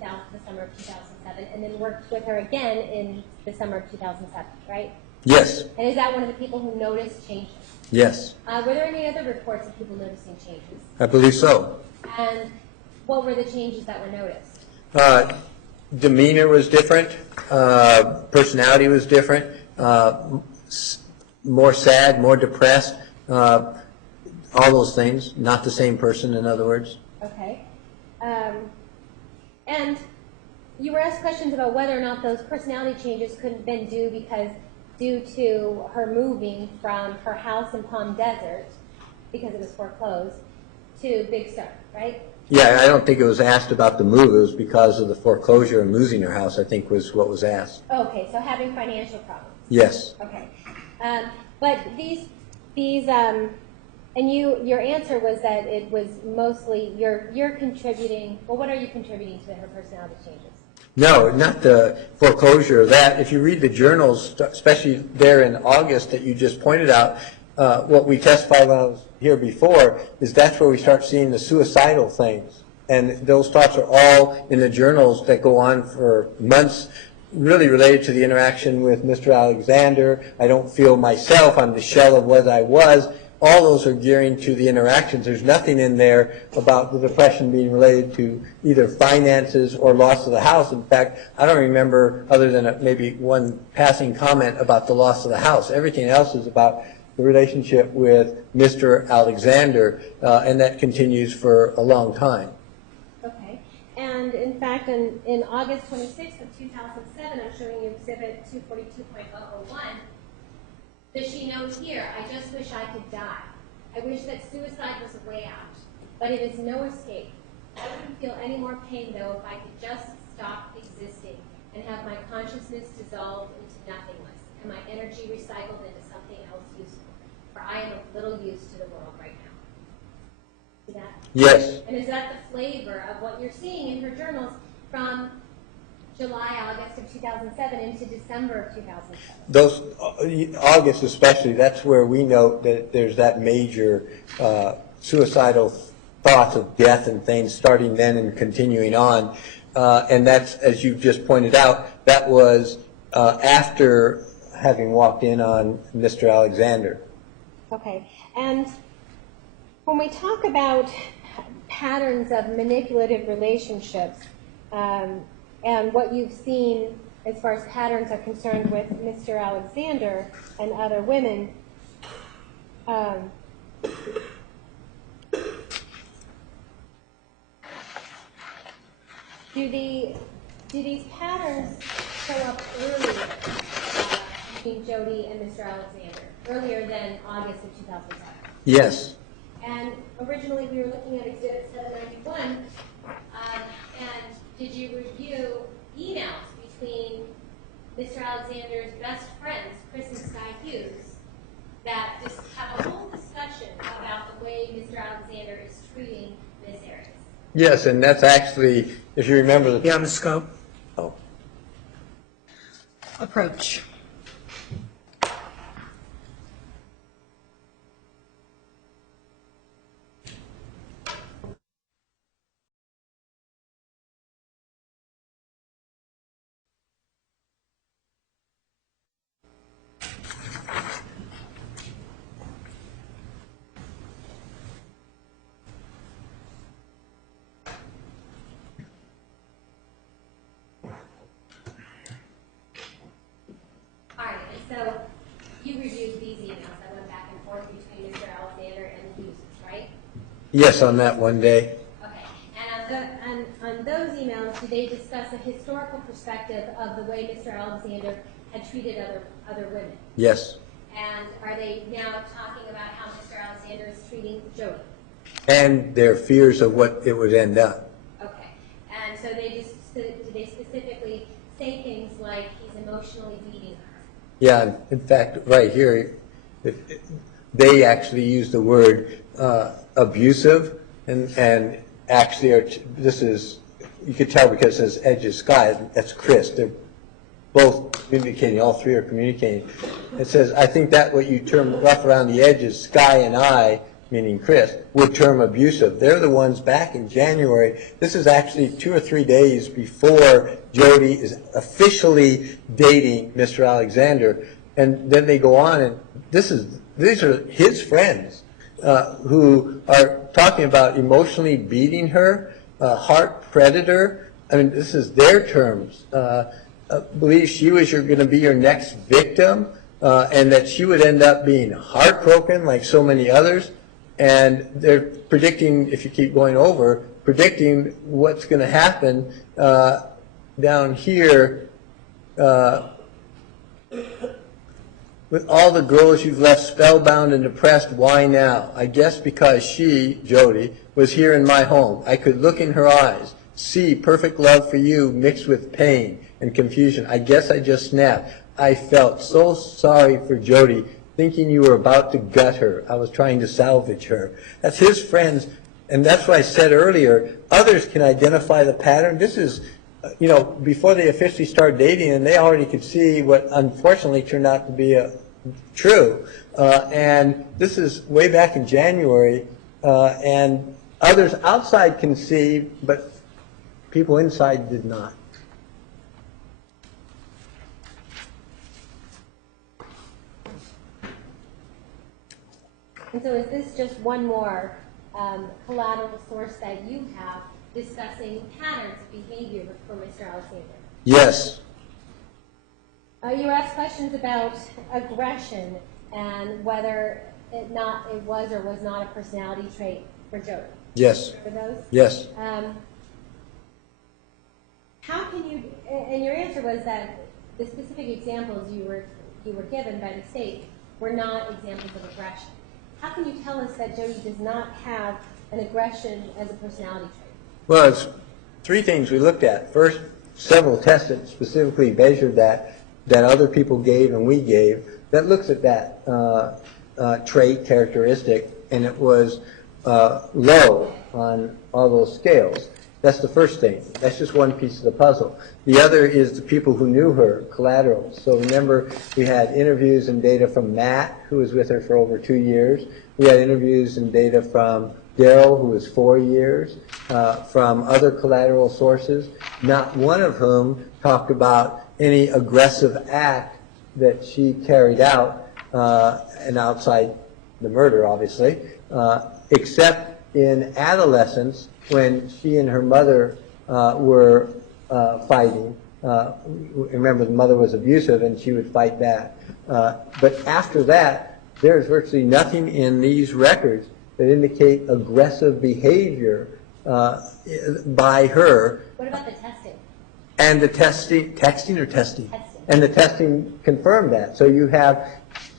summer of 2007, and then worked with her again in the summer of 2007, right? Yes. And is that one of the people who noticed changes? Yes. Were there any other reports of people noticing changes? I believe so. And what were the changes that were noticed? Demeanor was different. Personality was different. More sad, more depressed. All those things. Not the same person, in other words. Okay. And you were asked questions about whether or not those personality changes could have been due to her moving from her house in Palm Desert, because it was foreclosed, to Big Sur, right? Yeah, I don't think it was asked about the move. It was because of the foreclosure and losing her house, I think, was what was asked. Okay, so having financial problems. Yes. Okay. But these And your answer was that it was mostly, you're contributing, well, what are you contributing to her personality changes? No, not the foreclosure of that. If you read the journals, especially there in August that you just pointed out, what we testified when I was here before is that's where we start seeing the suicidal things. And those thoughts are all in the journals that go on for months, really related to the interaction with Mr. Alexander. I don't feel myself. I'm the shell of what I was. All those are gearing to the interactions. There's nothing in there about the depression being related to either finances or loss of the house. In fact, I don't remember, other than maybe one passing comment about the loss of the house. Everything else is about the relationship with Mr. Alexander, and that continues for a long time. Okay. And in fact, in August 26th of 2007, I'm showing you Exhibit 242.001, does she note here, I just wish I could die. I wish that suicide was a way out, but it is no escape. I wouldn't feel any more pain, though, if I could just stop existing and have my consciousness dissolved into nothingness and my energy recycled into something else useful, for I am of little use to the world right now. See that? Yes. And is that the flavor of what you're seeing in her journals from July, August of 2007 into December of 2007? Those, August especially, that's where we note that there's that major suicidal thoughts of death and things starting then and continuing on. And that's, as you just pointed out, that was after having walked in on Mr. Alexander. Okay. And when we talk about patterns of manipulative relationships, and what you've seen as far as patterns are concerned with Mr. Alexander and other women, do these patterns show up earlier between Jodi and Mr. Alexander, earlier than August of 2007? Yes. And originally we were looking at Exhibit 791, and did you review emails between Mr. Alexander's best friends, Chris and Sky Hughes, that just have a whole discussion about the way Mr. Alexander is treating Ms. Arias? Yes, and that's actually, if you remember the... Yeah, Ms. Scope. Oh. Approach. All right, and so you reviewed these emails that went back and forth between Mr. Alexander and the Hughes, right? Yes, on that one day. Okay, and on those emails, did they discuss a historical perspective of the way Mr. Alexander had treated other women? Yes. And are they now talking about how Mr. Alexander is treating Jodi? And their fears of what it would end up. Okay, and so did they specifically say things like he's emotionally beating her? Yeah, in fact, right here, they actually use the word abusive, and actually, this is, you could tell because it says edge of sky, that's Chris. They're both communicating, all three are communicating. It says, I think that what you term rough around the edges, Sky and I, meaning Chris, would term abusive. They're the ones back in January. This is actually 2 or 3 days before Jodi is officially dating Mr. Alexander. And then they go on, and these are his friends who are talking about emotionally beating her, heart predator. I mean, this is their terms. Believe she was going to be your next victim, and that she would end up being heartbroken like so many others. And they're predicting, if you keep going over, predicting what's going to happen down here with all the girls you've left spellbound and depressed. Why now? I guess because she, Jodi, was here in my home. I could look in her eyes, see perfect love for you mixed with pain and confusion. I guess I just snapped. I felt so sorry for Jodi. thinking you were about to gut her. I was trying to salvage her. That's his friends. And that's what I said earlier. Others can identify the pattern. This is, before they officially start dating, and they already could see what unfortunately turned out to be true. And this is way back in January. And others outside can see, but people inside did not. And so is this just one more collateral source that you have discussing patterns of behavior for Mr. Alexander? Yes. You were asked questions about aggression and whether it was or was not a personality trait for Jodi. Yes. Remember those? Yes. How can you? And your answer was that the specific examples you were given by the state were not examples of aggression. How can you tell us that Jodi does not have an aggression as a personality trait? Well, it's three things we looked at. First, several tests that specifically measured that other people gave and we gave, that looks at that trait, characteristic, and it was low on all those scales. That's the first thing. That's just one piece of the puzzle. The other is the people who knew her, collateral. So remember, we had interviews and data from Matt, who was with her for over 2 years. We had interviews and data from Daryl, who was 4 years, from other collateral sources, not one of whom talked about any aggressive act that she carried out, and outside the murder, obviously, except in adolescence, when she and her mother were fighting. Remember, the mother was abusive and she would fight back. But after that, there's virtually nothing in these records that indicate aggressive behavior by her. What about the testing? And the texting or testing? Testing. And the testing confirmed that. So you have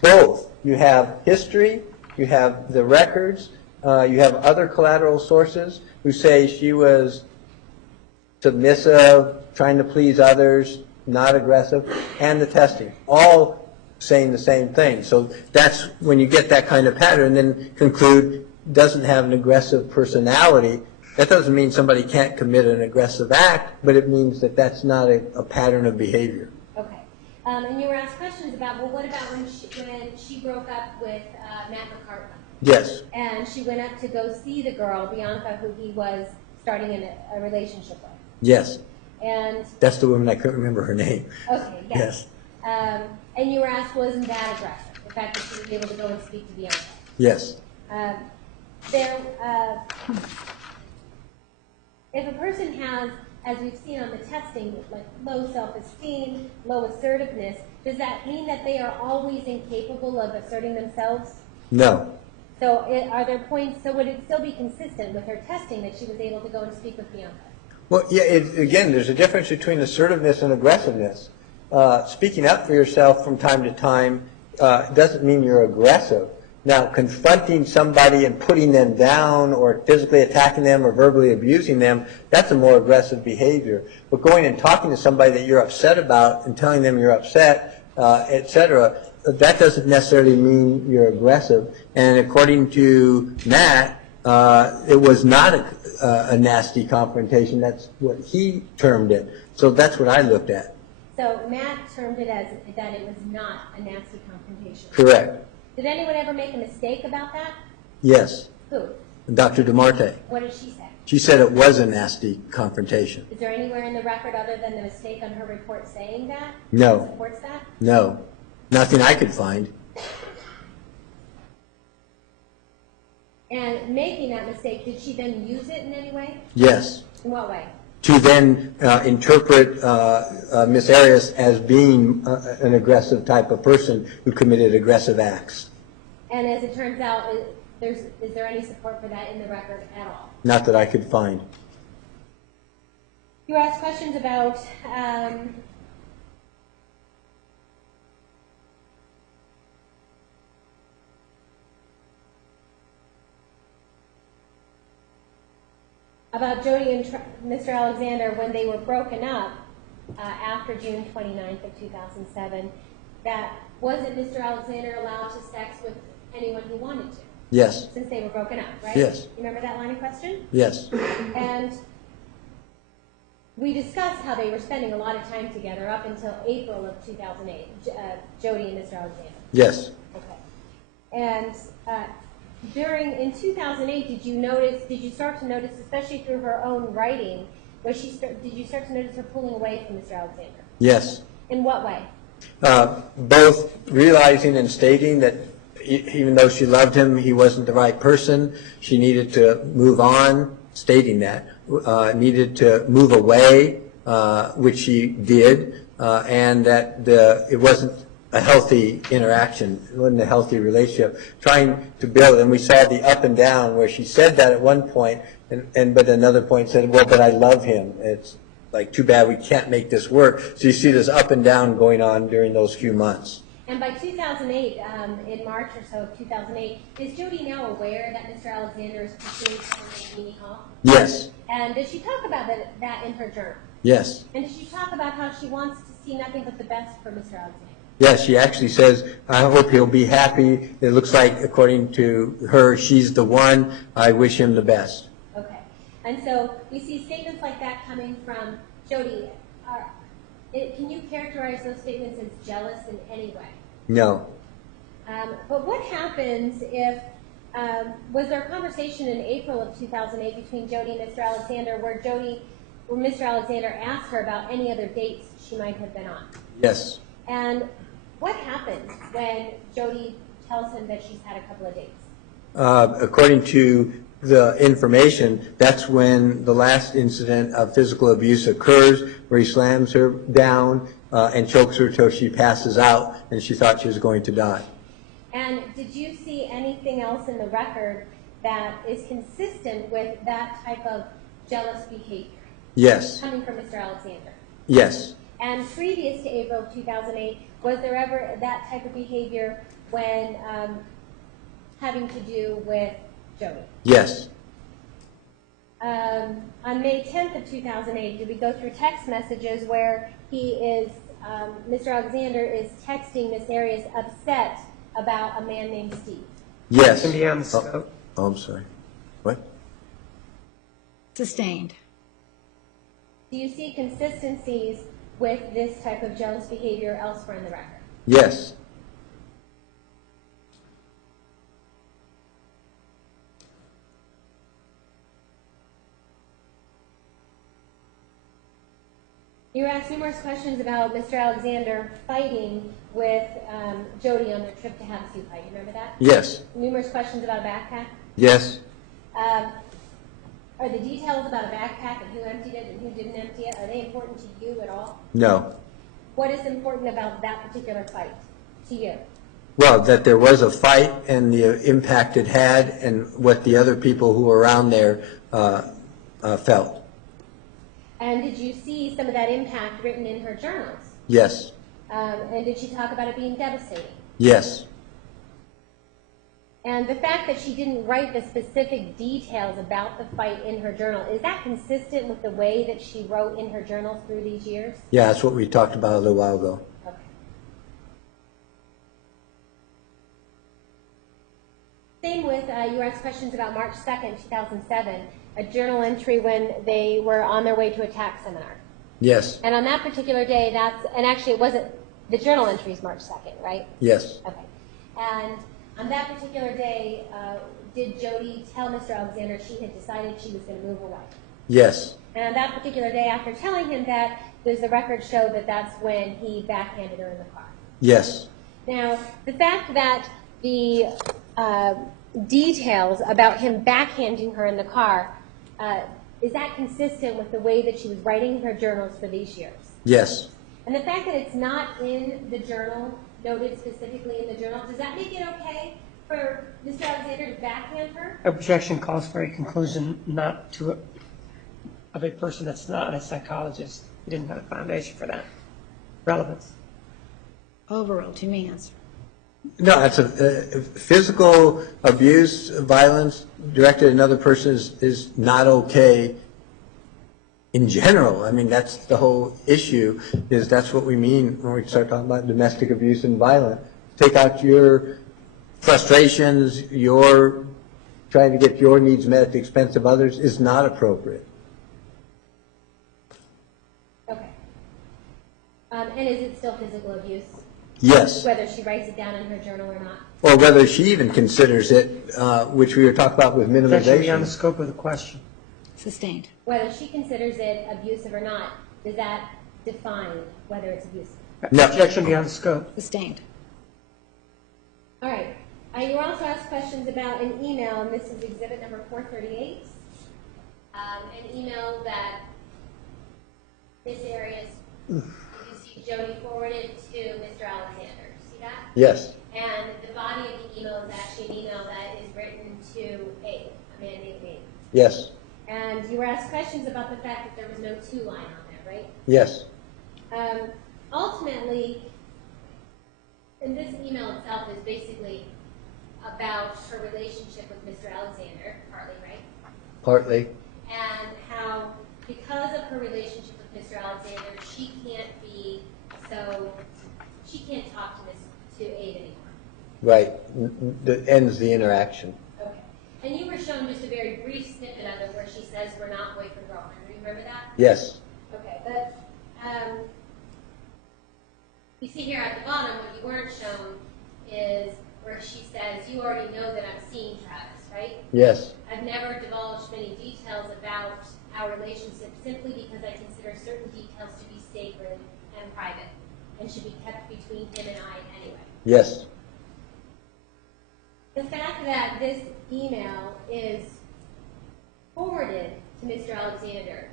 both. You have history, you have the records, you have other collateral sources who say she was submissive, trying to please others, not aggressive, and the testing, all saying the same thing. So that's when you get that kind of pattern, then conclude doesn't have an aggressive personality. That doesn't mean somebody can't commit an aggressive act, but it means that that's not a pattern of behavior. Okay. And you were asked questions about, well, what about when she broke up with Matt McCartney? Yes. And she went up to go see the girl, Bianca, who he was starting a relationship with. Yes. And That's the woman, I couldn't remember her name. okay, yes. And you were asked, wasn't that aggressive? The fact that she was able to go and speak to Bianca. Yes. If a person has, as we've seen on the testing, like low self-esteem, low assertiveness, does that mean that they are always incapable of asserting themselves? No. So are there points, so would it still be consistent with her testing that she was able to go and speak with Bianca? Well, yeah, again, there's a difference between assertiveness and aggressiveness. Speaking up for yourself from time to time doesn't mean you're aggressive. Now, confronting somebody and putting them down or physically attacking them or verbally abusing them, that's a more aggressive behavior. But going and talking to somebody that you're upset about and telling them you're upset, etc., that doesn't necessarily mean you're aggressive. And according to Matt, it was not a nasty confrontation. That's what he termed it. So that's what I looked at. So Matt termed it as that it was not a nasty confrontation. Correct. Did anyone ever make a mistake about that? Yes. Who? Dr. DeMarte. What did she say? She said it was a nasty confrontation. Is there anywhere in the record other than the mistake on her report saying that? No. That supports that? No. Nothing I could find. And making that mistake, did she then use it in any way? Yes. In what way? To then interpret Miss Arias as being an aggressive type of person who committed aggressive acts. And as it turns out, is there any support for that in the record at all? Not that I could find. You asked questions about Jodi and Mr. Alexander when they were broken up after June 29th of 2007. that wasn't Mr. Alexander allowed to sex with anyone he wanted to, Yes. since they were broken up, right? Yes. You remember that line of question? Yes. And we discussed how they were spending a lot of time together up until April of 2008, Jodi and Mr. Alexander. Yes. Okay. And in 2008, did you start to notice, especially through her own writing, did you start to notice her pulling away from Mr. Alexander? Yes. In what way? Both realizing and stating that even though she loved him, he wasn't the right person. She needed to move on, stating that, needed to move away, which she did, and that it wasn't a healthy interaction, it wasn't a healthy relationship, trying to build, and we saw the up and down where she said that at one point, but another point said, well, but I love him. It's like, too bad we can't make this work. So you see this up and down going on during those few months. And by 2008, in March or so of 2008, is Jodi now aware that Mr. Alexander is pursuing someone named Amy Hall? Yes. And does she talk about that in her journal? Yes. And does she talk about how she wants to see nothing but the best for Mr. Alexander? Yes, she actually says, I hope he'll be happy. It looks like, according to her, she's the one. I wish him the best. Okay. And so we see statements like that coming from Jodi. Can you characterize those statements as jealous in any way? No. But what happens if, was there a conversation in April of 2008 between Jodi and Mr. Alexander where Mr. Alexander asked her about any other dates she might have been on? Yes. And what happens when Jodi tells him that she's had a couple of dates? According to the information, that's when the last incident of physical abuse occurs, where he slams her down and chokes her till she passes out, and she thought she was going to die. And did you see anything else in the record that is consistent with that type of jealous behavior? Yes. Coming from Mr. Alexander? Yes. And previous to April of 2008, was there ever that type of behavior when having to do with Jodi? Yes. On May 10th of 2008, did we go through text messages where Mr. Alexander is texting Miss Arias upset about a man named Steve? Yes. Can be on the scope. Oh, I'm sorry. What? Sustained. Do you see consistencies with this type of jealous behavior elsewhere in the record? Yes. You were asked numerous questions about Mr. Alexander fighting with Jodi on their trip to Havasu fight. You remember that? Yes. Numerous questions about a backpack. Yes. Are the details about a backpack and who emptied it and who didn't empty it, are they important to you at all? No. What is important about that particular fight to you? Well, that there was a fight and the impact it had and what the other people who were around there felt. And did you see some of that impact written in her journals? Yes. And did she talk about it being devastating? Yes. And the fact that she didn't write the specific details about the fight in her journal, is that consistent with the way that she wrote in her journals through these years? Yeah, that's what we talked about a little while ago. Okay. Same with, you were asked questions about March 2nd, 2007, a journal entry when they were on their way to a tax seminar. Yes. And on that particular day, and actually it wasn't, the journal entry is March 2nd, right? Yes. Okay. And on that particular day, did Jodi tell Mr. Alexander she had decided she was going to move away? Yes. And on that particular day, after telling him that, does the record show that that's when he backhanded her in the car? Yes. Now, the fact that the details about him backhanding her in the car, is that consistent with the way that she was writing her journals for these years? Yes. And the fact that it's not in the journal, noted specifically in the journal, does that make it okay for Mr. Alexander to backhand her? Objection calls for a conclusion of a person that's not a psychologist. He didn't have a foundation for that. Relevance. Overruled. You may answer. No, it's a physical abuse, violence directed at another person is not okay in general. I mean, that's the whole issue, is that's what we mean when we start talking about domestic abuse and violence. Take out your frustrations, your trying to get your needs met at the expense of others is not appropriate. Okay. And is it still physical abuse? Yes. Whether she writes it down in her journal or not? Or whether she even considers it, which we were talking about with Objection beyond the minimization. scope of the question. Sustained. Whether she considers it abusive or not, does that define whether it's abusive? No. Objection beyond the scope. Sustained. All right. You were also asked questions about an email, and this is exhibit number 438. An email that Ms. Arias, you see Jodi forwarded to Mr. Alexander. See that? Yes. And the body of the email is actually an email that is written to Abe, a man named Abe. Yes. And you were asked questions about the fact that there was no to line on there, right? Yes. Ultimately, and this email itself is basically about her relationship with Mr. Alexander, partly, right? Partly. And how, because of her relationship with Mr. Alexander, she can't talk to Abe anymore. Right. That ends the interaction. Okay. And you were shown just a very brief snippet of it where she says we're not boyfriend girlfriend. Do you remember that? Yes. Okay, but you see here at the bottom, what you weren't shown is where she says, you already know that I'm seeing Travis, right? Yes. I've never divulged many details about our relationship simply because I consider certain details to be sacred and private and should be kept between him and I anyway. Yes. The fact that this email is forwarded to Mr. Alexander,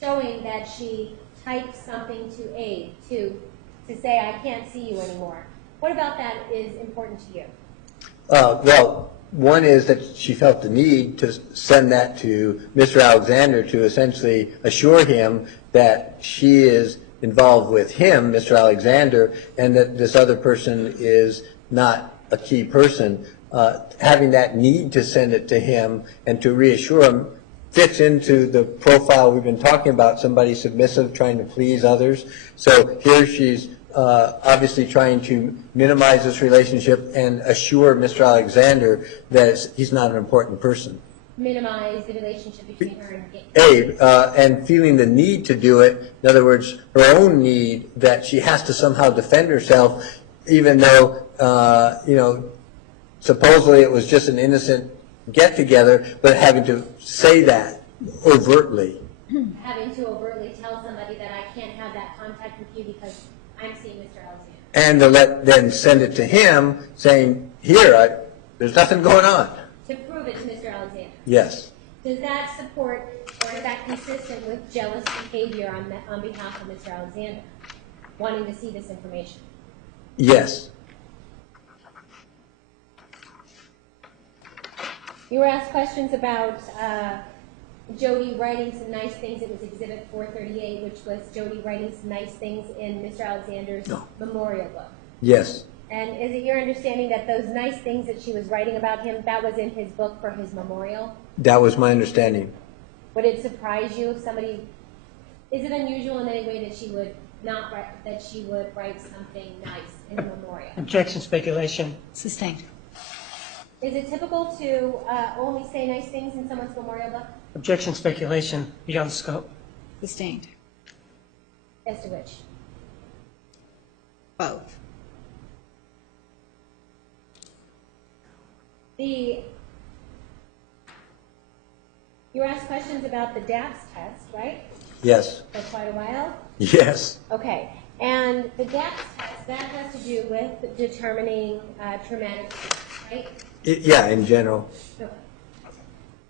showing that she typed something to Abe to say, I can't see you anymore. What about that is important to you? Well, one is that she felt the need to send that to Mr. Alexander to essentially assure him that she is involved with him, Mr. Alexander, and that this other person is not a key person. Having that need to send it to him and to reassure him fits into the profile we've been talking about, somebody submissive, trying to please others. So here she's obviously trying to minimize this relationship and assure Mr. Alexander that he's not an important person. Minimize the relationship between her and Abe, and feeling the need to do it, in other words, her own need that she has to somehow defend herself, even though, supposedly it was just an innocent get-together, but having to say that overtly. Having to overtly tell somebody that I can't have that contact with you because I'm seeing Mr. Alexander. And to then send it to him saying, here, there's nothing going on. To prove it to Mr. Alexander. Yes. Does that support or is that consistent with jealous behavior on behalf of Mr. Alexander, wanting to see this information? Yes. You were asked questions about Jodi writing some nice things. It was Exhibit 438, which was Jodi writing some nice things in Mr. Alexander's memorial book. Yes. And is it your understanding that those nice things that she was writing about him, that was in his book for his memorial? That was my understanding. Would it surprise you if somebody, is it unusual in any way that she would not write, that she would write something nice in the memorial? Objection, speculation. Sustained. Is it typical to only say nice things in someone's memorial book? Objection, speculation beyond scope. Sustained. As to which? Both. You were asked questions about the DAPS test, right? Yes. For quite a while? Yes. Okay. And the DAPS test, that has to do with determining traumatic stress, right? Yeah, in general.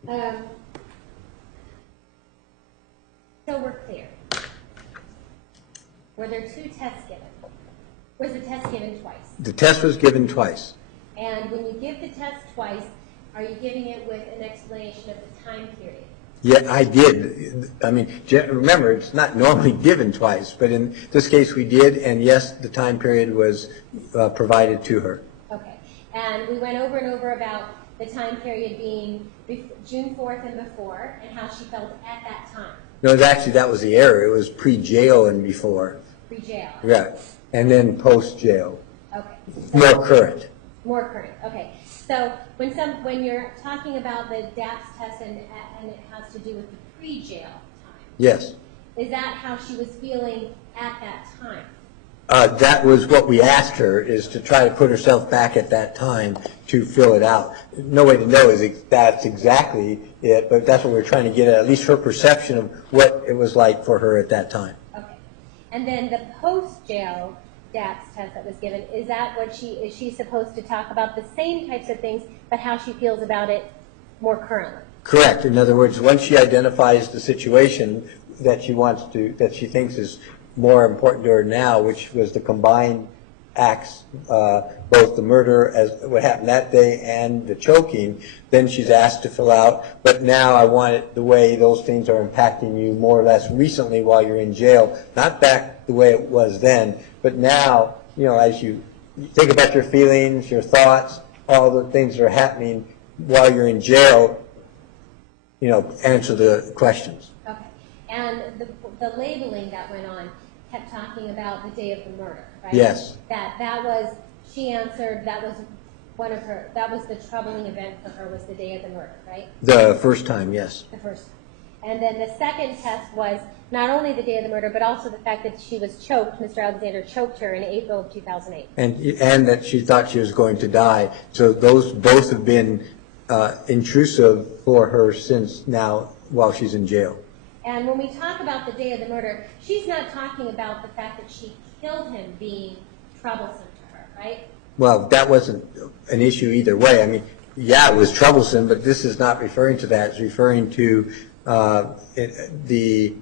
Okay. So we're clear. Were there two tests given? Was the test given twice? The test was given twice. And when you give the test twice, are you giving it with an explanation of the time period? Yeah, I did. I mean, remember, it's not normally given twice, but in this case we did, and yes, the time period was provided to her. Okay. And we went over and over about the time period being June 4th and before, and how she felt at that time. No, actually, that was the error. It was pre-jail and before. Pre-jail? Yeah, and then post-jail. Okay. More current. More current, okay. So when you're talking about the DAPS test and it has to do with the pre-jail time, Yes. is that how she was feeling at that time? That was what we asked her, is to try to put herself back at that time to fill it out. No way to know that's exactly it, but that's what we're trying to get at least her perception of what it was like for her at that time. Okay. And then the post-jail DAPS test that was given, is she supposed to talk about the same types of things, but how she feels about it more currently? Correct. In other words, once she identifies the situation that she thinks is more important to her now, which was the combined acts, both the murder as what happened that day and the choking, then she's asked to fill out, but now I want it the way those things are impacting you more or less recently while you're in jail, not back the way it was then, but now, as you think about your feelings, your thoughts, all the things that are happening while you're in jail, answer the questions. Okay. And the labeling that went on kept talking about the day of the murder, right? Yes. She answered that was the troubling event for her, was the day of the murder, right? The first time, yes. The first time. And then the second test was not only the day of the murder, but also the fact that she was choked. Mr. Alexander choked her in April of 2008. And that she thought she was going to die. So those both have been intrusive for her since now while she's in jail. And when we talk about the day of the murder, she's not talking about the fact that she killed him being troublesome to her, right? Well, that wasn't an issue either way. I mean, yeah, it was troublesome, but this is not referring to that. It's referring to the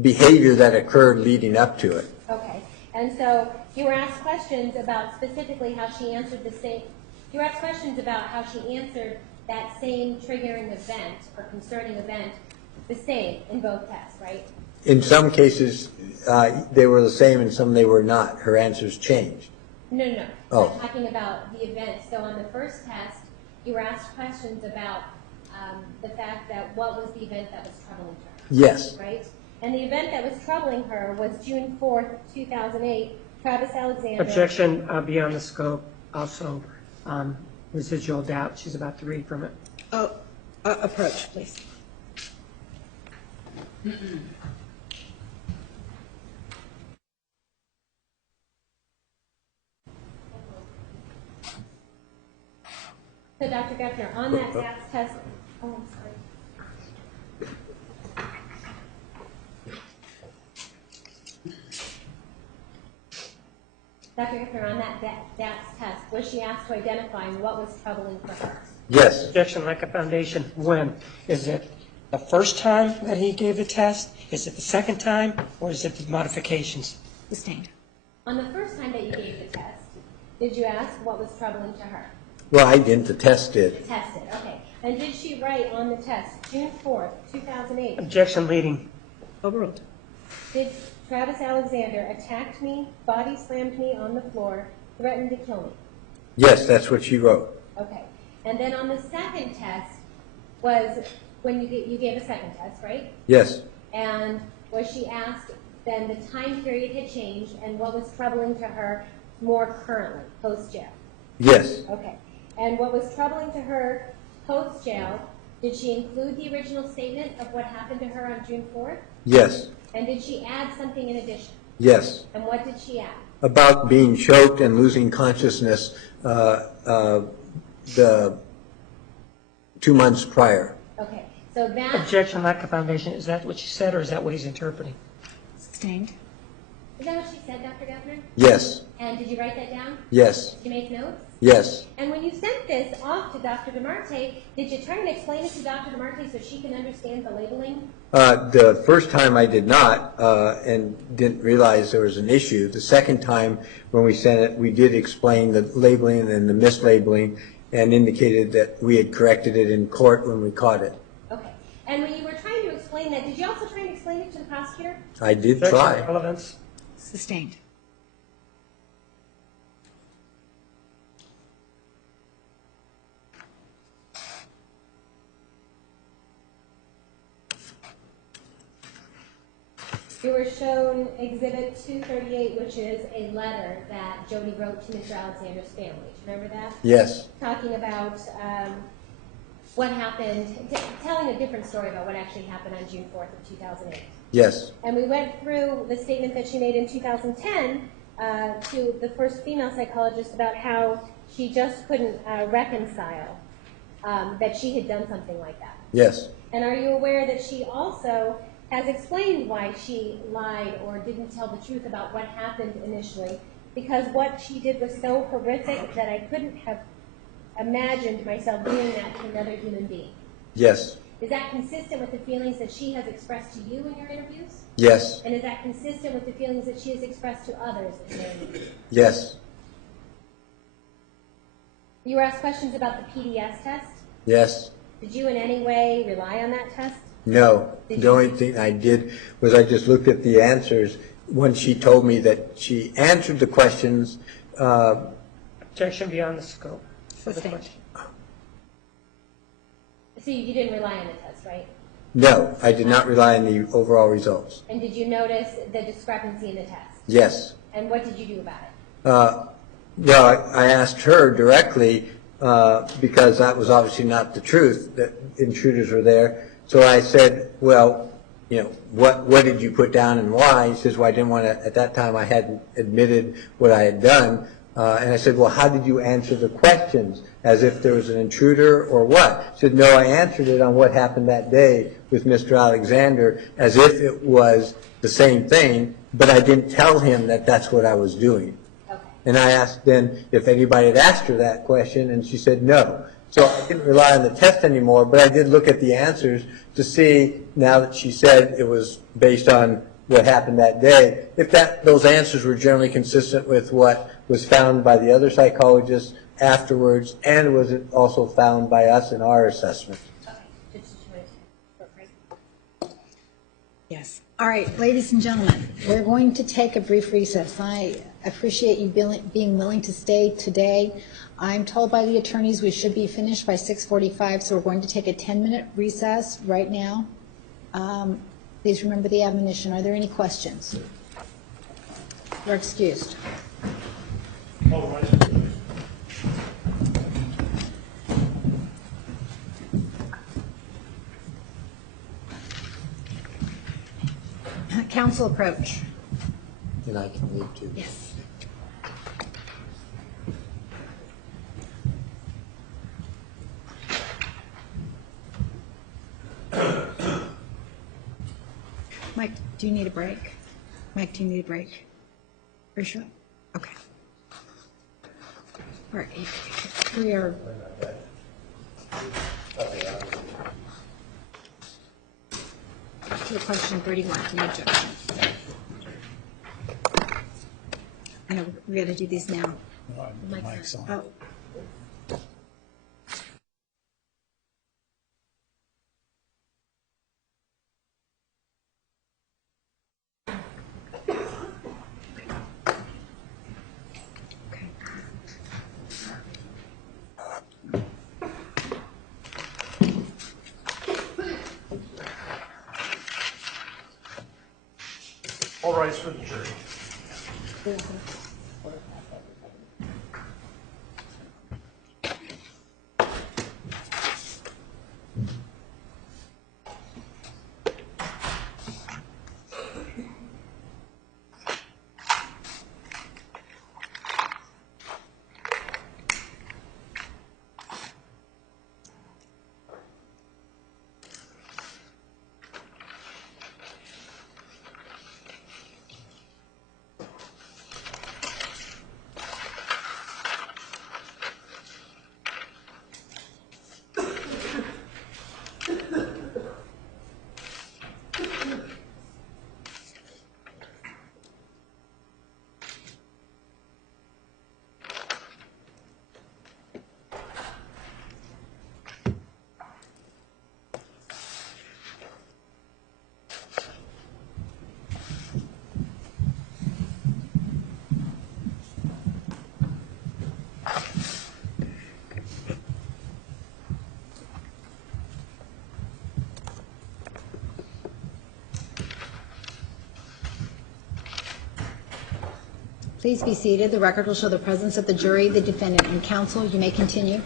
behavior that occurred leading up to it. Okay. And so you were asked questions about specifically how she answered you were asked questions about how she answered that same triggering event or concerning event the same in both tests, right? In some cases, they were the same, and some they were not. Her answers changed. No. Oh. I'm talking about the event. So on the first test, you were asked questions about the fact that what was the event that was troubling her. Yes. Right? And the event that was troubling her was June 4th, 2008, Travis Alexander. Objection beyond the scope. Also, residual doubt. She's about to read from it. Approach, please. So Dr. Geffner, on that DAPS test, I'm sorry. Dr. Geffner, on that DAPS test, was she asked to identify what was troubling for her? Yes. Objection like a foundation. When? Is it the first time that he gave the test? Is it the second time? Or is it the modifications? Sustained. On the first time that you gave the test, did you ask what was troubling to her? Well, I didn't. The test did. Tested, okay. And did she write on the test, June 4th, 2008, Objection leading. Overruled. did Travis Alexander attacked me, body slammed me on the floor, threatened to kill me? Yes, that's what she wrote. Okay. And then on the second test was when you gave a second test, right? Yes. And was she asked, then the time period had changed and what was troubling to her more currently, post-jail? Yes. Okay. And what was troubling to her post-jail, did she include the original statement of what happened to her on June 4th? Yes. And did she add something in addition? Yes. And what did she add? About being choked and losing consciousness the 2 months prior. Okay. So that, Objection lack of foundation. Is that what she said, or is that what he's interpreting? Sustained. is that what she said, Dr. Geffner? Yes. And did you write that down? Yes. Did you make notes? Yes. And when you sent this off to Dr. DeMarte, did you try and explain it to Dr. DeMarte so she can understand the labeling? The first time I did not and didn't realize there was an issue. The second time when we sent it, we did explain the labeling and the mislabeling and indicated that we had corrected it in court when we caught it. Okay. And when you were trying to explain that, did you also try and explain it to the prosecutor? I did Objection try. relevance. Sustained. You were shown Exhibit 238, which is a letter that Jodi wrote to Mr. Alexander's family. Do you remember that? Yes, Talking about what happened, telling a different story about what actually happened on June 4th of 2008. yes, And we went through the statement that she made in 2010 to the first female psychologist about how she just couldn't reconcile that she had done something like that. yes, And are you aware that she also has explained why she lied or didn't tell the truth about what happened initially? Because what she did was so horrific that I couldn't have imagined myself doing that to another human being. yes, Is that consistent with the feelings that she has expressed to you in your interviews? yes, And is that consistent with the feelings that she has expressed to others in their interviews? yes, You were asked questions about the PDS test. yes. Did you in any way rely on that test? No, Did the you- only thing I did was I just looked at the answers when she told me that she answered the questions. Objection beyond the scope of the Sustained. question. So you didn't rely on the test, right? No, I did not rely on the overall results. And did you notice the discrepancy in the test? Yes. And what did you do about it? Well, I asked her directly because that was obviously not the truth, that intruders were there. So I said, well, you know, what did you put down and why? He says, well, I didn't want to, at that time I hadn't admitted what I had done. And I said, well, how did you answer the questions? As if there was an intruder or what? He said, no, I answered it on what happened that day with Mr. Alexander as if it was the same thing, but I didn't tell him that that's what I was doing. Okay. And I asked then if anybody had asked her that question, and she said no. So I didn't rely on the test anymore, but I did look at the answers to see, now that she said it was based on what happened that day, if those answers were generally consistent with what was found by the other psychologists afterwards, and was it also found by us in our assessment. Okay. Yes. All right, ladies and gentlemen, we're going to take a brief recess. I appreciate you being willing to stay today. I'm told by the attorneys we should be finished by 6:45, so we're going to take a 10-minute recess right now. Please remember the admonition. Are there any questions? You're excused. All rise for the jury. Council approach. And I can leave too. Yes. Mike, do you need a break? Mike, do you need a break? Are you sure? Okay. All right. We are. To the question 31, the objection. I know, we got to do these now. Mike's on. Oh. Okay. All rise for the jury. Please be seated. The record will show the presence of the jury, the defendant, and counsel. You may continue.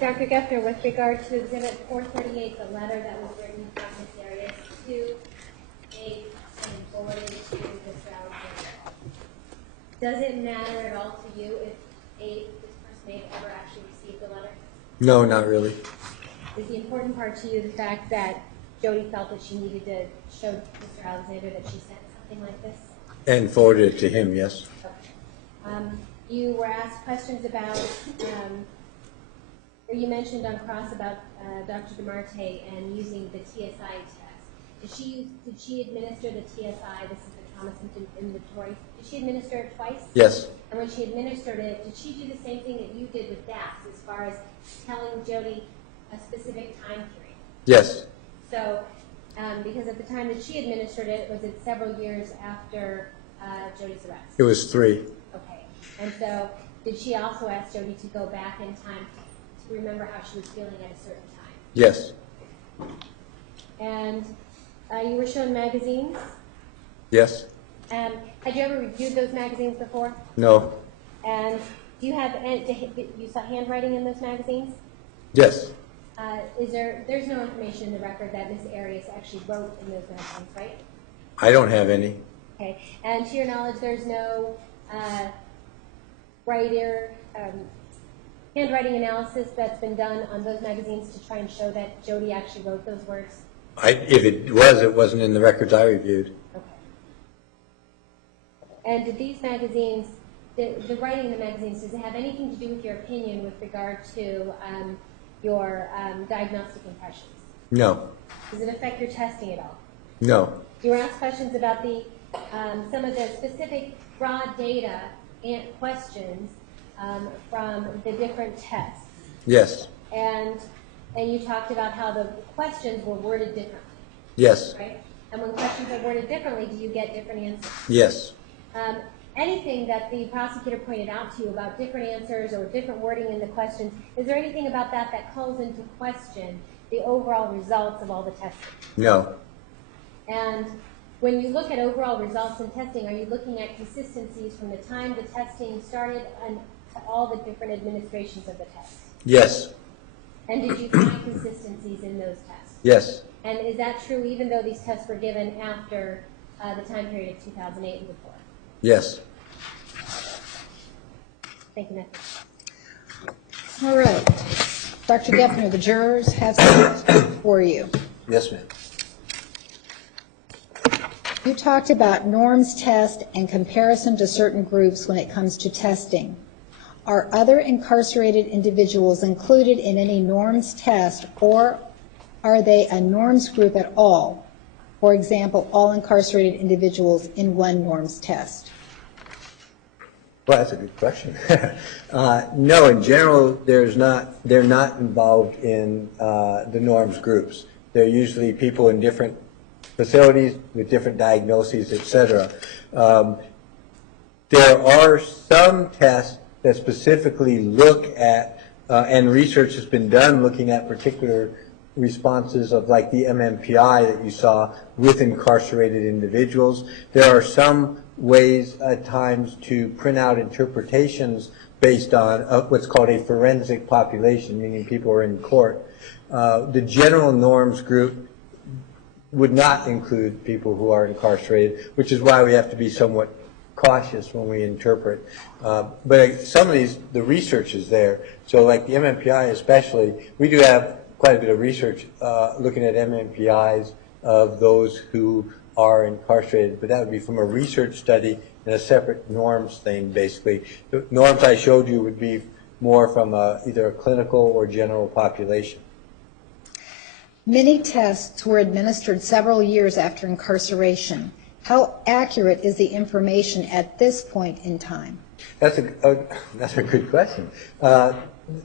Dr. Geffner, with regard to Exhibit 438, the letter that was written from Ms. Arias to Abe and forwarded to Mr. Alexander, does it matter at all to you if Abe, this person Abe, ever actually received the letter? No, not really. Is the important part to you the fact that Jodi felt that she needed to show Mr. Alexander that she sent something like this? And forwarded it to him, yes. Okay. You were asked questions about, or you mentioned on cross about Dr. DeMarte and using the TSI test. Did she administer the TSI? This is the trauma symptom inventory. Did she administer it twice? Yes. And when she administered it, did she do the same thing that you did with DAPS as far as telling Jodi a specific time period? Yes. So, because at the time that she administered it, was it several years after Jodi's arrest? It was 3. Okay. And so, did she also ask Jodi to go back in time to remember how she was feeling at a certain time? Yes. And you were shown magazines. Yes. Had you ever reviewed those magazines before? No. And do you have, you saw handwriting in those magazines? Yes. There's no information in the record that Ms. Arias actually wrote in those magazines, right? I don't have any. Okay. And to your knowledge, there's no handwriting analysis that's been done on those magazines to try and show that Jodi actually wrote those words? If it was, it wasn't in the records I reviewed. Okay. And did these magazines, the writing in the magazines, does it have anything to do with your opinion with regard to your diagnostic impressions? No. Does it affect your testing at all? No. You were asked questions about some of the specific broad data and questions from the different tests. Yes. And you talked about how the questions were worded differently. Yes. Right? And when questions are worded differently, do you get different answers? Yes. Anything that the prosecutor pointed out to you about different answers or different wording in the questions, is there anything about that calls into question the overall results of all the testing? No. And when you look at overall results in testing, are you looking at consistencies from the time the testing started and to all the different administrations of the test? Yes. And did you find consistencies in those tests? Yes. And is that true even though these tests were given after the time period of 2008 and before? Yes. Thank you, Matthew. All right. Dr. Geffner, the jurors have something for you. Yes, ma'am. You talked about norms test and comparison to certain groups when it comes to testing. Are other incarcerated individuals included in any norms test, or are they a norms group at all? For example, all incarcerated individuals in one norms test. Well, that's a good question. No, in general, they're not involved in the norms groups. They're usually people in different facilities with different diagnoses, et cetera. There are some tests that specifically look at, and research has been done looking at particular responses of like the MMPI that you saw with incarcerated individuals. There are some ways at times to print out interpretations based on what's called a forensic population, meaning people are in court. The general norms group would not include people who are incarcerated, which is why we have to be somewhat cautious when we interpret. But some of these, the research is there. So like the MMPI especially, we do have quite a bit of research looking at MMPIs of those who are incarcerated, but that would be from a research study and a separate norms thing, basically. The norms I showed you would be more from either a clinical or general population. Many tests were administered several years after incarceration. How accurate is the information at this point in time? That's a good question.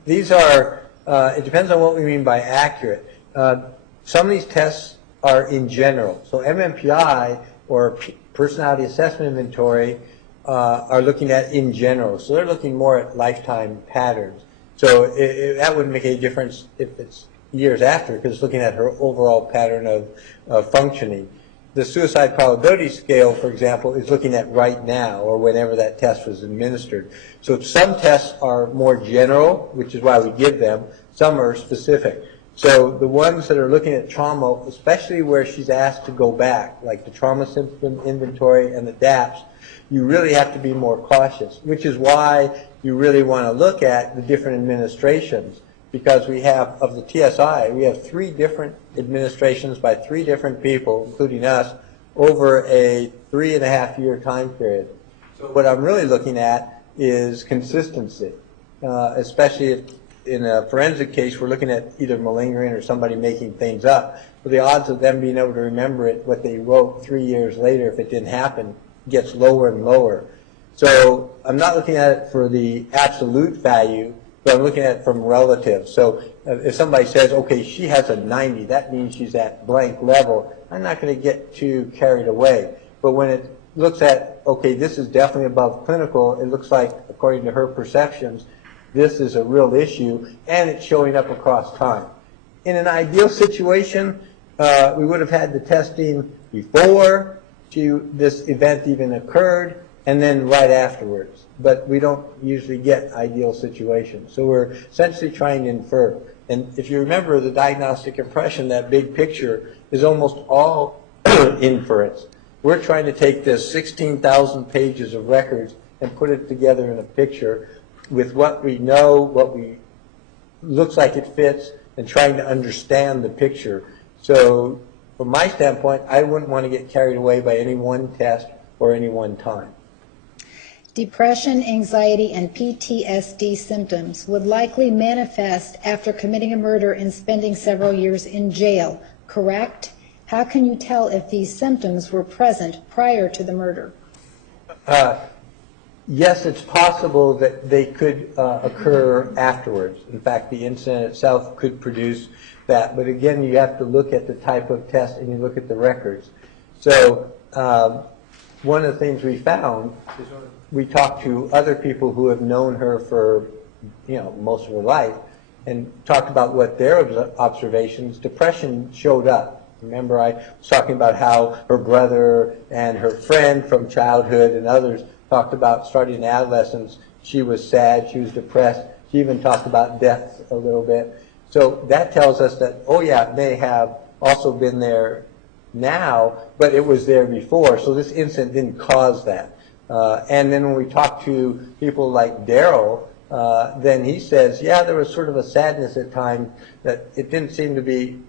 These are, it depends on what we mean by accurate. Some of these tests are in general. So MMPI, or Personality Assessment Inventory, are looking at in general. So they're looking more at lifetime patterns. So that wouldn't make any difference if it's years after, because it's looking at her overall pattern of functioning. the suicide probability scale, for example, is looking at right now or whenever that test was administered. So some tests are more general, which is why we give them. Some are specific. So the ones that are looking at trauma, especially where she's asked to go back, like the trauma symptom inventory and the DAPS, you really have to be more cautious, which is why you really want to look at the different administrations, because we have, of the TSI, we have 3 different administrations by 3 different people, including us, over a 3.5-year time period. So what I'm really looking at is consistency, especially if in a forensic case, we're looking at either malingering or somebody making things up. So the odds of them being able to remember it, what they wrote 3 years later, if it didn't happen, gets lower and lower. So I'm not looking at it for the absolute value, but I'm looking at it from relative. So if somebody says, okay, she has a 90, that means she's at blank level, I'm not going to get too carried away. But when it looks at, okay, this is definitely above clinical, it looks like, according to her perceptions, this is a real issue, and it's showing up across time. In an ideal situation, we would have had the testing before this event even occurred, and then right afterwards. But we don't usually get ideal situations. So we're essentially trying to infer. And if you remember the diagnostic impression, that big picture is almost all inference. We're trying to take this 16,000 pages of records and put it together in a picture with what we know, what we looks like it fits, and trying to understand the picture. So from my standpoint, I wouldn't want to get carried away by any one test or any one time. Depression, anxiety, and PTSD symptoms would likely manifest after committing a murder and spending several years in jail, correct? How can you tell if these symptoms were present prior to the murder? Yes, it's possible that they could occur afterwards. In fact, the incident itself could produce that. But again, you have to look at the type of test and you look at the records. So one of the things we found is we talked to other people who have known her for most of her life and talked about what their observations. Depression showed up. Remember, I was talking about how her brother and her friend from childhood and others talked about starting in adolescence. She was sad, she was depressed. She even talked about death a little bit. So that tells us that, oh yeah, it may have also been there now, but it was there before. So this incident didn't cause that. And then when we talk to people like Daryl, then he says, yeah, there was sort of a sadness at times that it didn't seem to be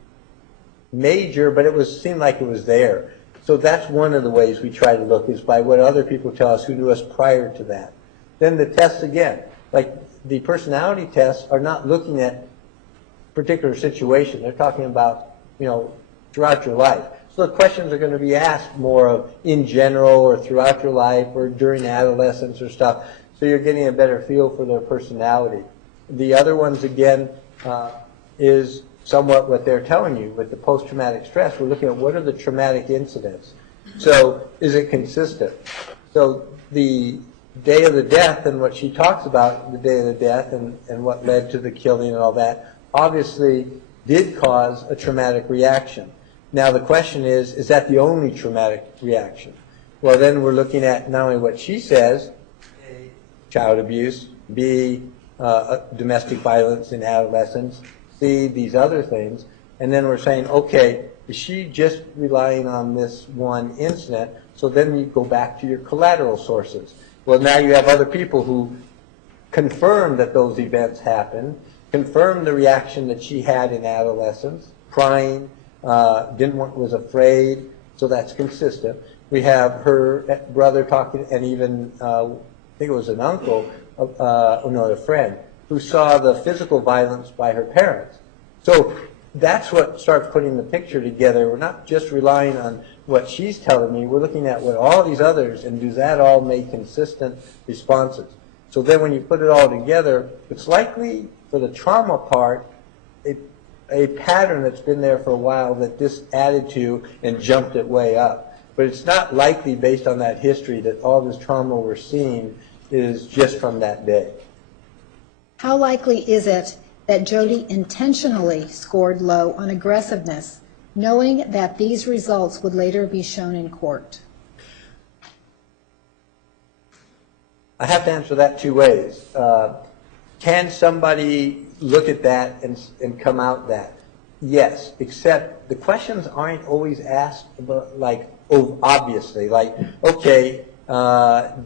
major, but it seemed like it was there. So that's one of the ways we try to look, is by what other people tell us who knew us prior to that. Then the tests again, like the personality tests are not looking at particular situation. They're talking about, throughout your life. So the questions are going to be asked more of in general or throughout your life or during adolescence or stuff. So you're getting a better feel for their personality. The other ones, again, is somewhat what they're telling you with the post-traumatic stress. We're looking at what are the traumatic incidents. So is it consistent? So the day of the death and what she talks about, the day of the death and what led to the killing and all that, obviously did cause a traumatic reaction. Now the question is that the only traumatic reaction? Well, then we're looking at not only what she says, A, child abuse, B, domestic violence in adolescence, C, these other things, and then we're saying, okay, is she just relying on this one incident? So then you go back to your collateral sources. Well, now you have other people who confirm that those events happened, confirm the reaction that she had in adolescence, crying, was afraid, so that's consistent. We have her brother talking, and even, I think it was an uncle, a friend, who saw the physical violence by her parents. So that's what starts putting the picture together. We're not just relying on what she's telling me. We're looking at what all these others, and does that all make consistent responses? So then when you put it all together, it's likely for the trauma part, a pattern that's been there for a while that this added to and jumped it way up. But it's not likely, based on that history, that all this trauma we're seeing is just from that day. How likely is it that Jodi intentionally scored low on aggressiveness knowing that these results would later be shown in court? I have to answer that two ways. Can somebody look at that and come out that? Yes, except the questions aren't always asked about, like, oh, obviously, like, okay,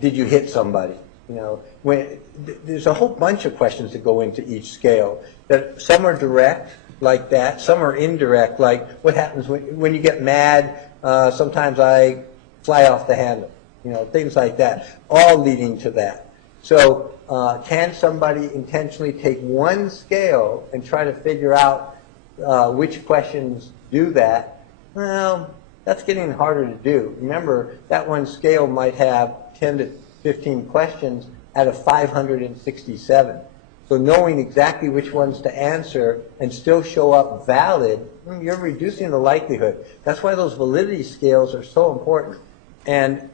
did you hit somebody? You know, there's a whole bunch of questions that go into each scale. That some are direct, like that. Some are indirect, like what happens when you get mad. Sometimes I fly off the handle. You know, things like that, all leading to that. So can somebody intentionally take one scale and try to figure out which questions do that? Well, that's getting harder to do. Remember, that one scale might have 10 to 15 questions out of 567. So knowing exactly which ones to answer and still show up valid, you're reducing the likelihood. That's why those validity scales are so important. And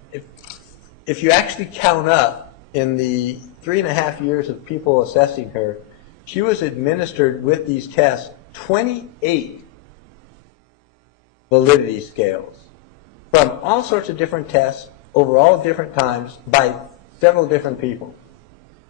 if you actually count up in the 3.5 years of people assessing her, she was administered with these tests 28 validity scales from all sorts of different tests over all different times by several different people.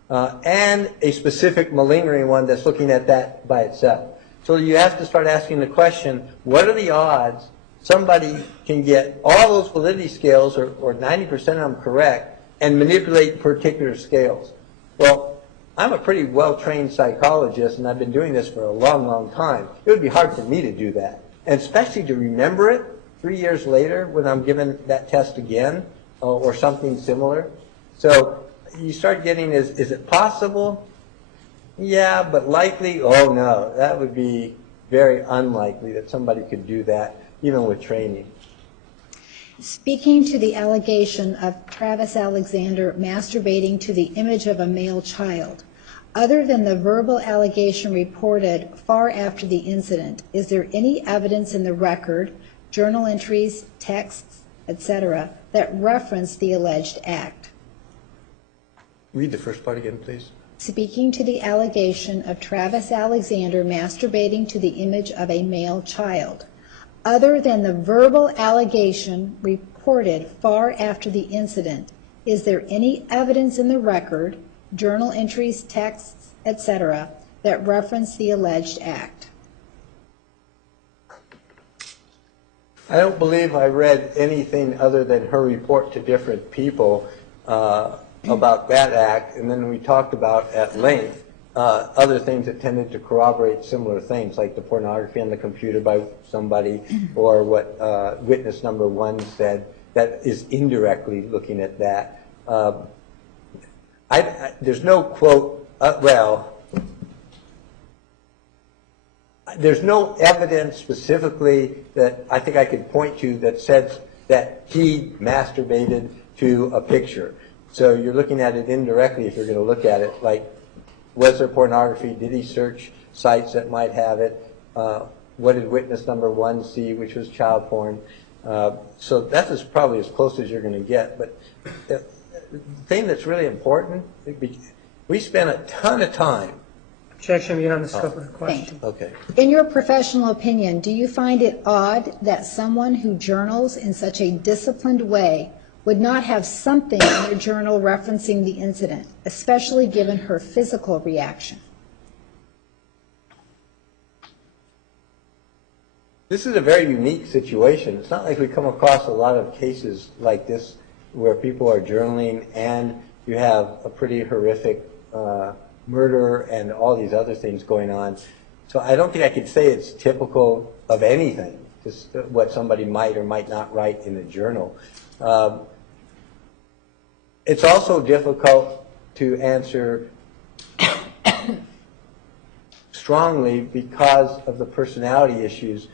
And a specific malingering one that's looking at that by itself. So you have to start asking the question, what are the odds somebody can get all those validity scales, or 90% of them correct, and manipulate particular scales? Well, I'm a pretty well-trained psychologist, and I've been doing this for a long, long time. It would be hard for me to do that, and especially to remember it 3 years later when I'm given that test again, or something similar. So you start getting, is it possible? Yeah, but likely? Oh no, that would be very unlikely that somebody could do that, even with training. Speaking to the allegation of Travis Alexander masturbating to the image of a male child, other than the verbal allegation reported far after the incident, is there any evidence in the record, journal entries, texts, etc., that reference the alleged act? Read the first part again, please. Speaking to the allegation of Travis Alexander masturbating to the image of a male child, other than the verbal allegation reported far after the incident, is there any evidence in the record, journal entries, texts, etc., that reference the alleged act? I don't believe I read anything other than her report to different people about that act, and then we talked about at length other things that tended to corroborate similar things, like the pornography on the computer by somebody, or what witness number 1 said that is indirectly looking at that. There's no quote, there's no evidence specifically that I think I could point to that says that he masturbated to a picture. So you're looking at it indirectly if you're going to look at it, like, was there pornography? Did he search sites that might have it? What did witness number 1 see, which was child porn? So that's probably as close as you're going to get. But the thing that's really important, we spent a ton of time. Objection beyond the scope of the question. Okay. In your professional opinion, do you find it odd that someone who journals in such a disciplined way would not have something in their journal referencing the incident, especially given her physical reaction? This is a very unique situation. It's not like we come across a lot of cases like this where people are journaling and you have a pretty horrific murder and all these other things going on. So I don't think I could say it's typical of anything, just what somebody might or might not write in a journal. It's also difficult to answer strongly because of the personality issues.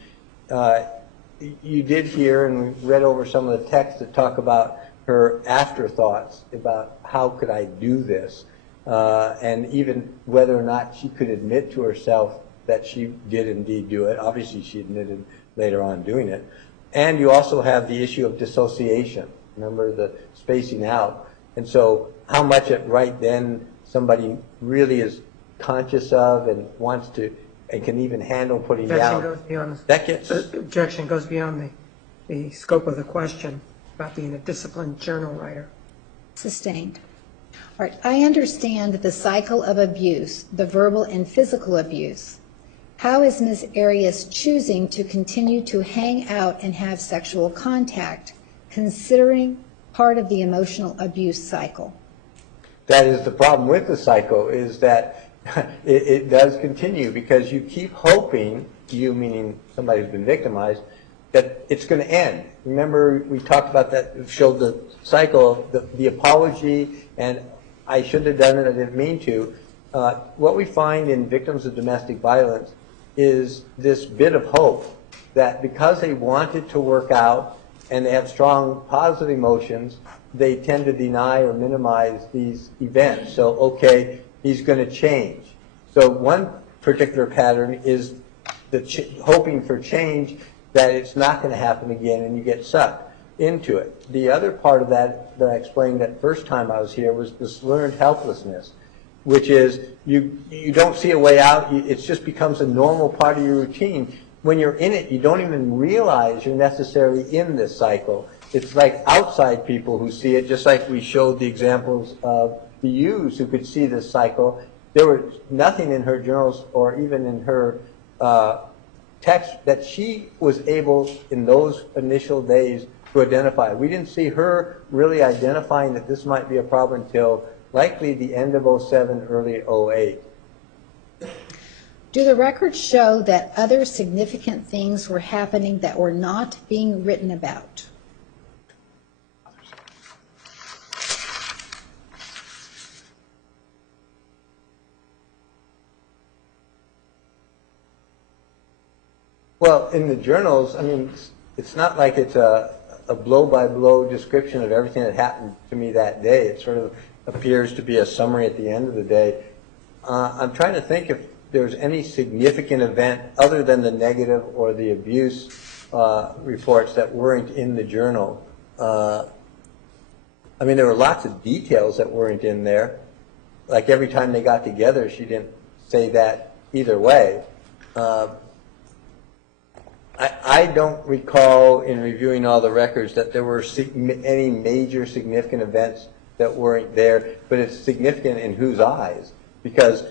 You did hear and read over some of the texts that talk about her afterthoughts about how could I do this, and even whether or not she could admit to herself that she did indeed do it. Obviously she admitted later on doing it. And you also have the issue of dissociation. Remember the spacing out. And so how much right then somebody really is conscious of and wants to and can even handle putting Objection down. goes beyond, That gets, the objection goes beyond the scope of the question about being a disciplined journal writer. Sustained. All right, I understand the cycle of abuse, the verbal and physical abuse. How is Ms. Arias choosing to continue to hang out and have sexual contact, considering part of the emotional abuse cycle? that is the problem with the cycle, is that it does continue because you keep hoping, you meaning somebody who's been victimized, that it's going to end. Remember, we talked about that, showed the cycle, the apology, and I shouldn't have done it, I didn't mean to. What we find in victims of domestic violence is this bit of hope that because they want it to work out and they have strong positive emotions, they tend to deny or minimize these events. So, okay, he's going to change. So one particular pattern is hoping for change, that it's not going to happen again, and you get sucked into it. The other part of that I explained that first time I was here was this learned helplessness, which is you don't see a way out. It just becomes a normal part of your routine. When you're in it, you don't even realize you're necessarily in this cycle. It's like outside people who see it, just like we showed the examples of the youths who could see this cycle. There was nothing in her journals or even in her text that she was able in those initial days to identify. We didn't see her really identifying that this might be a problem until likely the end of '07, early '08. Do the records show that other significant things were happening that were not being written about? Well, in the journals, I mean, it's not like it's a blow-by-blow description of everything that happened to me that day. It sort of appears to be a summary at the end of the day. I'm trying to think if there's any significant event other than the negative or the abuse reports that weren't in the journal. I mean, there were lots of details that weren't in there. Like every time they got together, she didn't say that either way. I don't recall in reviewing all the records that there were any major significant events that weren't there, but it's significant in whose eyes? Because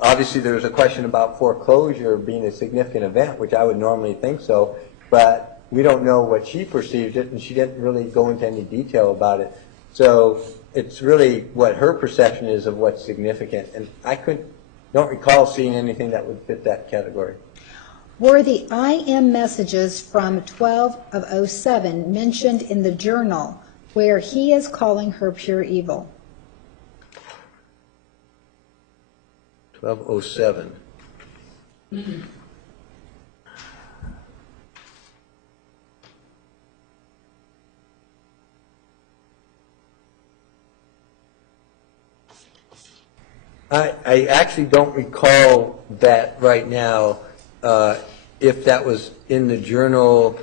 obviously there was a question about foreclosure being a significant event, which I would normally think so, but we don't know what she perceived it, and she didn't really go into any detail about it. So it's really what her perception is of what's significant, and I don't recall seeing anything that would fit that category. Were the IM messages from 12 of '07 mentioned in the journal where he is calling her pure evil? 1207. I actually don't recall that right now, if that was in the journal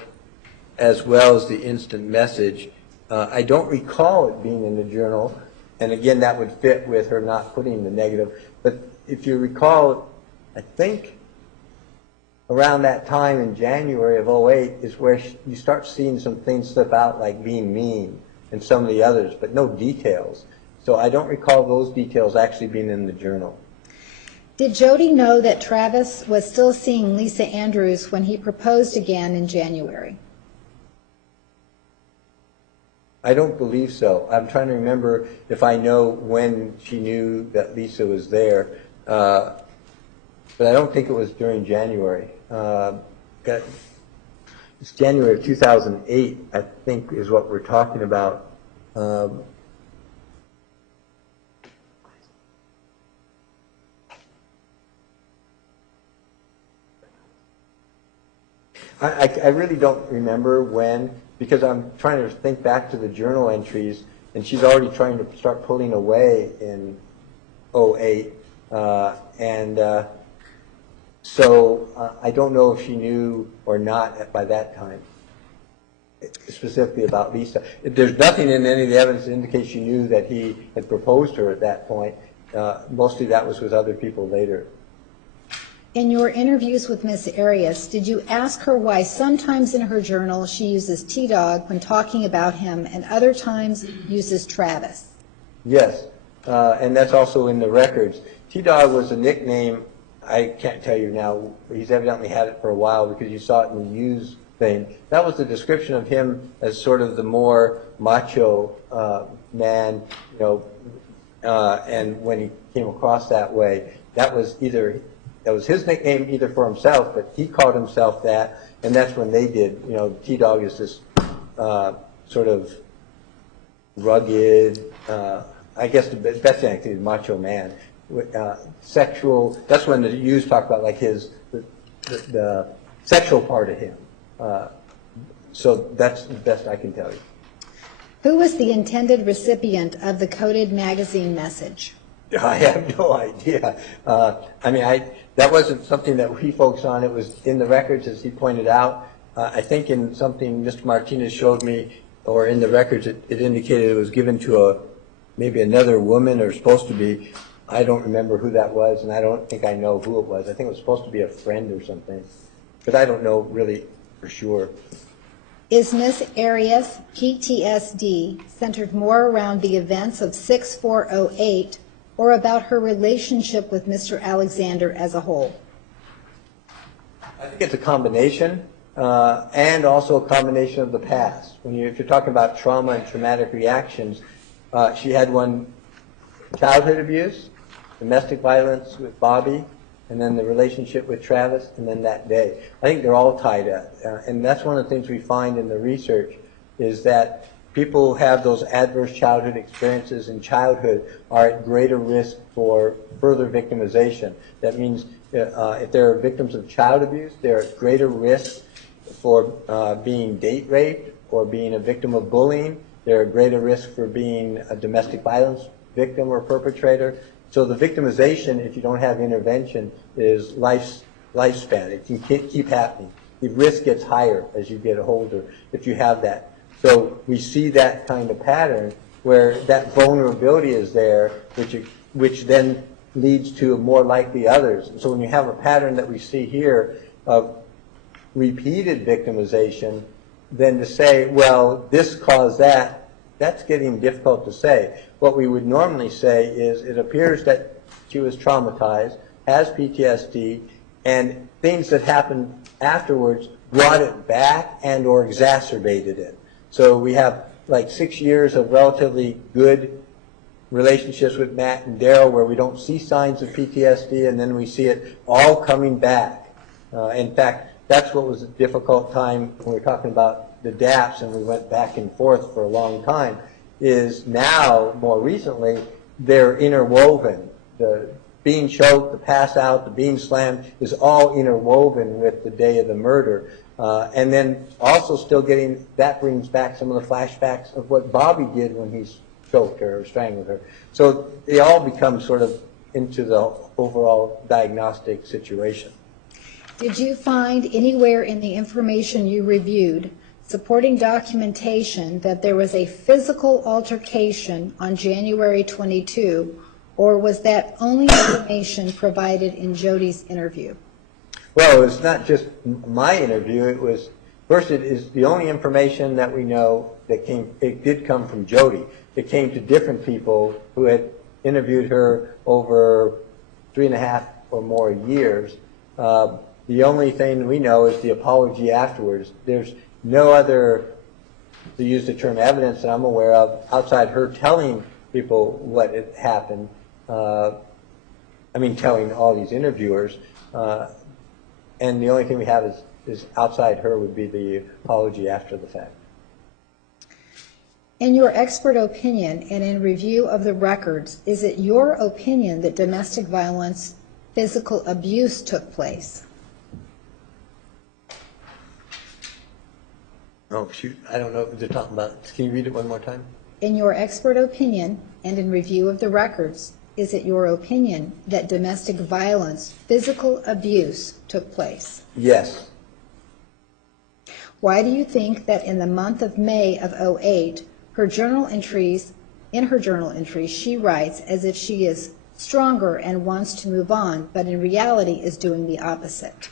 as well as the instant message. I don't recall it being in the journal, and again, that would fit with her not putting the negative. But if you recall, I think around that time in January of '08 is where you start seeing some things slip out, like being mean and some of the others, but no details. So I don't recall those details actually being in the journal. Did Jodi know that Travis was still seeing Lisa Andrews when he proposed again in January? I don't believe so. I'm trying to remember if I know when she knew that Lisa was there, but I don't think it was during January. It's January of 2008, I think, is what we're talking about. I really don't remember when, because I'm trying to think back to the journal entries, and she's already trying to start pulling away in '08, so I don't know if she knew or not by that time, specifically about Lisa. There's nothing in any of the evidence that indicates she knew that he had proposed to her at that point. Mostly that was with other people later. In your interviews with Ms. Arias, did you ask her why sometimes in her journal she uses T-Dog when talking about him and other times uses Travis? Yes, and that's also in the records. T-Dog was a nickname, I can't tell you now, he's evidently had it for a while because you saw it in the use thing. That was the description of him as sort of the more macho man, you know, and when he came across that way, that was his nickname either for himself, but he called himself that, and that's when they did, you know, T-Dog is this sort of rugged, I guess the best thing I think is macho man. Sexual, that's when the Jews talk about like the sexual part of him. So that's the best I can tell you. Who was the intended recipient of the coded magazine message? I have no idea. That wasn't something that we focused on. It was in the records, as he pointed out. I think in something Mr. Martinez showed me, or in the records, it indicated it was given to maybe another woman, or supposed to be. I don't remember who that was, and I don't think I know who it was. I think it was supposed to be a friend or something, but I don't know really for sure. Is Ms. Arias' PTSD centered more around the events of 6/4/08 or about her relationship with Mr. Alexander as a whole? I think it's a combination, and also a combination of the past. If you're talking about trauma and traumatic reactions, she had one childhood abuse, domestic violence with Bobby, and then the relationship with Travis, and then that day. I think they're all tied up. And that's one of the things we find in the research is that people who have those adverse childhood experiences in childhood are at greater risk for further victimization. That means if they're victims of child abuse, they're at greater risk for being date raped or being a victim of bullying. They're at greater risk for being a domestic violence victim or perpetrator. So the victimization, if you don't have intervention, is lifespan. It can keep happening. The risk gets higher as you get older if you have that. So we see that kind of pattern where that vulnerability is there, which then leads to more likely others. And so when you have a pattern that we see here of repeated victimization, then to say, well, this caused that, that's getting difficult to say. What we would normally say is it appears that she was traumatized, has PTSD, and things that happened afterwards brought it back and or exacerbated it. So we have like 6 years of relatively good relationships with Matt and Daryl where we don't see signs of PTSD, and then we see it all coming back. In fact, that's what was a difficult time when we were talking about the DAPs, and we went back and forth for a long time, is now, more recently, they're interwoven. The being choked, the pass out, the being slammed is all interwoven with the day of the murder. And then also still getting, that brings back some of the flashbacks of what Bobby did when he choked her or strangled her. So they all become sort of into the overall diagnostic situation. Did you find anywhere in the information you reviewed supporting documentation that there was a physical altercation on January 22, or was that only information provided in Jodi's interview? Well, it's not just my interview. It was, first, it is the only information that we know that it did come from Jodi. It came to different people who had interviewed her over 3.5 or more years. The only thing we know is the apology afterwards. There's no other, to use the term evidence that I'm aware of, outside her telling people what had happened. Telling all these interviewers. And the only thing we have is outside her would be the apology after the fact. In your expert opinion and in review of the records, is it your opinion that domestic violence, physical abuse took place? Oh, shoot. I don't know what they're talking about. Can you read it one more time? In your expert opinion and in review of the records, is it your opinion that domestic violence, physical abuse took place? Yes. Why do you think that in the month of May of 2008, in her journal entries, she writes as if she is stronger and wants to move on, but in reality is doing the opposite?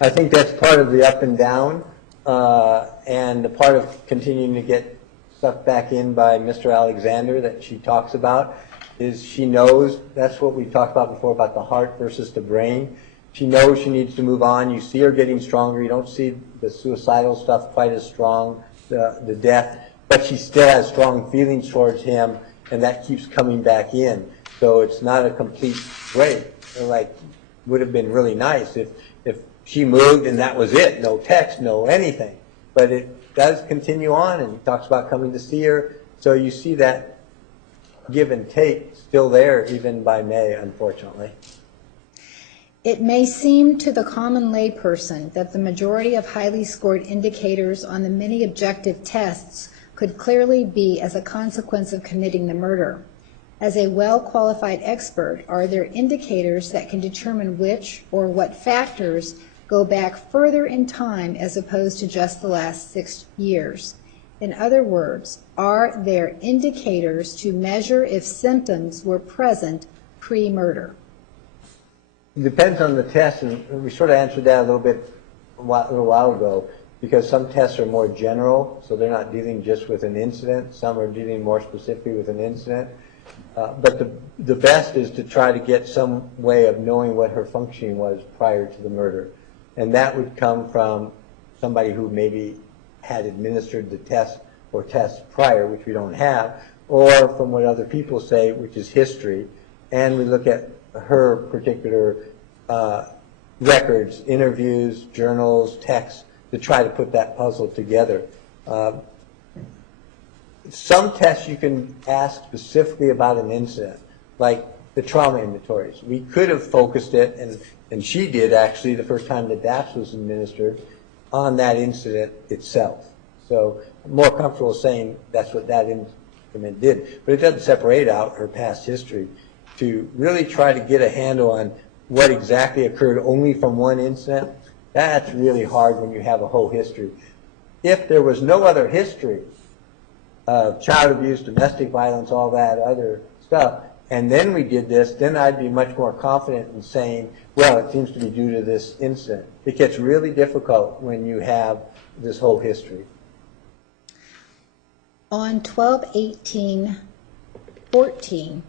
I think that's part of the up and down, and the part of continuing to get stuff back in by Mr. Alexander that she talks about is she knows, that's what we talked about before about the heart versus the brain. She knows she needs to move on. You see her getting stronger. You don't see the suicidal stuff quite as strong, the death, but she still has strong feelings towards him, and that keeps coming back in. So it's not a complete break. Like, would have been really nice if she moved and that was it, no text, no anything. But it does continue on, and he talks about coming to see her. So you see that give and take still there even by May, unfortunately. It may seem to the common layperson that the majority of highly scored indicators on the many objective tests could clearly be as a consequence of committing the murder. As a well-qualified expert, are there indicators that can determine which or what factors go back further in time as opposed to just the last 6 years? In other words, are there indicators to measure if symptoms were present pre-murder? It depends on the test, and we sort of answered that a little bit a little while ago, because some tests are more general, so they're not dealing just with an incident. Some are dealing more specifically with an incident. But the best is to try to get some way of knowing what her functioning was prior to the murder. And that would come from somebody who maybe had administered the test or tests prior, which we don't have, or from what other people say, which is history. And we look at her particular records, interviews, journals, texts, to try to put that puzzle together. Some tests you can ask specifically about an incident, like the trauma inventories. We could have focused it, and she did actually the first time the DAPS was administered, on that incident itself. So I'm more comfortable saying that's what that instrument did. But it doesn't separate out her past history to really try to get a handle on what exactly occurred only from one incident. That's really hard when you have a whole history. If there was no other history of child abuse, domestic violence, all that other stuff, and then we did this, then I'd be much more confident in saying, well, it seems to be due to this incident. It gets really difficult when you have this whole history. On 12/18/14,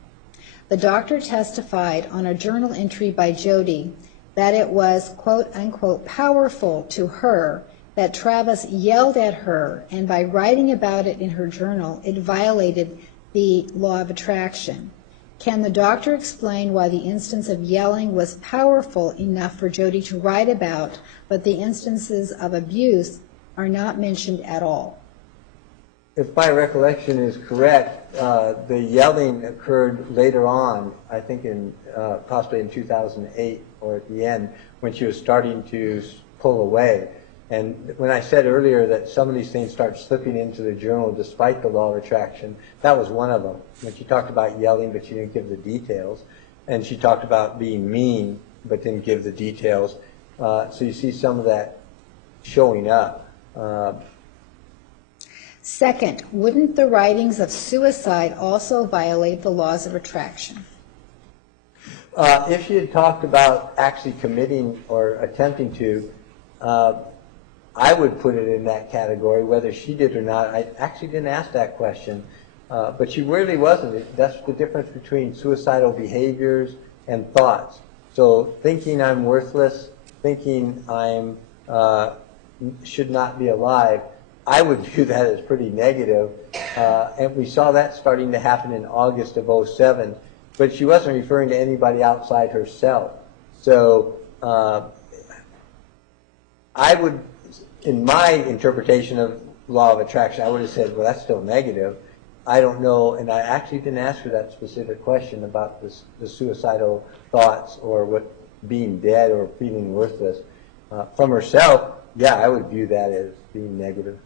the doctor testified on a journal entry by Jodi that it was, quote unquote, powerful to her that Travis yelled at her, and by writing about it in her journal, it violated the law of attraction. Can the doctor explain why the instance of yelling was powerful enough for Jodi to write about, but the instances of abuse are not mentioned at all? If my recollection is correct, the yelling occurred later on, I think in possibly in 2008 or at the end, when she was starting to pull away. And when I said earlier that some of these things start slipping into the journal despite the law of attraction, that was one of them. When she talked about yelling, but she didn't give the details. And she talked about being mean, but didn't give the details. So you see some of that showing up. Second, wouldn't the writings of suicide also violate the laws of attraction? If she had talked about actually committing or attempting to, I would put it in that category, whether she did or not. I actually didn't ask that question, but she really wasn't. That's the difference between suicidal behaviors and thoughts. So thinking I'm worthless, thinking I'm should not be alive, I would view that as pretty negative. And we saw that starting to happen in August of '07, but she wasn't referring to anybody outside herself. So I would, in my interpretation of law of attraction, I would have said, well, that's still negative. I don't know, and I actually didn't ask her that specific question about the suicidal thoughts or what being dead or feeling worthless. From herself, yeah, I would view that as being negative.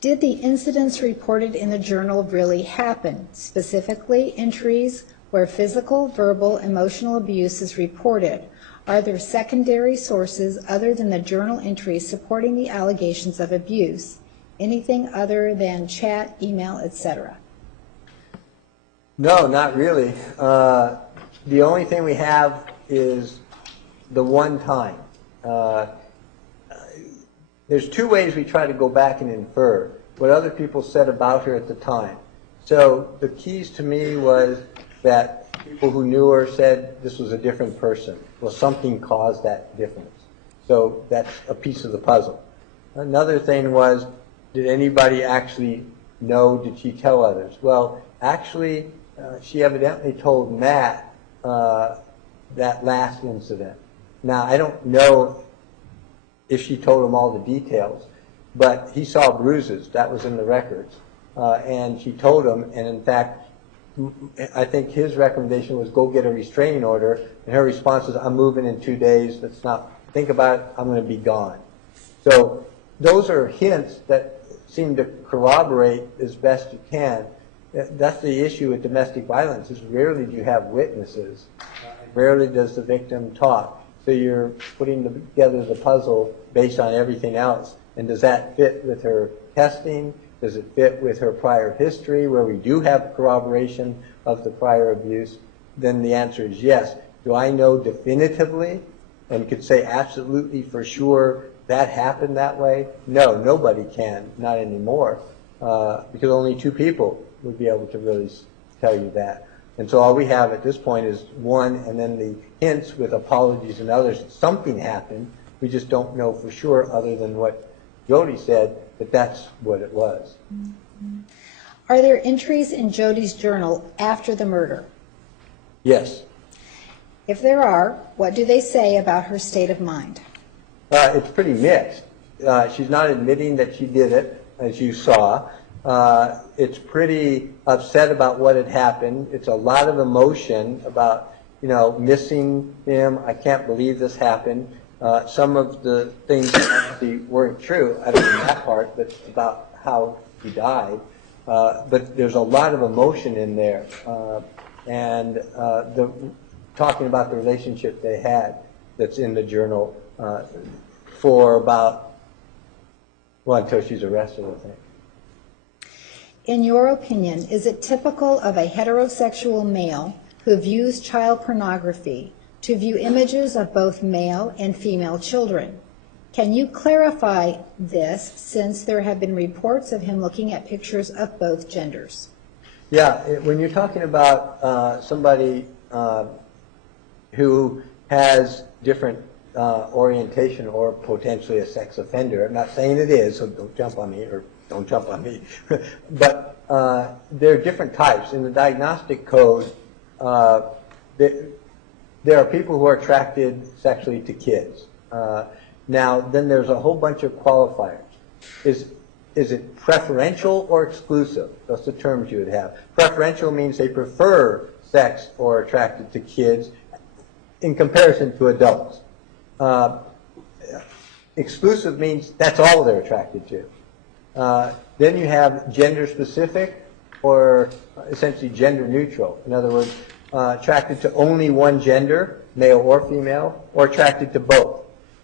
Did the incidents reported in the journal really happen? Specifically, entries where physical, verbal, emotional abuse is reported. Are there secondary sources other than the journal entries supporting the allegations of abuse? Anything other than chat, email, etc.? No, not really. The only thing we have is the one time. There's two ways we try to go back and infer what other people said about her at the time. So the keys to me was that people who knew her said this was a different person. Well, something caused that difference. So that's a piece of the puzzle. Another thing was, did anybody actually know, did she tell others? Well, actually, she evidently told Matt that last incident. Now, I don't know if she told him all the details, but he saw bruises. That was in the records. And she told him, and in fact, I think his recommendation was go get a restraining order, and her response was, I'm moving in 2 days, let's not think about it, I'm going to be gone. So those are hints that seem to corroborate as best you can. That's the issue with domestic violence, is rarely do you have witnesses. Rarely does the victim talk. So you're putting together the puzzle based on everything else. And does that fit with her testing? Does it fit with her prior history where we do have corroboration of the prior abuse? Then the answer is yes. Do I know definitively and could say absolutely for sure that happened that way? No, nobody can, not anymore, because only two people would be able to really tell you that. And so all we have at this point is one, and then the hints with apologies and others. Something happened. We just don't know for sure, other than what Jodi said, that that's what it was. Are there entries in Jodi's journal after the murder? Yes. If there are, what do they say about her state of mind? It's pretty mixed. She's not admitting that she did it, as you saw. It's pretty upset about what had happened. It's a lot of emotion about, missing him. I can't believe this happened. Some of the things actually weren't true. I don't know that part, but about how he died. But there's a lot of emotion in there. And talking about the relationship they had that's in the journal for about, until she's arrested, I think. In your opinion, is it typical of a heterosexual male who views child pornography to view images of both male and female children? Can you clarify this, since there have been reports of him looking at pictures of both genders? Yeah, when you're talking about somebody who has different orientation or potentially a sex offender, I'm not saying it is, so don't jump on me, but there are different types. In the diagnostic code, there are people who are attracted sexually to kids. Now, then there's a whole bunch of qualifiers. Is it preferential or exclusive? That's the terms you would have. Preferential means they prefer sex or attracted to kids in comparison to adults. Exclusive means that's all they're attracted to. Then you have gender specific or essentially gender neutral. In other words, attracted to only one gender, male or female, or attracted to both.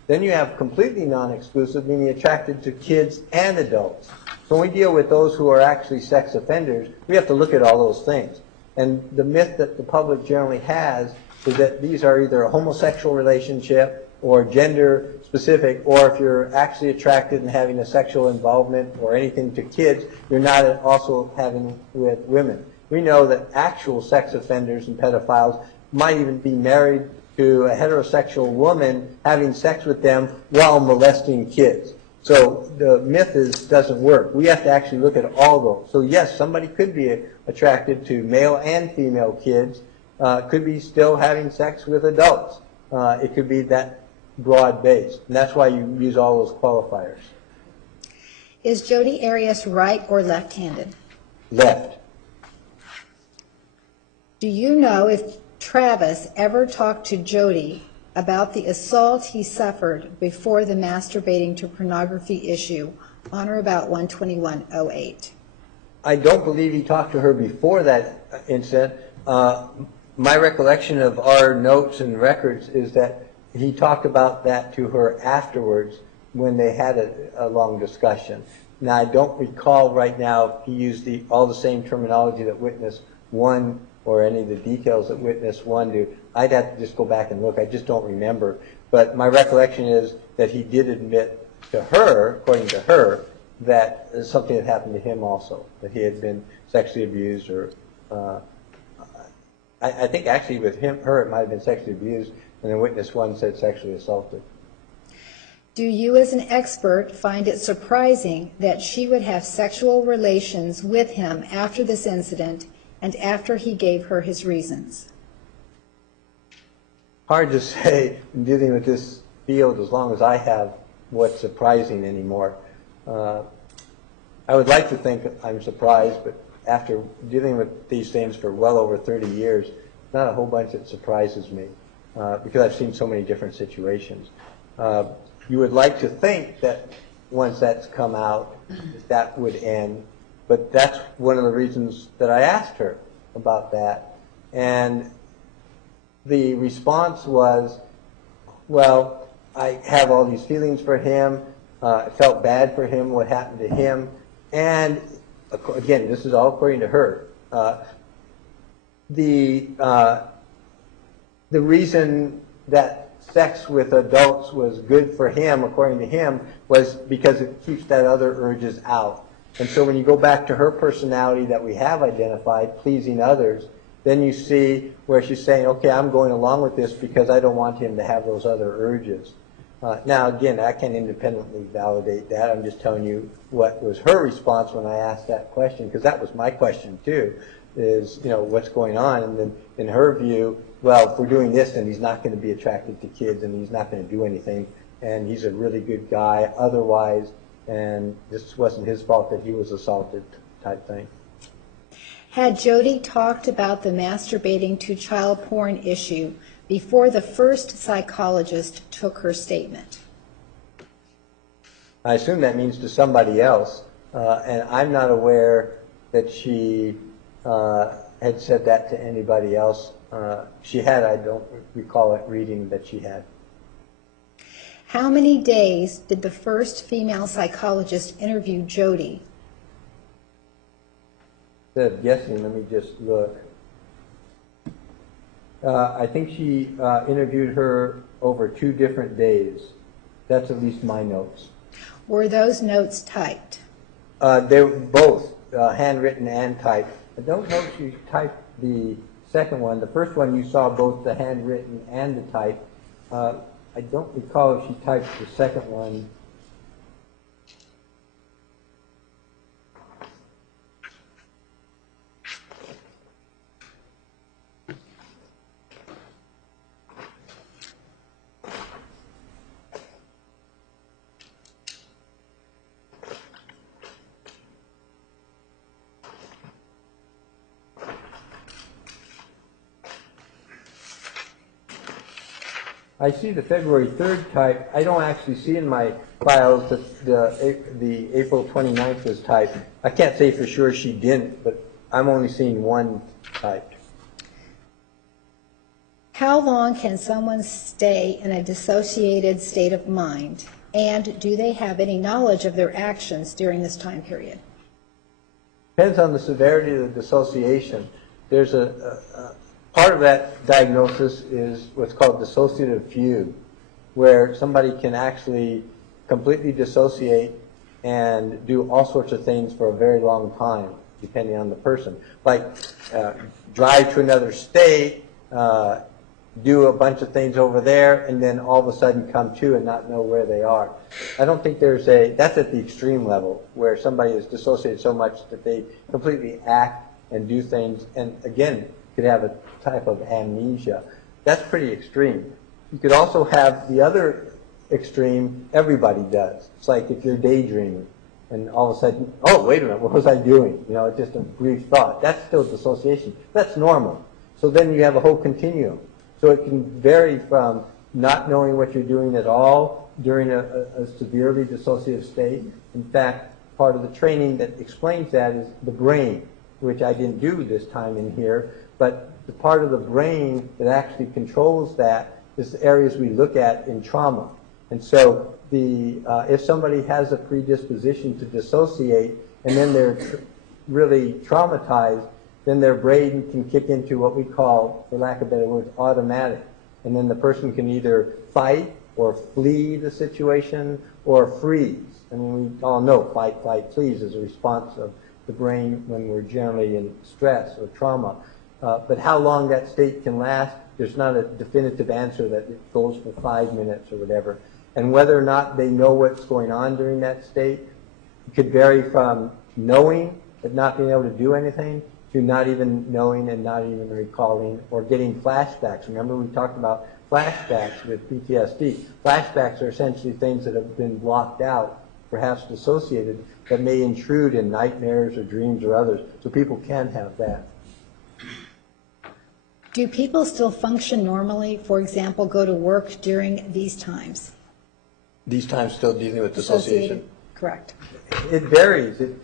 Then you have completely non-exclusive, meaning attracted to kids and adults. So when we deal with those who are actually sex offenders, we have to look at all those things. And the myth that the public generally has is that these are either a homosexual relationship or gender specific, or if you're actually attracted and having a sexual involvement or anything to kids, you're not also having with women. We know that actual sex offenders and pedophiles might even be married to a heterosexual woman, having sex with them while molesting kids. So the myth doesn't work. We have to actually look at all those. So yes, somebody could be attracted to male and female kids, could be still having sex with adults. It could be that broad-based, and that's why you use all those qualifiers. Is Jodi Arias right or left-handed? Left. Do you know if Travis ever talked to Jodi about the assault he suffered before the masturbating to pornography issue on or about 1/21/08? I don't believe he talked to her before that incident. My recollection of our notes and records is that he talked about that to her afterwards when they had a long discussion. Now, I don't recall right now if he used all the same terminology that witness one or any of the details that witness one do. I'd have to just go back and look. I just don't remember. But my recollection is that he did admit to her, according to her, that something had happened to him also, that he had been sexually abused, or I think actually with her it might have been sexually abused, and then witness one said sexually assaulted. Do you as an expert find it surprising that she would have sexual relations with him after this incident and after he gave her his reasons? Hard to say in dealing with this field as long as I have what's surprising anymore. I would like to think I'm surprised, but after dealing with these things for well over 30 years, not a whole bunch that surprises me because I've seen so many different situations. You would like to think that once that's come out, that would end, but that's one of the reasons that I asked her about that. And the response was, well, I have all these feelings for him, I felt bad for him, what happened to him, and again, this is all according to her. The reason that sex with adults was good for him, according to him, was because it keeps that other urges out. And so when you go back to her personality that we have identified, pleasing others, then you see where she's saying, okay, I'm going along with this because I don't want him to have those other urges. Now, again, I can't independently validate that. I'm just telling you what was her response when I asked that question, because that was my question too, is, you know, what's going on? And then in her view, well, if we're doing this, then he's not going to be attracted to kids and he's not going to do anything. And he's a really good guy otherwise, and this wasn't his fault that he was assaulted type thing. Had Jodi talked about the masturbating to child porn issue before the first psychologist took her statement? I assume that means to somebody else, and I'm not aware that she had said that to anybody else. She had, I don't recall it reading that she had. How many days did the first female psychologist interview Jodi? Instead of guessing, let me just look. I think she interviewed her over 2 different days. That's at least my notes. Were those notes typed? They were both handwritten and typed. I don't know if she typed the second one. The first one you saw both the handwritten and the typed. I don't recall if she typed the second one. I see the February 3rd type. I don't actually see in my files that the April 29th was typed. I can't say for sure she didn't, but I'm only seeing one typed. How long can someone stay in a dissociated state of mind, and do they have any knowledge of their actions during this time period? Depends on the severity of the dissociation. There's a part of that diagnosis is what's called dissociative fugue, where somebody can actually completely dissociate and do all sorts of things for a very long time, depending on the person. Like drive to another state, do a bunch of things over there, and then all of a sudden come to and not know where they are. I don't think that's at the extreme level, where somebody is dissociated so much that they completely act and do things, and again, could have a type of amnesia. That's pretty extreme. You could also have the other extreme, everybody does. It's like if you're daydreaming and all of a sudden, oh, wait a minute, what was I doing? You know, it's just a brief thought. That's still dissociation. That's normal. So then you have a whole continuum. So it can vary from not knowing what you're doing at all during a severely dissociative state. In fact, part of the training that explains that is the brain, which I didn't do this time in here, but the part of the brain that actually controls that is the areas we look at in trauma. And so if somebody has a predisposition to dissociate and then they're really traumatized, then their brain can kick into what we call, for lack of better words, automatic. And then the person can either fight or flee the situation or freeze. I mean, we all know fight, flight, freeze is a response of the brain when we're generally in stress or trauma. But how long that state can last, there's not a definitive answer that it goes for 5 minutes or whatever. And whether or not they know what's going on during that state could vary from knowing but not being able to do anything to not even knowing and not even recalling or getting flashbacks. Remember we talked about flashbacks with PTSD. Flashbacks are essentially things that have been blocked out, perhaps dissociated, that may intrude in nightmares or dreams or others. So people can have that. Do people still function normally, for example, go to work during these times? These times still dealing with dissociation? Correct. It varies. It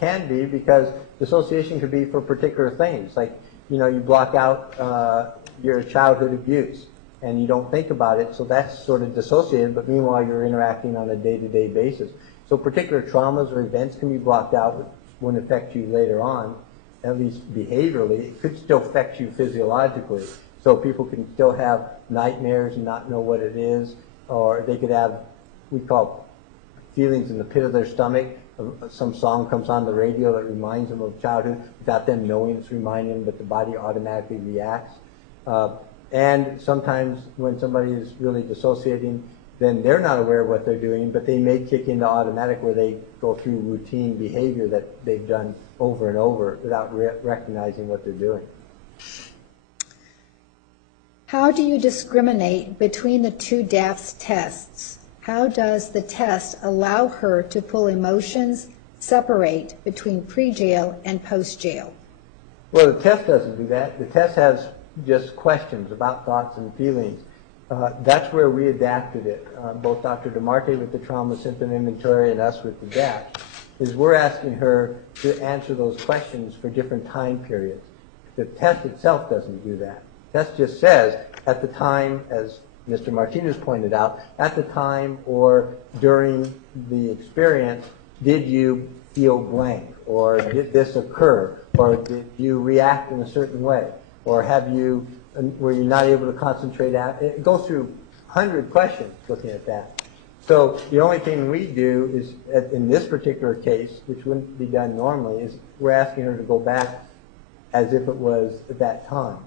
can be because dissociation could be for particular things. Like, you know, you block out your childhood abuse and you don't think about it, so that's sort of dissociated, but meanwhile you're interacting on a day-to-day basis. So particular traumas or events can be blocked out, which wouldn't affect you later on, at least behaviorally. It could still affect you physiologically. So people can still have nightmares and not know what it is, or they could have, we call feelings in the pit of their stomach. Some song comes on the radio that reminds them of childhood without them knowing it's reminding them, but the body automatically reacts. And sometimes when somebody is really dissociating, then they're not aware of what they're doing, but they may kick into automatic where they go through routine behavior that they've done over and over without recognizing what they're doing. How do you discriminate between the two DAFS tests? How does the test allow her to pull emotions separate between pre-jail and post-jail? Well, the test doesn't do that. The test has just questions about thoughts and feelings. That's where we adapted it. Both Dr. DeMarte with the trauma symptom inventory and us with the DAFS, is we're asking her to answer those questions for different time periods. The test itself doesn't do that. The test just says, at the time, as Mr. Martinez pointed out, at the time or during the experience, did you feel blank? Or did this occur? Or did you react in a certain way? Or were you not able to concentrate? It goes through 100 questions looking at that. So the only thing we do is, in this particular case, which wouldn't be done normally, is we're asking her to go back as if it was at that time,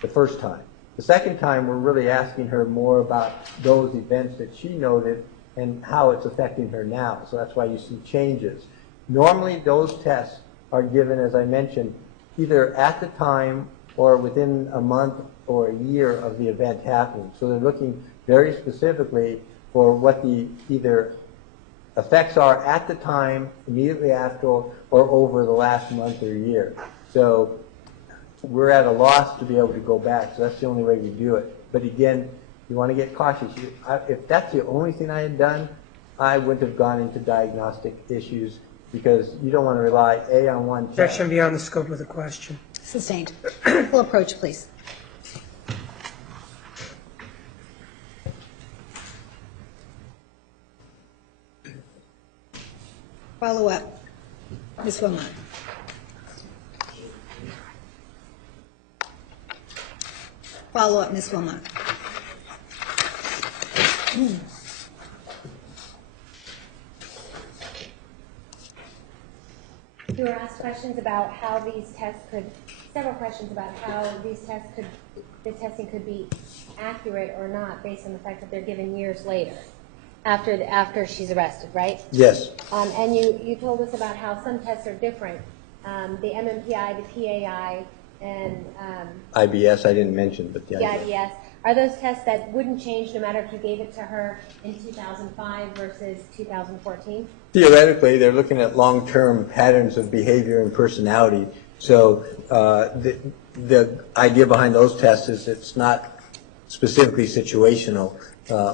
the first time. The second time, we're really asking her more about those events that she noted and how it's affecting her now. So that's why you see changes. Normally, those tests are given, as I mentioned, either at the time or within a month or a year of the event happening. So they're looking very specifically for what the either effects are at the time, immediately after, or over the last month or year. So we're at a loss to be able to go back, so that's the only way we do it. But again, you want to get cautious. If that's the only thing I had done, I wouldn't have gone into diagnostic issues because you don't want to rely, A, on one test. Objection beyond the scope of the question. Sustained. Full approach, please. Follow up. Ms. Wilmot. Follow up, Ms. Wilmot. You were asked questions about how these tests could, several questions about how these tests could, the testing could be accurate or not based on the fact that they're given years later, after she's arrested, right? Yes. And you told us about how some tests are different, the MMPI, the PAI, and IBS I didn't mention, but the the IBS. Are those tests that wouldn't change no matter if you gave it to her in 2005 versus 2014? Theoretically, they're looking at long-term patterns of behavior and personality. So the idea behind those tests is it's not specifically situational,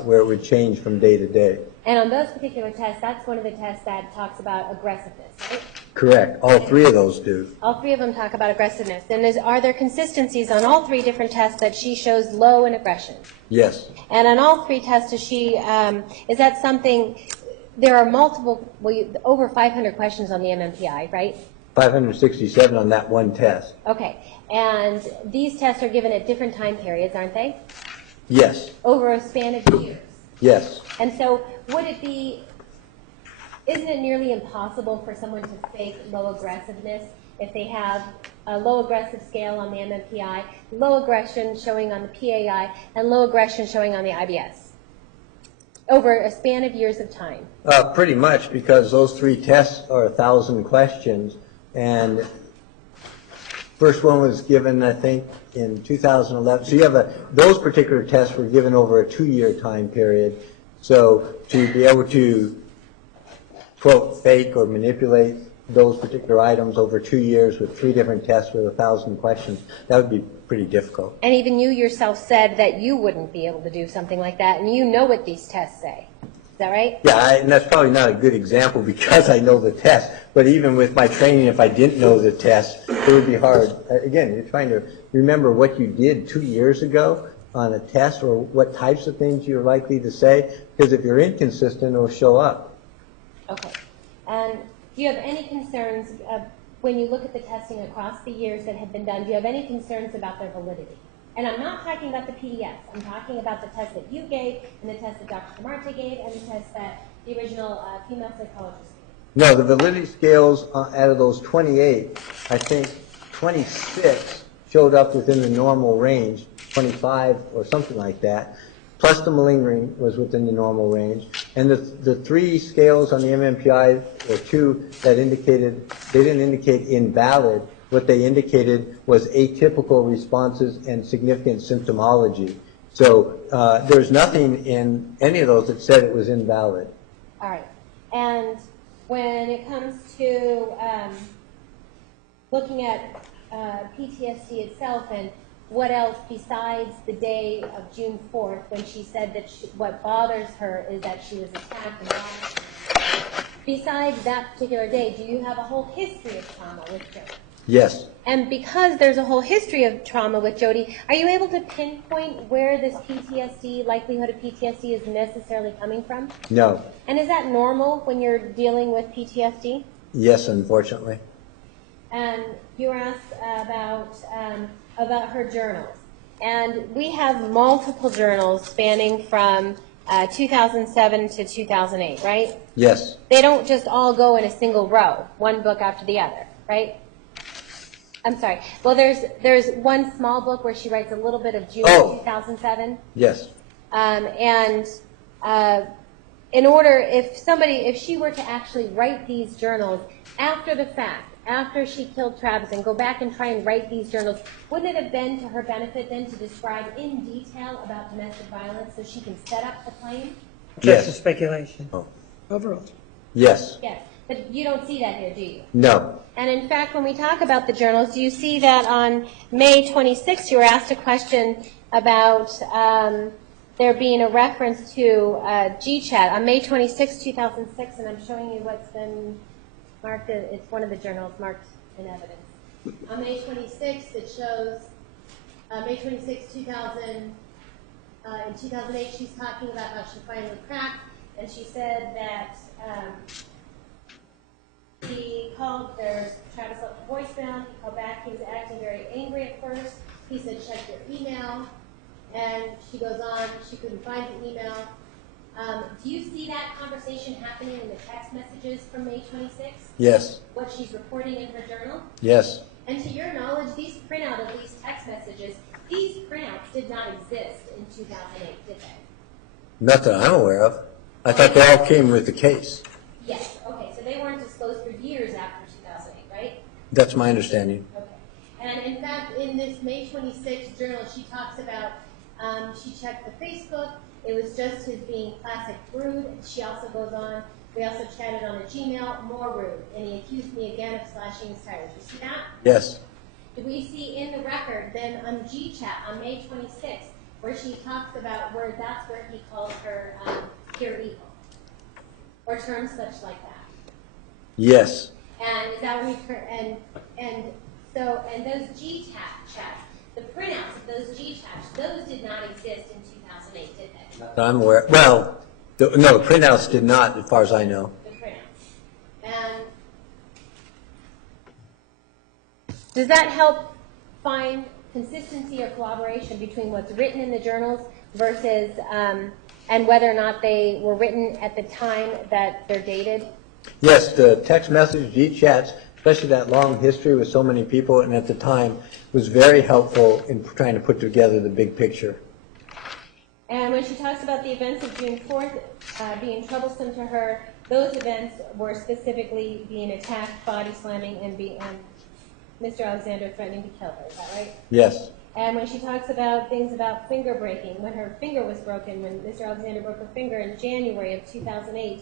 where it would change from day to day. And on those particular tests, that's one of the tests that talks about aggressiveness, right? Correct. All three of those do. All three of them talk about aggressiveness. And are there consistencies on all three different tests that she shows low in aggression? Yes. And on all three tests, is that something, there are multiple, over 500 questions on the MMPI, right? 567 on that one test. Okay, and these tests are given at different time periods, aren't they? Yes, Over a span of years. yes. And so would it be, isn't it nearly impossible for someone to fake low aggressiveness if they have a low aggressive scale on the MMPI, low aggression showing on the PAI, and low aggression showing on the IBS over a span of years of time? Pretty much, because those 3 tests are 1,000 questions, and first one was given, I think, in 2011. So you have those particular tests were given over a 2-year time period. So to be able to, quote, fake or manipulate those particular items over 2 years with 3 different tests with 1,000 questions, that would be pretty difficult. And even you yourself said that you wouldn't be able to do something like that, and you know what these tests say. Is that right? Yeah, and that's probably not a good example because I know the test. But even with my training, if I didn't know the test, it would be hard. Again, you're trying to remember what you did 2 years ago on a test or what types of things you're likely to say, because if you're inconsistent, it'll show up. Okay. And do you have any concerns, when you look at the testing across the years that have been done, do you have any concerns about their validity? And I'm not talking about the PDFs. I'm talking about the test that you gave, and the test that Dr. Marte gave, and the test that the original female psychologist gave. No, the validity scales out of those 28, I think 26 showed up within the normal range, 25 or something like that, plus the malingering was within the normal range. And the 3 scales on the MMPI, or 2 that indicated, they didn't indicate invalid. What they indicated was atypical responses and significant symptomology. So there's nothing in any of those that said it was invalid. All right. And when it comes to looking at PTSD itself and what else besides the day of June 4th when she said that what bothers her is that she was attacked and bothered. Besides that particular day, do you have a whole history of trauma with Jodi? Yes. And because there's a whole history of trauma with Jodi, are you able to pinpoint where this PTSD, likelihood of PTSD, is necessarily coming from? No. And is that normal when you're dealing with PTSD? Yes, unfortunately. And you were asked about her journals. And we have multiple journals spanning from 2007 to 2008, right? Yes. They don't just all go in a single row, one book after the other, right? I'm sorry. Well, there's one small book where she writes a little bit of June 2007. Yes. In order, if she were to actually write these journals after the fact, after she killed Travis, and go back and try and write these journals, wouldn't it have been to her benefit then to describe in detail about domestic violence so she can set up the claim? Just Yes. a speculation. Overall. Yes. Yes. But you don't see that here, do you? No. And in fact, when we talk about the journals, do you see that on May 26th, you were asked a question about there being a reference to GChat on May 26, 2006, and I'm showing you what's been marked. It's one of the journals marked in evidence. On May 26th, it shows May 26, 2000. In 2008, she's talking about how she finally cracked, and she said that he called, Travis left a voicemail, he called back, he was acting very angry at first. He said, check your email. And she goes on, she couldn't find the email. Do you see that conversation happening in the text messages from May 26th? Yes. What she's reporting in her journal? Yes. And to your knowledge, these printout of these text messages, these printouts did not exist in 2008, did they? Not that I'm aware of. I thought they all came with the case. Yes, okay, so they weren't disclosed for years after 2008, right? That's my understanding. Okay. And in fact, in this May 26th journal, she talks about, she checked the Facebook, it was just his being classic rude. She also goes on, we also chatted on a Gmail, more rude, and he accused me again of slashing his tires. You see that? Yes. Do we see in the record then on GChat on May 26th, where she talks about where that's where he calls her pure evil, or terms such like that? Yes. And is that where and those chats, the printouts of those chats, those did not exist in 2008, did they? That I'm aware. Well, no, printouts did not, as far as I know. The printouts. And Does that help find consistency or collaboration between what's written in the journals versus, and whether or not they were written at the time that they're dated? Yes, the text message, G-chats, especially that long history with so many people, and at the time, was very helpful in trying to put together the big picture. And when she talks about the events of June 4th being troublesome to her, those events were specifically being attacked, body slamming, and Mr. Alexander threatening to kill her. Is that right? Yes, And when she talks about things about finger breaking, when her finger was broken, when Mr. Alexander broke her finger in January of 2008,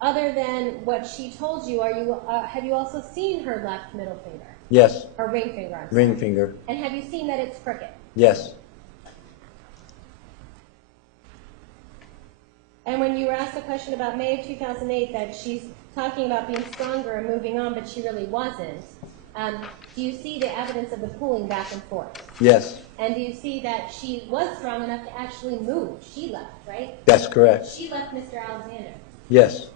other than what she told you, have you also seen her left middle finger? yes, Her ring finger, I'm sorry. ring finger, And have you seen that it's crooked? yes, And when you were asked a question about May of 2008, that she's talking about being stronger and moving on, but she really wasn't, do you see the evidence of the pulling back and forth? yes, And do you see that she was strong enough to actually move? She left, right? that's correct, She left Mr. Alexander. yes,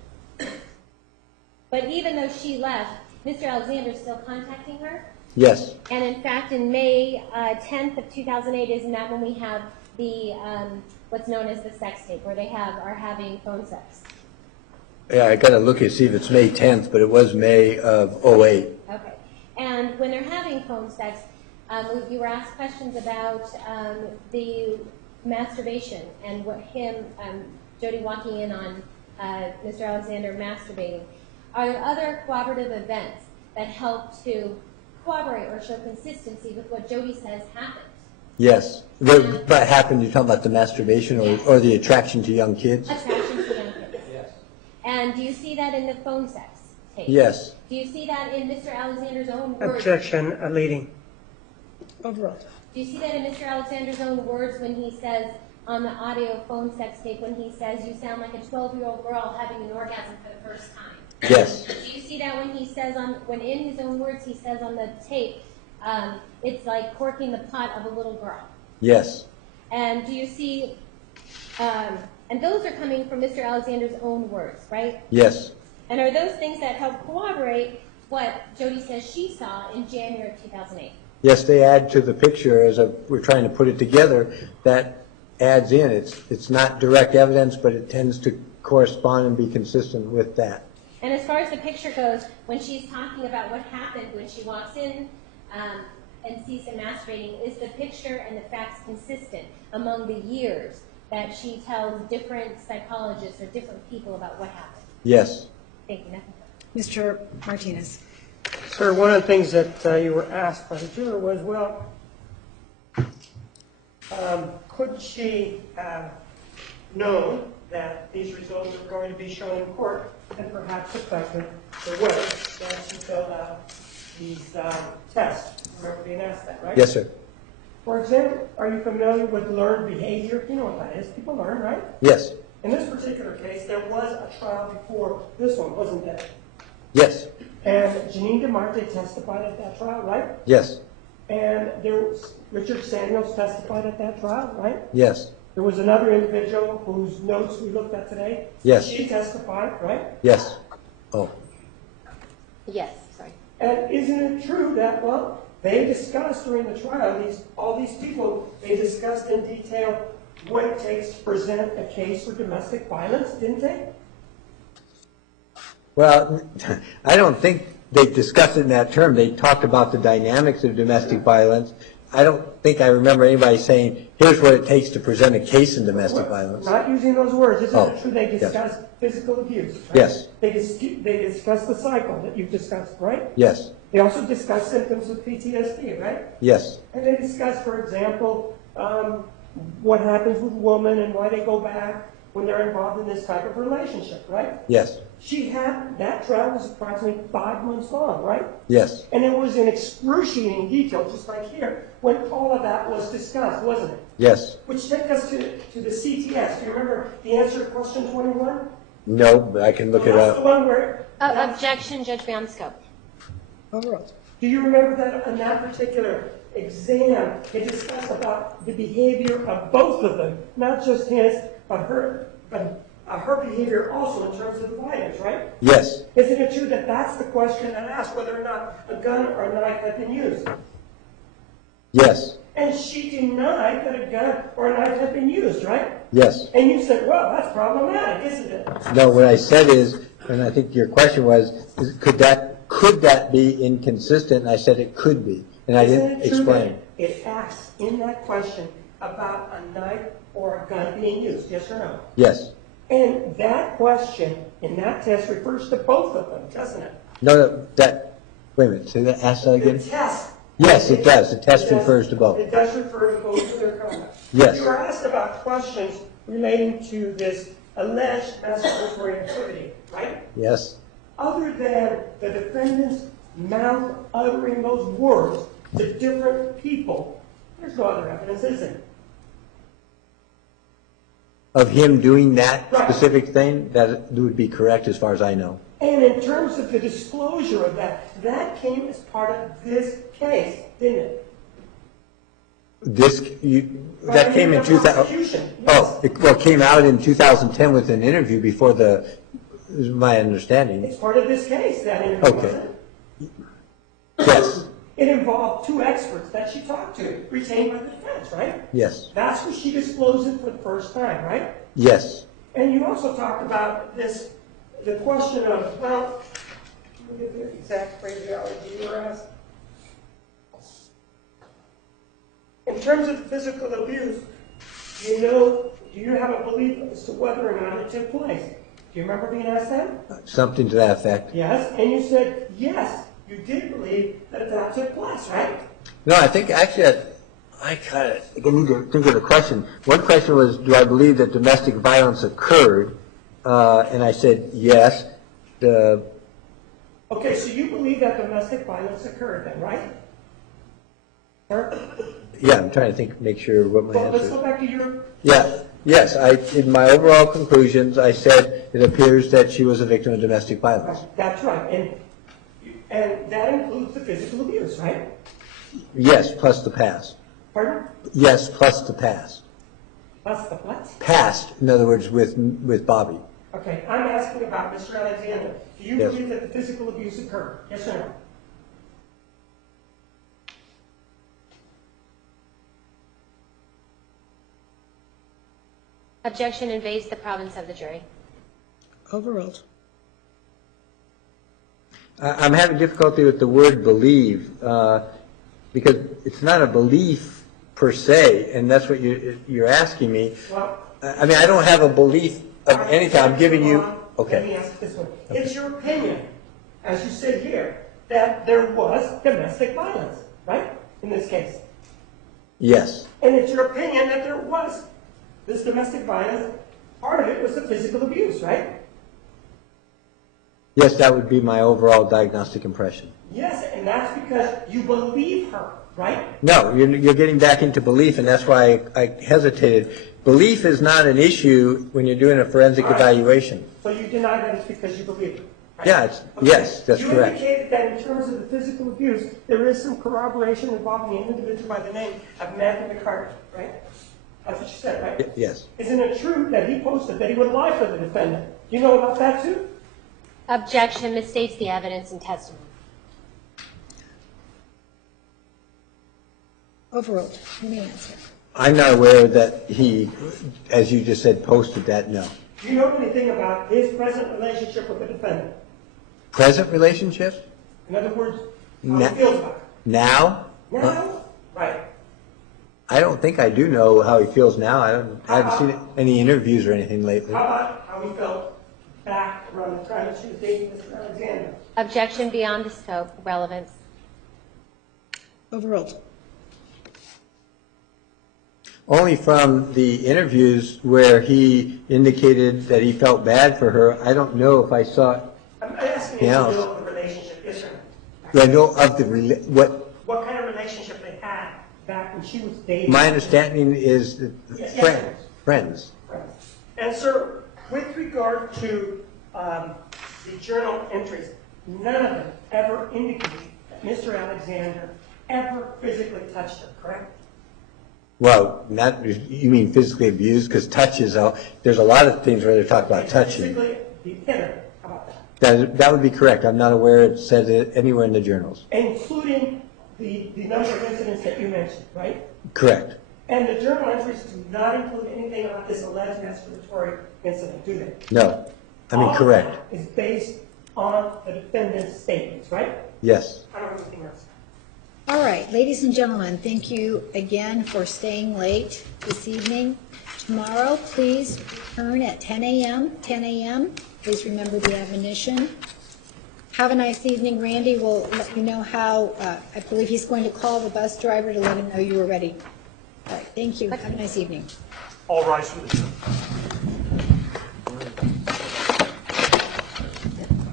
But even though she left, Mr. Alexander's still contacting her? yes, And in fact, in May 10th of 2008, isn't that when we have the, what's known as the sex tape, where they are having phone sex? yeah, I gotta look and see if it's May 10th, but it was May of '08. Okay. And when they're having phone sex, you were asked questions about the masturbation and what Jodi walking in on Mr. Alexander masturbating. Are there other cooperative events that help to corroborate or show consistency with what Jodi says happened? Yes, what happened, you're talking about the masturbation or the attraction to young kids? Attraction to young kids. Yes. And do you see that in the phone sex tape? Yes, Do you see that in Mr. Alexander's own words? Objection, leading. Do you see that in Mr. Alexander's own words when he says on the audio phone sex tape, when he says, "You sound like a 12-year-old girl having an orgasm for the first time"? yes, Do you see that when he says when in his own words he says on the tape, it's like corking the pot of a little girl? yes, And do you see, and those are coming from Mr. Alexander's own words, right? yes, And are those things that help corroborate what Jodi says she saw in January of 2008? yes, they add to the picture as we're trying to put it together, that adds in. It's not direct evidence, but it tends to correspond and be consistent with that. And as far as the picture goes, when she's talking about what happened when she walks in and sees him masturbating, is the picture and the facts consistent among the years that she tells different psychologists or different people about what happened? Yes, Thank you. Nothing. Mr. Martinez. Sir, one of the things that you were asked by the juror was, well, could she have known that these results were going to be shown in court and perhaps affected the way that she filled out these tests? Remember being asked that, right? yes, sir, For example, are you familiar with learned behavior? You know what that is. People learn, right? yes, In this particular case, there was a trial before this one, wasn't there? yes, And Janine DeMarte testified at that trial, right? yes, And Richard Samuels testified at that trial, right? yes, There was another individual whose notes we looked at today. Yes. She testified, right? yes. Oh, Yes, sorry. And isn't it true that, well, they discussed during the trial, all these people, they discussed in detail what it takes to present a case for domestic violence, didn't they? well, I don't think they discussed it in that term. They talked about the dynamics of domestic violence. I don't think I remember anybody saying, here's what it takes to present a case in domestic violence. Not using those words, isn't Oh, it true they yes. discussed physical abuse? Right? Yes. They discussed the cycle that you've discussed, right? Yes, They also discussed symptoms of PTSD, right? yes, And they discussed, for example, what happens with women and why they go back when they're involved in this type of relationship, right? yes, That trial was approximately 5 months long, right? yes, And it was in excruciating detail, just like here, when all of that was discussed, wasn't it? yes. Which took us to the CTS. Do you remember the answer to question 21? No, but I can look it That's the up. one where... Objection, Judge Van Scope. Do you remember that in that particular exam, they discussed about the behavior of both of them, not just his, but her, but her behavior also in terms of the violence, right? Yes, Isn't it true that that's the question that asked whether or not a gun or a knife had been used? yes, And she denied that a gun or a knife had been used, right? yes. And you said, well, that's problematic, isn't it? No, what I said is, and I think your question was, could that be inconsistent? And I said it could be, and I didn't Isn't it true explain. that it asks in that question about a knife or a gun being used, yes or no? Yes. And that question in that test refers to both of them, doesn't it? No, wait a minute, say that, ask that The again? test. Yes, it does. The test It does- refers to both. It does refer to both of their conduct. Yes. You were asked about questions relating to this alleged masturbatory activity, right? Yes. Other than the defendant's mouth uttering those words to different people, there's no other evidence, is there? Of him doing that Right. specific thing, that would be correct as far as I know. And in terms of the disclosure of that, that came as part of this case, didn't it? That came in 2000. Prosecution, yes. Oh, it came out in 2010 with an interview before is my understanding. It's part of this case, that interview, Okay. wasn't it? Yes, It involved two experts that she talked to, retained by the defense, right? yes, That's where she disclosed it for the first time, right? yes. And you also talked about the question of, well, let me get the exact phraseology you were asked. In terms of physical abuse, do you have a belief as to whether or not it took place? Do you remember being asked that? Something to that effect. Yes, and you said, yes, you did believe that took place, right? No, I think actually I kind of need to think of the question. One question was, do I believe that domestic violence occurred? And I said yes. Okay, so you believe that domestic violence occurred then, right? Sir? Yeah, I'm trying to think, make sure what my Well, answer let's is. go back to your... Yeah, yes. In my overall conclusions, I said it appears that she was a victim of domestic violence. That's right, and that includes the physical abuse, right? Yes, plus the past. Pardon? Yes, plus the past. That's the what? Past, in other words, with Bobby. Okay, I'm asking about Mr. Alexander. Do you Yes. believe that the physical abuse occurred? Yes or no? Objection invades the province of the jury. Overruled. I'm having difficulty with the word believe, because it's not a belief per se, and that's what you're asking me. Well... I mean, I don't have a belief of anything. I'm giving you... Okay. Let me ask this one. It's your opinion, as you said here, that there was domestic violence, right? In this case. Yes. And it's your opinion that there was this domestic violence. Part of it was the physical abuse, right? Yes, that would be my overall diagnostic impression. Yes, and that's because you believe her, right? No, you're getting back into belief, and that's why I hesitated. Belief is not an issue when you're doing a forensic evaluation. So you deny that it's because you believe her, right? Yeah, yes, that's you correct. You indicated that in terms of the physical abuse, there is some corroboration involving an individual by the name of Matthew McCarthy, right? That's what you said, right? Yes. Isn't it true that he posted that he would lie for the defendant? Do you know about that too? Objection misstates the evidence and testimony. Overruled. You may answer. I'm not aware that he, as you just said, posted that, no. Do you know anything about his present relationship with the defendant? Present relationship? In other words, how he feels about it? Now? Now? Right. I don't think I do know how he feels now. I haven't seen any interviews or anything lately. How about how he felt back around the time that she was dating Mr. Alexander? Objection beyond the scope, relevance. Overruled. Only from the interviews where he indicated that he felt bad for her. I don't know if I saw I'm asking you to know the relationship, yes or no? do I know of What kind of relationship they had back when she was dating? my understanding is that Yes, friends. And sir, with regard to the journal entries, none of them ever indicate that Mr. Alexander ever physically touched her, correct? Well, not, you mean physically abused, because touch is, there's a lot of things where they talk about touching. Basically, the hitter, how about that? That would be correct. I'm not aware it says it anywhere in the journals. Including the number of incidents that you mentioned, right? Correct. And the journal entries do not include anything about this alleged masturbatory incident, do they? No. I mean, correct. All of that is based on the defendant's statements, right? Yes. I don't have anything else. All right, ladies and gentlemen, thank you again for staying late this evening. Tomorrow, please return at 10 a.m. 10 a.m. Please remember the admonition. Have a nice evening. Randy will let you know how, I believe he's going to call the bus driver to let him know you were ready. All right, thank you. Have a nice evening. All rise for the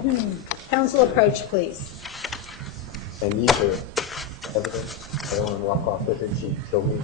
jury. Council approach, please. And these are evidence. I don't want to walk off with it. She told me.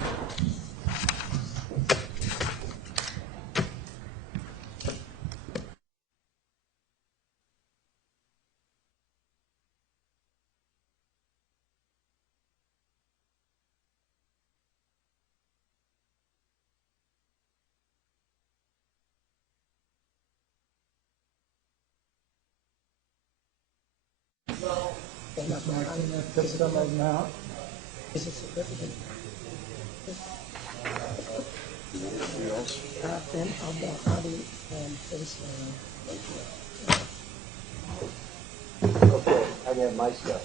Okay, I got my stuff.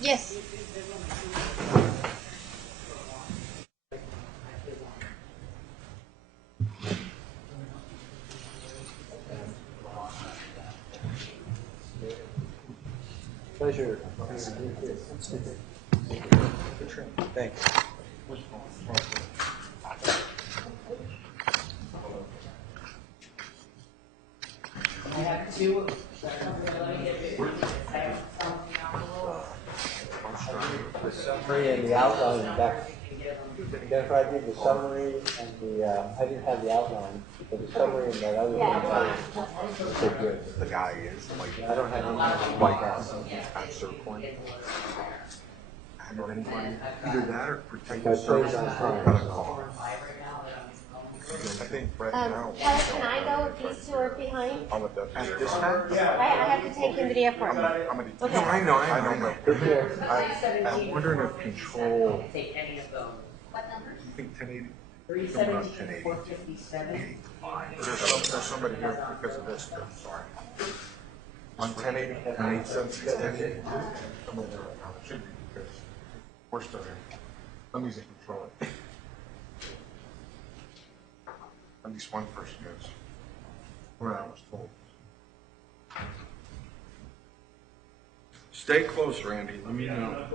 Yes. Pleasure. Thanks. I have two. The summary and the outline back. Jennifer, I did the summary and I didn't have the outline, but the summary and that other thing. So good. The guy is like I don't have any white like house at circling. I know anybody either that or protective services group got a call. I think right now Kelly, can I go if these two are behind? I'm at that dispatch. Right, I have to take him to the airport. I'm a no, I know. I'm wondering if control. Take any of those. You think 1080? 317, 457. There's somebody here because of this. Sorry. On 1080 and 876 1080. Somebody there right now. It should be because we're still here. I'm using control. At least one person goes. Where I was told. Stay close, Randy. Let me know.